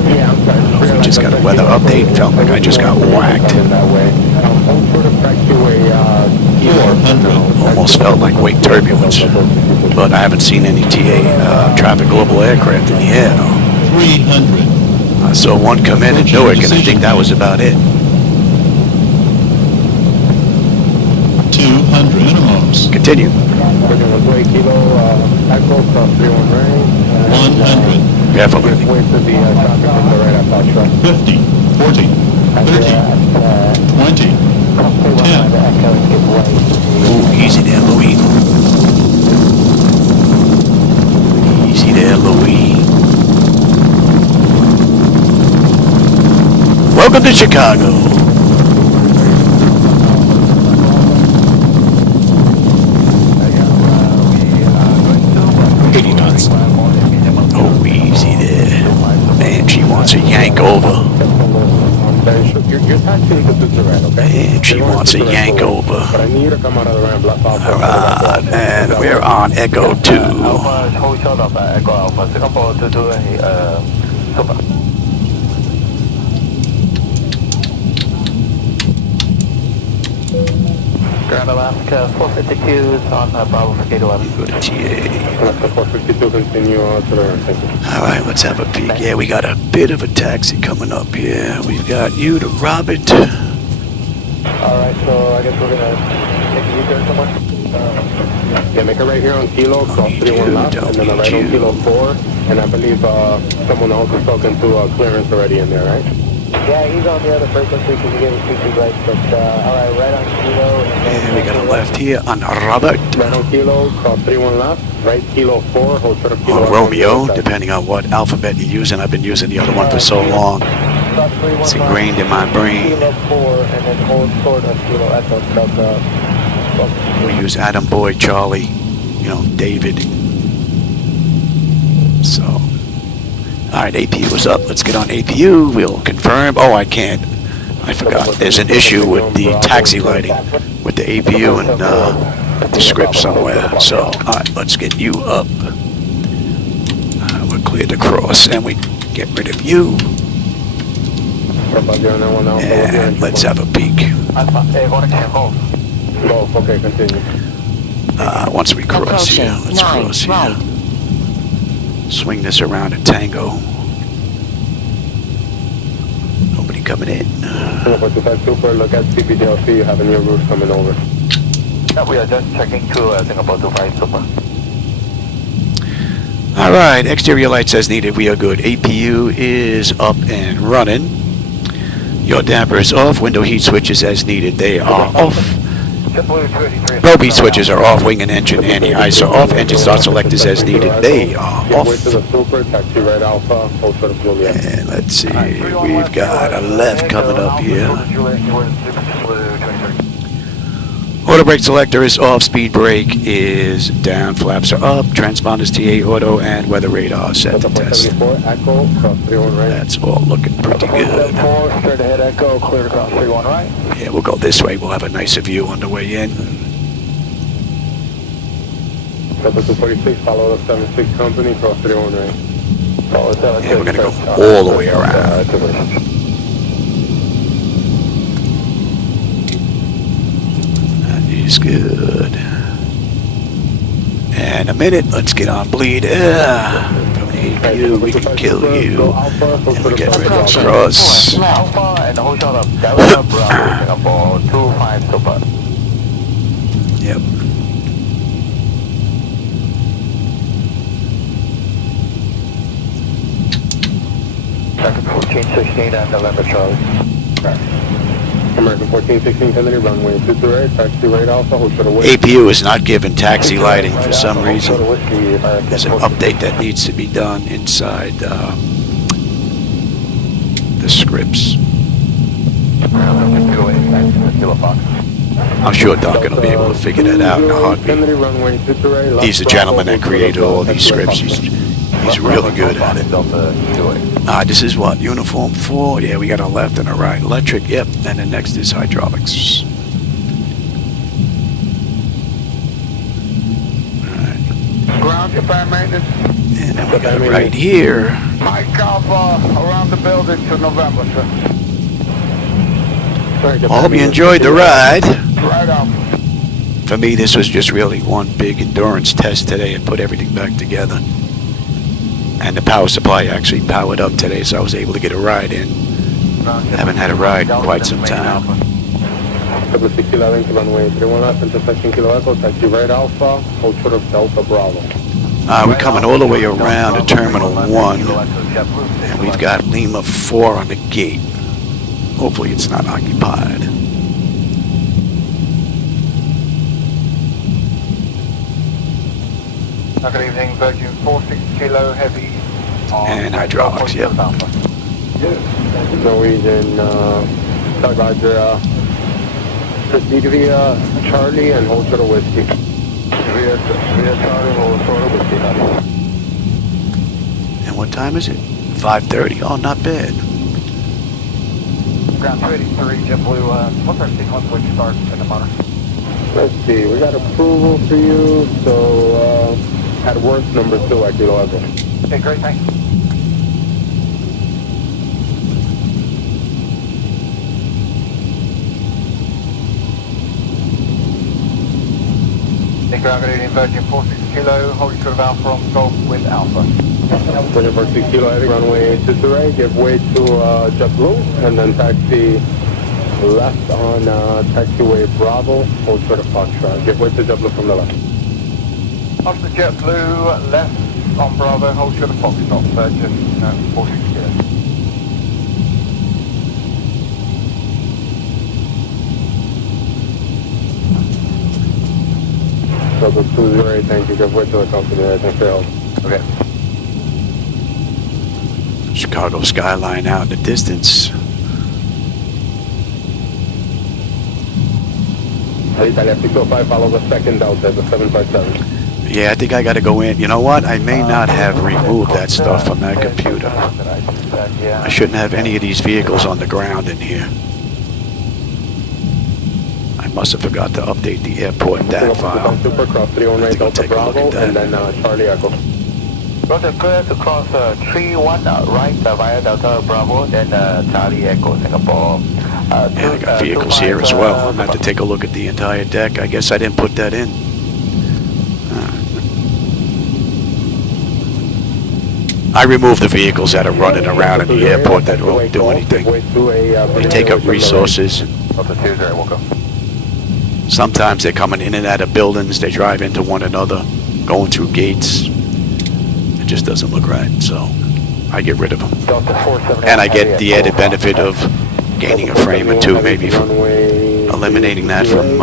Yeah, I'm sorry. We just got a weather update. Felt like I just got whacked. That way. Hold short of taxiway Kilo. 400. Almost felt like wake turbulence. But I haven't seen any TA traffic global aircraft in the air. 300. I saw one come in Newark, and I think that was about it. 200 minimums. Continue. Kilo, Echo, cross 31 right. 100. Careful, Give way to the traffic on the right at Foxtrot. 50. 40. 30. 20. 10. Ooh, easy there, Louis. Easy there, Louis. Welcome to Chicago. Oh, easy there. Man, she wants a yank over. You're taxiing to the right, okay? Man, she wants a yank over. But I need you to come out of the ramp, left Alpha. Alright, and we're on Echo 2. Alpha, hold short of Echo Alpha, Singapore to do a super. Grand Alaska 452 is on Bravo for Gate 11. Go to TA. Alaska 452, continue to the right, thank you. Alright, let's have a peek. Yeah, we got a bit of a taxi coming up here. We've got you to Robert. Alright, so I guess we're gonna take a U-turn somewhere. Yeah, make a right here on Kilo, cross 31 left, and then a right on Kilo 4. And I believe someone else is talking to clearance already in there, right? Yeah, he's on the other frequency because he gave us 2 right, but alright, right on Kilo. And we got a left here on Robert. Right on Kilo, cross 31 left, right Kilo 4, hold short of Kilo. Or Romeo, depending on what alphabet you're using. I've been using the other one for so long. It's ingrained in my brain. Kilo 4, and then hold short of Kilo Echo. We use Adam Boy, Charlie, you know, David. So, alright, APU is up. Let's get on APU. We'll confirm. Oh, I can't. I forgot. There's an issue with the taxi lighting with the APU and the script somewhere. So, alright, let's get you up. We're cleared to cross, and we get rid of you. And let's have a peek. Okay, continue. Once we cross here, let's cross here. Swing this around a Tango. Nobody coming in. Super, look at CPDLC, you have a new route coming over. Yeah, we are just checking to Singapore 25 Super. Alright, exterior lights as needed. We are good. APU is up and running. Your damper is off. Window heat switches as needed. They are off. Probe heat switches are off. Wing and engine anti-ice are off. Engine start selectors as needed. They are off. And let's see. We've got a left coming up here. Auto brake selector is off. Speed brake is down. Flaps are up. Transponders TA auto and weather radar set to test. That's all looking pretty good. Straight ahead Echo, clear across 31 right. Yeah, we'll go this way. We'll have a nicer view on the way in. Delta 246, follow the 76 company, cross 31 right. And we're going to go all the way around. That is good. And a minute, let's get on bleed air. From the APU, we can kill you. And we get rid of cross. Alpha and hold shot of Delta Bravo, Singapore 25 super. Yep. Second 1416 and November Charlie. American 1416, Kennedy, runway 23 right, taxi right Alpha, hold short of west. APU is not given taxi lighting for some reason. There's an update that needs to be done inside the scripts. I'm sure Doc will be able to figure that out in a heartbeat. He's the gentleman that created all these scripts. He's really good at it. This is what? Uniform 4? Yeah, we got a left and a right. Electric, yep. And then next is hydraulics. Alright. Ground Japan maintenance. And then we got it right here. High Alpha around the building to November, sir. I hope you enjoyed the ride. Right up. For me, this was just really one big endurance test today and put everything back together. And the power supply actually powered up today, so I was able to get a ride in. Haven't had a ride in quite some time. Runway 31 left, intersection Kilo Echo, taxi right Alpha, hold short of Delta Bravo. We're coming all the way around to Terminal 1, and we've got Lima 4 on the gate. Hopefully it's not occupied. Good evening, Virgin 46 Kilo Heavy. And hydraulics, yep. Norwegian, Roger, proceed via Charlie and hold short of Whiskey. Via Charlie, hold short of Whiskey. And what time is it? 5:30. Oh, not bad. Ground 283, JetBlue, what's our sequence when you start in the motor? Let's see, we got approval for you, so at work number 2 at Kilo Echo. Okay, great, thanks. Ground good evening, Virgin 46 Kilo, holding short of Alpha on Golf with Alpha. Virgin 46 Kilo Heavy, runway 23, give way to JetBlue, and then taxi left on taxiway Bravo, hold short of Foxtrot. Give way to JetBlue from the left. Off the JetBlue, left on Bravo, hold short of Foxtrot, Virgin 46 Kilo. Double 208, thank you. Give way to the company there, thanks for your help. Okay. Chicago skyline out in the distance. Italia 605, follow the second Delta, the 757. Yeah, I think I got to go in. You know what? I may not have removed that stuff from that computer. I shouldn't have any of these vehicles on the ground in here. I must have forgot to update the airport DAT file. Super cross 319 Delta Bravo, and then Charlie Echo. Roger, clear to cross 31 right via Delta Bravo, then Charlie Echo, Singapore. And I got vehicles here as well. I'm going to have to take a look at the entire deck. I guess I didn't put that in. I removed the vehicles that are running around in the airport that won't do anything. They take up resources. Sometimes they're coming in and out of buildings. They drive into one another, going through gates. It just doesn't look right, so I get rid of them. And I get the added benefit of gaining a frame or two, maybe from eliminating that from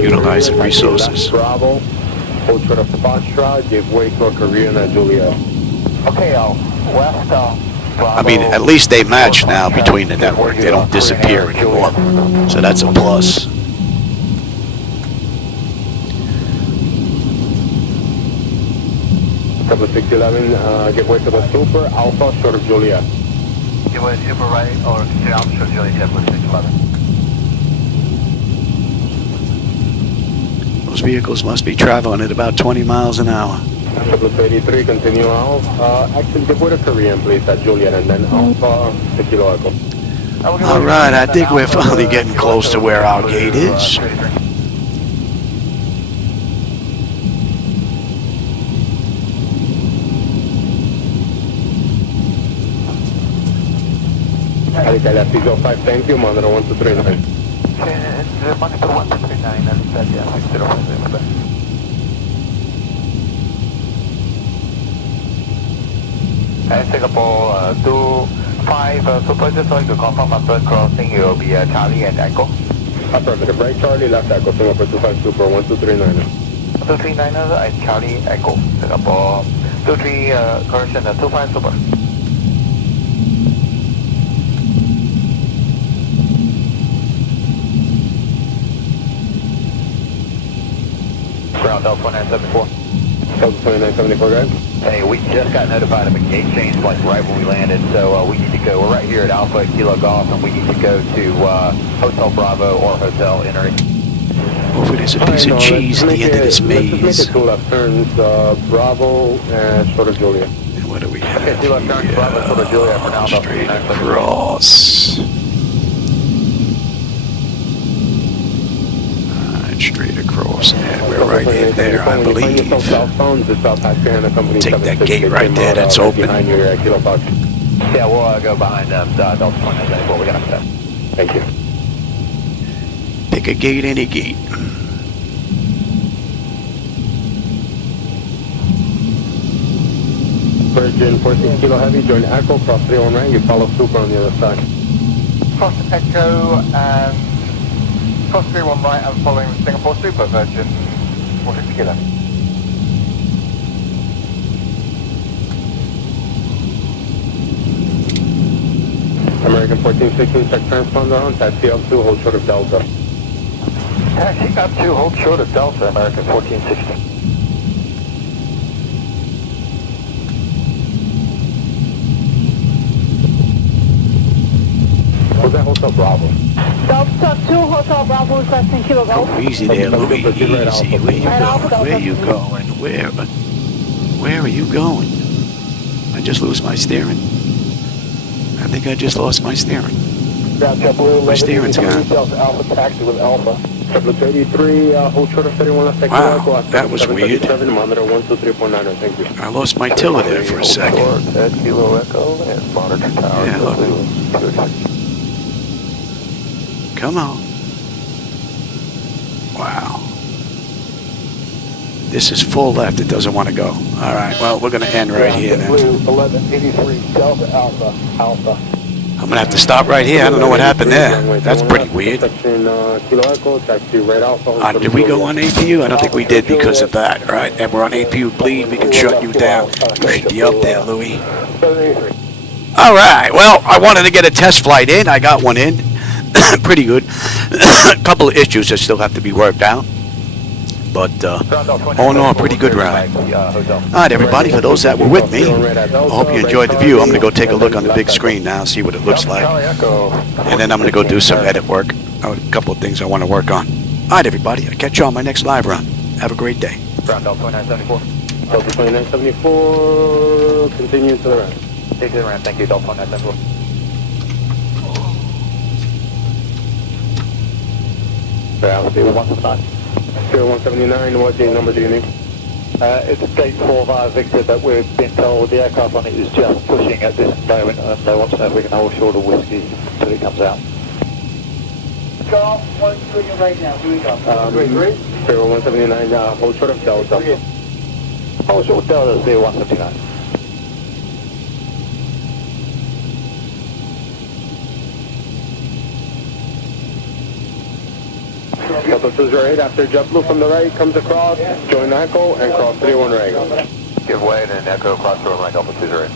utilizing resources. Bravo, hold short of Foxtrot, give way to a Korean at Juliet. Okay, west, I mean, at least they match now between the network. They don't disappear anymore. So that's a plus. Couple 611, give way to the Super, Alpha, short of Juliet. Give way Super right, or Alpha short Juliet, 611. Those vehicles must be traveling at about 20 miles an hour. Double 83, continue out. Actually, give way to Korean, please, at Juliet, and then Alpha, the Kilo Echo. All right, I think we're finally getting close to where our gate is. California 605, thank you, monitor 1239. monitor 1239, and that, yeah, 605. Singapore 25 Super, just want to confirm after crossing, it will be Charlie and Echo. Affirmative, right Charlie, left Echo, Singapore 25 Super, 1239. 239 and Charlie Echo, Singapore 23, correction, 25 Super. Ground Delta 2974. Delta 2974, go ahead. Hey, we just got notified of a gate change like right when we landed, so we need to go. We're right here at Alpha Kilo Golf, and we need to go to Hotel Bravo or Hotel Entry. Hopefully there's a piece of cheese at the end of this maze. Let's make it two left turns, Bravo and short of Juliet. And what do we have Okay, 2 left turns, Bravo, short of Juliet for now. Straight across. Straight across, and we're right in there, I believe. Take that gate right there, that's open. Yeah, we'll go behind Delta 2974. We got to Thank you. Pick a gate, any gate. Virgin 14 Kilo Heavy, join Echo, cross 319, you follow Super on the other side. Cross Echo and cross 31 right and following Singapore Super, Virgin 14 Kilo. American 1416, check transponder on, taxi up 2, hold short of Delta. Taxi up 2, hold short of Delta, American 1416. Was that Hotel Bravo? Delta 2, Hotel Bravo, requesting Kilo Golf. Oh, easy there, Louis, easy. Where you going? Where you going? Where are you going? I just lose my steering. I think I just lost my steering. My steering's gone. Alpha taxi with Alpha. Double 33, hold short of 31 left. Wow, that was weird. Monitor 123.9, thank you. I lost my tiller there for a second. At Kilo Echo and monitor tower. Yeah, look. Come on. Wow. This is full left. It doesn't want to go. All right. Well, we're going to end right here then. 1183, Delta Alpha, Alpha. I'm going to have to stop right here. I don't know what happened there. That's pretty weird. Did we go on APU? I don't think we did because of that, right? And we're on APU bleed. We can shut you down. You should be up there, Louis. All right. Well, I wanted to get a test flight in. I got one in. Pretty good. A couple of issues that still have to be worked out. But, all in all, pretty good ride. All right, everybody, for those that were with me, I hope you enjoyed the view. I'm going to go take a look on the big screen now, see what it looks like. And then I'm going to go do some edit work. A couple of things I want to work on. All right, everybody, I'll catch you on my next live run. Have a great day. Ground Delta 2974. Delta 2974, continue to the right. Take the ramp, thank you, Delta 2974. Alpha 179, what gate number do you need? It's gate 4 via Victor, but we've been told the aircraft on it is just pushing at this moment, and they want to know if we can hold short of whiskey until it comes out. Golf, 1-3 right now. Here we go. 0179, hold short of Delta. Hold short of Delta, 0179. Delta 208 after JetBlue from the right comes across, join Echo and cross 31 right. Give way and Echo cross 31 right, Delta 208.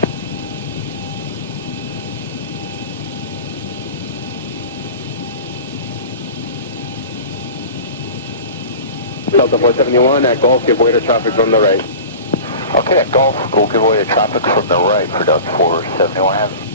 Delta 471 at Golf, give way to traffic from the right. Okay, at Golf, we'll give way to traffic from the right for Delta 471.